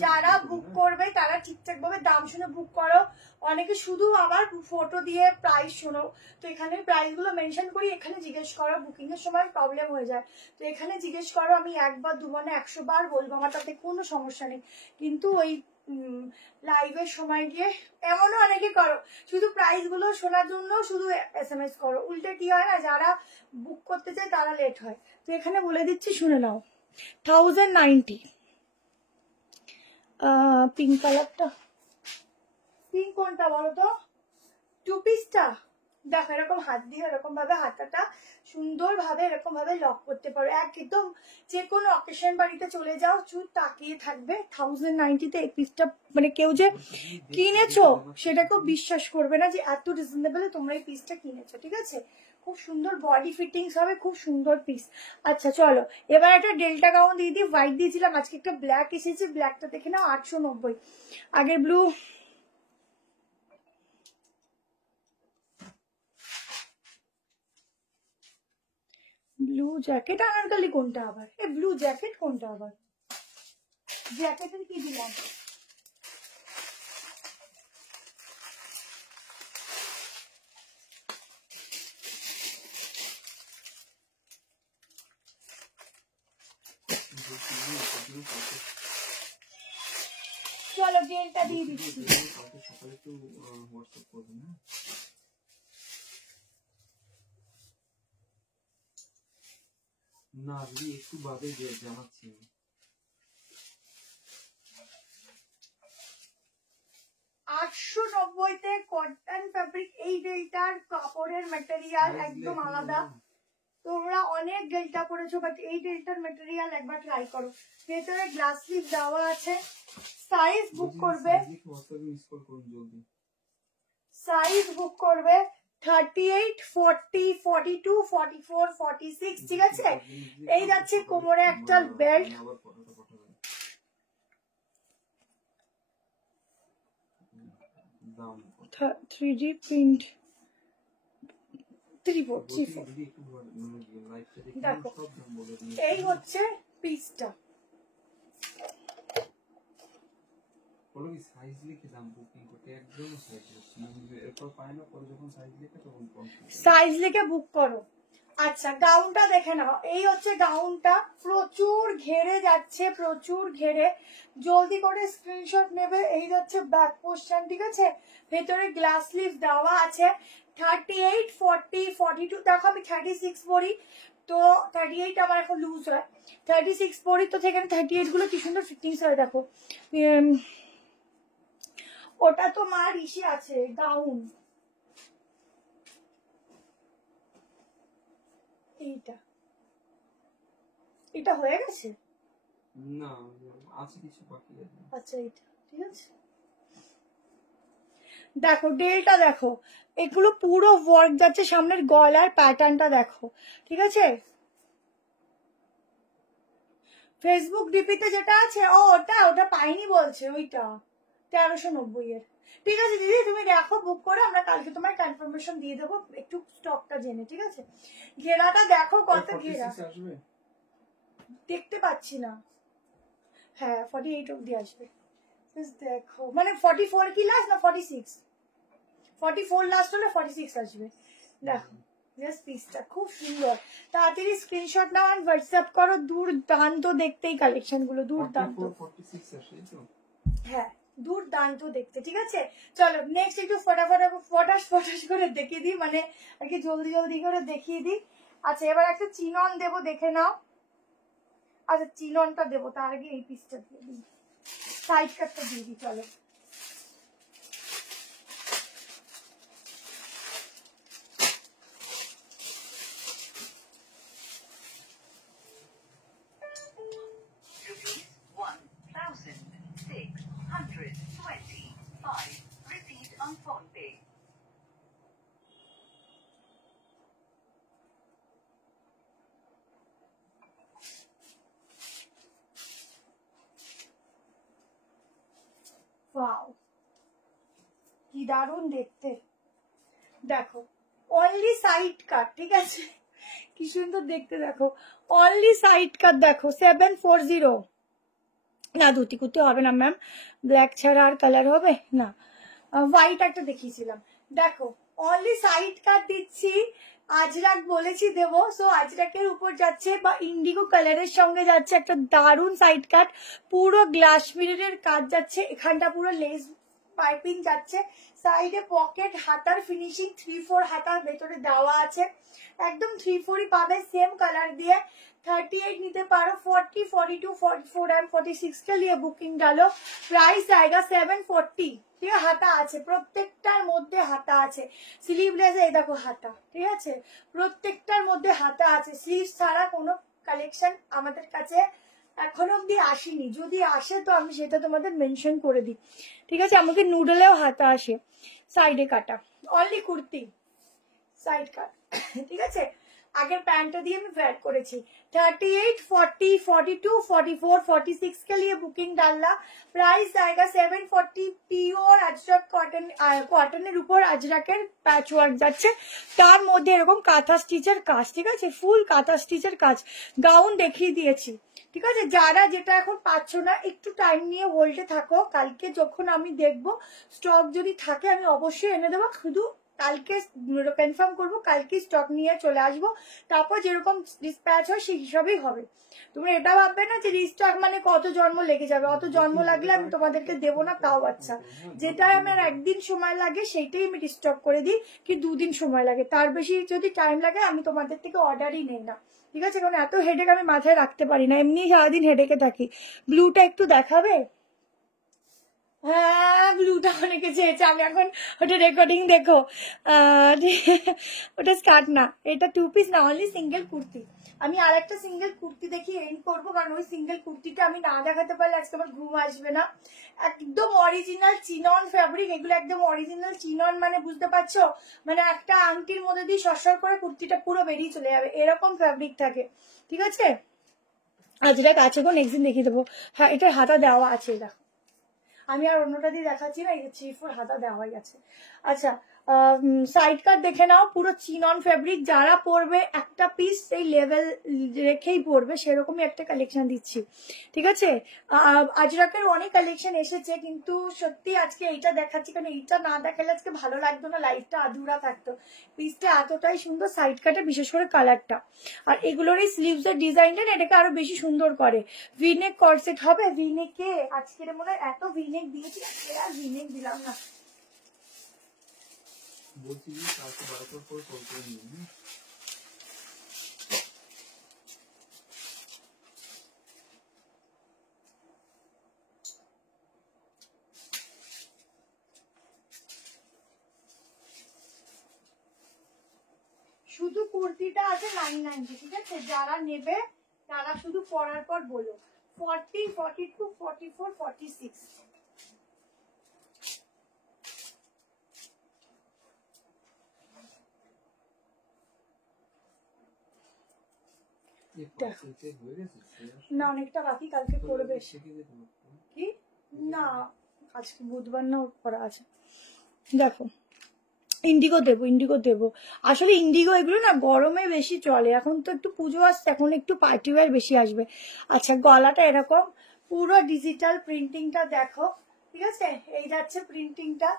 যারা বুক করবে তারা ঠিকঠাক ভাবে দাম শুনে বুক করো। অনেকে শুধু আবার ফটো দিয়ে প্রাইস শোনো, তো এখানে প্রাইস গুলো মেনশন করি, এখানে জিজ্ঞেস করো, বুকিং এর সময় প্রবলেম হয়ে যায়, তো এখানে জিজ্ঞেস করো। আমি একবার দুবার 100 বার বলবো, আমার তাতে কোনো সমস্যা নেই, কিন্তু ওই লাইভের সময় গিয়ে এমনও অনেকে করো শুধু প্রাইস গুলো শোনার জন্য শুধু SMS করো, উল্টে কি হয় না, যারা বুক করতে চায় তারা লেট হয়। তো এখানে বলে দিচ্ছি শুনে নাও। 1090 পিঙ্ক কালারটা, পিঙ্ক কোনটা বলো তো, 2 পিসটা দেখো, এরকম হাত দিয়ে এরকম ভাবে হাতাটা সুন্দর ভাবে এরকম ভাবে লক করতে পারো, একদম যে কোনো অকেশন বাড়িতে চলে যাও চুপ তাকিয়ে থাকবে। 1090 তে এই পিসটা, মানে কেউ যে কিনেছো সেটাকেও বিশ্বাস করবে না যে এত রিজনেবলে তোমরা এই পিসটা কিনেছো, ঠিক আছে। খুব সুন্দর বডি ফিটিংস হবে, খুব সুন্দর পিস। আচ্ছা চলো এবার একটা ডেল্টা গাউন দিয়ে দিই, হোয়াইট দিয়েছিলাম, আজকে একটা ব্ল্যাক এসেছে, ব্ল্যাকটা দেখে নাও 890। আগের ব্লু, ব্লু জ্যাকেট আনারকলি কোনটা আবার, এ ব্লু জ্যাকেট কোনটা আবার, জ্যাকেটের কি দিলাম, চলো ডেলটা দিয়ে দিচ্ছি। সকালে একটু হোয়াটসঅ্যাপ করবেন না, না দিদি একটু বাদে জানাচ্ছি। 890 কটন ফ্যাব্রিক, এই ডেলটার কাপড়ের ম্যাটেরিয়াল একদম আলাদা। তোমরা অনেক ডেল্টা পরেছো, বাট এই ডেল্টার ম্যাটেরিয়াল একবার ট্রাই করো। ভেতরে গ্লাস স্লিভ দেওয়া আছে। সাইজ বুক করবে, সাইজ বুক করবে 38 40 42 44 46, ঠিক আছে। এই যাচ্ছে কোমরে একটা বেল্ট, 3D প্রিন্ট 3434। দেখো এই হচ্ছে পিসটা, বলো কি সাইজ লিখে দাম বুকিং করতে একদম সাইজ লিখে এরপর পায় না, পরে যখন সাইজ লিখে তখন কনফিউজ। সাইজ লিখে বুক করো। আচ্ছা গাউনটা দেখে নাও, এই হচ্ছে গাউনটা, প্রচুর ঘেরে যাচ্ছে, প্রচুর ঘেরে, জলদি করে স্ক্রিনশট নেবে। এই যাচ্ছে ব্যাক পোর্শন, ঠিক আছে, ভেতরে গ্লাস স্লিভ দেওয়া আছে। 38, 40, 42, দেখো আমি 36 পরি, তো 38 আমার এখন লুজ হয়, 36 পরি, তো সেখানে 38 গুলো কি সুন্দর ফিটিংস হয় দেখো। ওটা তো মার ইসে আছে গাউন, এইটা এটা হয়ে গেছে। না আছে কিছু বাকি আছে। আচ্ছা এইটা ঠিক আছে। দেখো ডেলটা দেখো, এগুলো পুরো ওয়ার্ক যাচ্ছে, সামনের গলার প্যাটার্নটা দেখো, ঠিক আছে। ফেসবুক ডিপিতে যেটা আছে, ও ওটা ওটা পাইনি বলছে, ওইটা 1390 এর। ঠিক আছে দিদি, তুমি দেখো বুক করে, আমরা কালকে তোমার কনফার্মেশন দিয়ে দেবো, একটু স্টকটা জেনে, ঠিক আছে। ঘেরাটা দেখো কত ঘেরা, 46 আসবে, দেখতে পাচ্ছি না। হ্যাঁ 48 অব্দি আসবে। দেখো মানে 44 কি লাস্ট না 46, 44 লাস্ট হলে 46 আসবে। দেখো জাস্ট পিসটা খুব সুন্দর, তাড়াতাড়ি স্ক্রিনশট নাও আর হোয়াটসঅ্যাপ করো। দুর্দান্ত দেখতেই কালেকশন গুলো, দুর্দান্ত। 46 আসে তো। হ্যাঁ দুর্দান্ত দেখতে, ঠিক আছে। চলো নেক্সট একটু ফটাস ফটাস করে দেখিয়ে দিই, মানে আর কি জলদি জলদি করে দেখিয়ে দিই। আচ্ছা এবার একটা চিনন দেবো, দেখে নাও। আচ্ছা চিননটা দেবো, তার আগে এই পিসটা দিয়ে দিই, সাইড কাটটা দিয়ে দিই। চলো Rupees 1,625 received on phone pay. Wow কি দারুণ দেখতে, দেখো অনলি সাইড কাট, ঠিক আছে, কি সুন্দর দেখতে দেখো, অনলি সাইড কাট দেখো। 740 না, ধুতি কুর্তি হবে না ম্যাম, ব্ল্যাক ছাড়া আর কালার হবে না, হোয়াইট একটা দেখিয়েছিলাম। দেখো অনলি সাইড কাট দিচ্ছি, আজরাক বলেছি দেবো, সো আজরাকের উপর যাচ্ছে বা ইন্ডিগো কালারের সঙ্গে যাচ্ছে একটা দারুণ সাইড কাট, পুরো গ্লাস মিররের কাজ যাচ্ছে, এখানটা পুরো লেস পাইপিং যাচ্ছে, সাইডে পকেট, হাতার ফিনিশিং 3-4 হাতার ভেতরে দেওয়া আছে, একদম 3-4 পাবে সেম কালার দিয়ে। 38 নিতে পারো, 40, 42, 44 एंड 46 के लिए बुकिंग डालो। प्राइस आएगा 740, ঠিক আছে। হাতা আছে, প্রত্যেকটার মধ্যে হাতা আছে, স্লিভলেস এই দেখো হাতা, ঠিক আছে, প্রত্যেকটার মধ্যে হাতা আছে। স্লিভ ছাড়া কোনো কালেকশন আমাদের কাছে এখনো অব্দি আসেনি, যদি আসে তো আমি সেটা তোমাদের মেনশন করে দিই, ঠিক আছে। আমাকে নুডলেও হাতা আসে, সাইডে কাটা, অনলি কুর্তি সাইড কাট, ঠিক আছে। আগের প্যান্টটা দিয়ে আমি वेयर করেছি। 38, 40, 42, 44, 46 के लिए बुकिंग डालना। प्राइस आएगा 740। পিওর আজরাক কটন, কটনের উপর আজরাকের প্যাচ ওয়ার্ক যাচ্ছে, তার মধ্যে এরকম কাঁথা স্টিচের কাজ, ঠিক আছে, ফুল কাঁথা স্টিচের কাজ। গাউন দেখিয়ে দিয়েছি, ঠিক আছে। যারা যেটা এখন পাচ্ছ না একটু টাইম নিয়ে হোল্ডে থাকো, কালকে যখন আমি দেখবো স্টক যদি থাকে আমি অবশ্যই এনে দেবো, শুধু কালকে কনফার্ম করবো, কালকে স্টক নিয়ে চলে আসবো, তারপর যেরকম ডিসপ্যাচ হয় সেই হিসাবেই হবে। তুমি এটা ভাববে না যে রিস্টক মানে কত জন্ম লেগে যাবে, অত জন্ম লাগলে আমি তোমাদেরকে দেবো না, তাও আচ্ছা, যেটা আমার একদিন সময় লাগে সেইটাই আমি রিস্টক করে দিই, কি 2 দিন সময় লাগে, তার বেশি যদি টাইম লাগে আমি তোমাদের থেকে অর্ডারই নেই না, ঠিক আছে। কারণ এত হেডেক আমি মাথায় রাখতে পারি না, এমনি সারাদিন হেডেকে থাকি। ব্লুটা একটু দেখাবে? হ্যাঁ ব্লুটা অনেকে চেয়েছে, আমি এখন ওটা রেকর্ডিং দেখো, ওটা স্কার্ট না, এটা 2 পিস না, অনলি সিঙ্গেল কুর্তি। আমি আর একটা সিঙ্গেল কুর্তি দেখি এন্ড করবো, কারণ ওই সিঙ্গেল কুর্তিটা আমি না দেখাতে পারলে আজকে আমার ঘুম আসবে না। একদম অরিজিনাল চিনন ফ্যাব্রিক, এগুলো একদম অরিজিনাল চিনন, মানে বুঝতে পারছো, মানে একটা আংটির মধ্যে দিয়ে সরসর করে কুর্তিটা পুরো বেরিয়ে চলে যাবে, এরকম ফ্যাব্রিক থাকে, ঠিক আছে। আজরাক আছে গো, নেক্সট দিন দেখিয়ে দেবো। হ্যাঁ এটার হাতা দেওয়া আছে, দেখো আমি আর অন্যটা দিয়ে দেখাচ্ছি না, এই 3-4 হাতা দেওয়াই আছে। আচ্ছা সাইড কাট দেখে নাও, পুরো চিনন ফেব্রিক। যারা পরবে একটা পিস সেই লেভেল রেখেই পরবে, সেরকমই একটা কালেকশন দিচ্ছি, ঠিক আছে। আজরাকের অনেক কালেকশন এসেছে, কিন্তু সত্যি আজকে এইটা দেখাচ্ছি, কারণ এইটা না দেখালে আজকে ভালো লাগতো না, লাইফটা আধুরা থাকতো। পিসটা এতটাই সুন্দর, সাইড কাটে বিশেষ করে কালারটা, আর এগুলোর এই স্লিভস এর ডিজাইনটা না এটাকে আরো বেশি সুন্দর করে। ভিনেক কর্সেট হবে, ভিনেকে আজকের মনে হয় এত ভিনেক দিয়েছি, আজকে আর ভিনেক দিলাম না। বলছি যে কালকে 12টার পর কল করে নিন। শুধু কুর্তিটা আছে 990, ঠিক আছে। যারা নেবে তারা শুধু পরার পর বলো। 40, 42, 44, 46। না অনেকটা বাকি, কালকে করবে। কি না আজকে বুধবার না, করা আছে। দেখো ইন্ডিগো দেবো, ইন্ডিগো দেবো। আসলে ইন্ডিগো এগুলো না গরমে বেশি চলে, এখন তো একটু পুজো আসছে, এখন একটু পার্টি ওয়্যার বেশি আসবে। আচ্ছা গলাটা এরকম পুরো ডিজিটাল প্রিন্টিংটা দেখো, ঠিক আছে। এই যাচ্ছে প্রিন্টিংটা,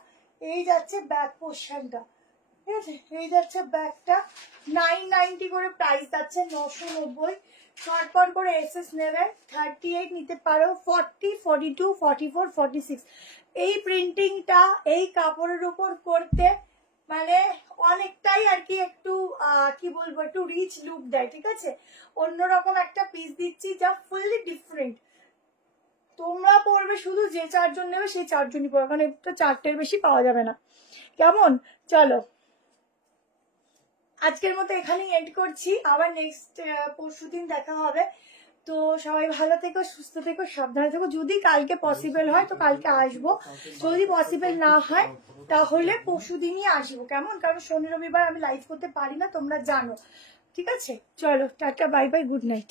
এই যাচ্ছে ব্যাক পোর্শনটা, ঠিক আছে। এই যাচ্ছে ব্যাকটা, 990 করে প্রাইস যাচ্ছে, 990। শর্টকট করে এসএস নেবে, 38 নিতে পারো, 40, 42, 44, 46। এই প্রিন্টিংটা এই কাপড়ের উপর করতে মানে অনেকটাই আর কি একটু কি বলবো, একটু রিচ লুক দেয়, ঠিক আছে। অন্যরকম একটা পিস দিচ্ছি যা ফুললি ডিফারেন্ট। তোমরা পড়বে শুধু যে 4 জন নেবে সেই 4 জনই পড়বে, কারণ এটা 4টের বেশি পাওয়া যাবে না, কেমন। চলো আজকের মতো এখানেই এন্ড করছি, আবার নেক্সট পরশুদিন দেখা হবে। তো সবাই ভালো থেকো, সুস্থ থেকো, সাবধানে থেকো। যদি কালকে পসিবল হয় তো কালকে আসবো, যদি পসিবল না হয় তাহলে পরশুদিনই আসবো, কেমন। কারণ শনি রবিবার আমি লাইভ করতে পারি না, তোমরা জানো, ঠিক আছে। চলো tata, bye bye, good night.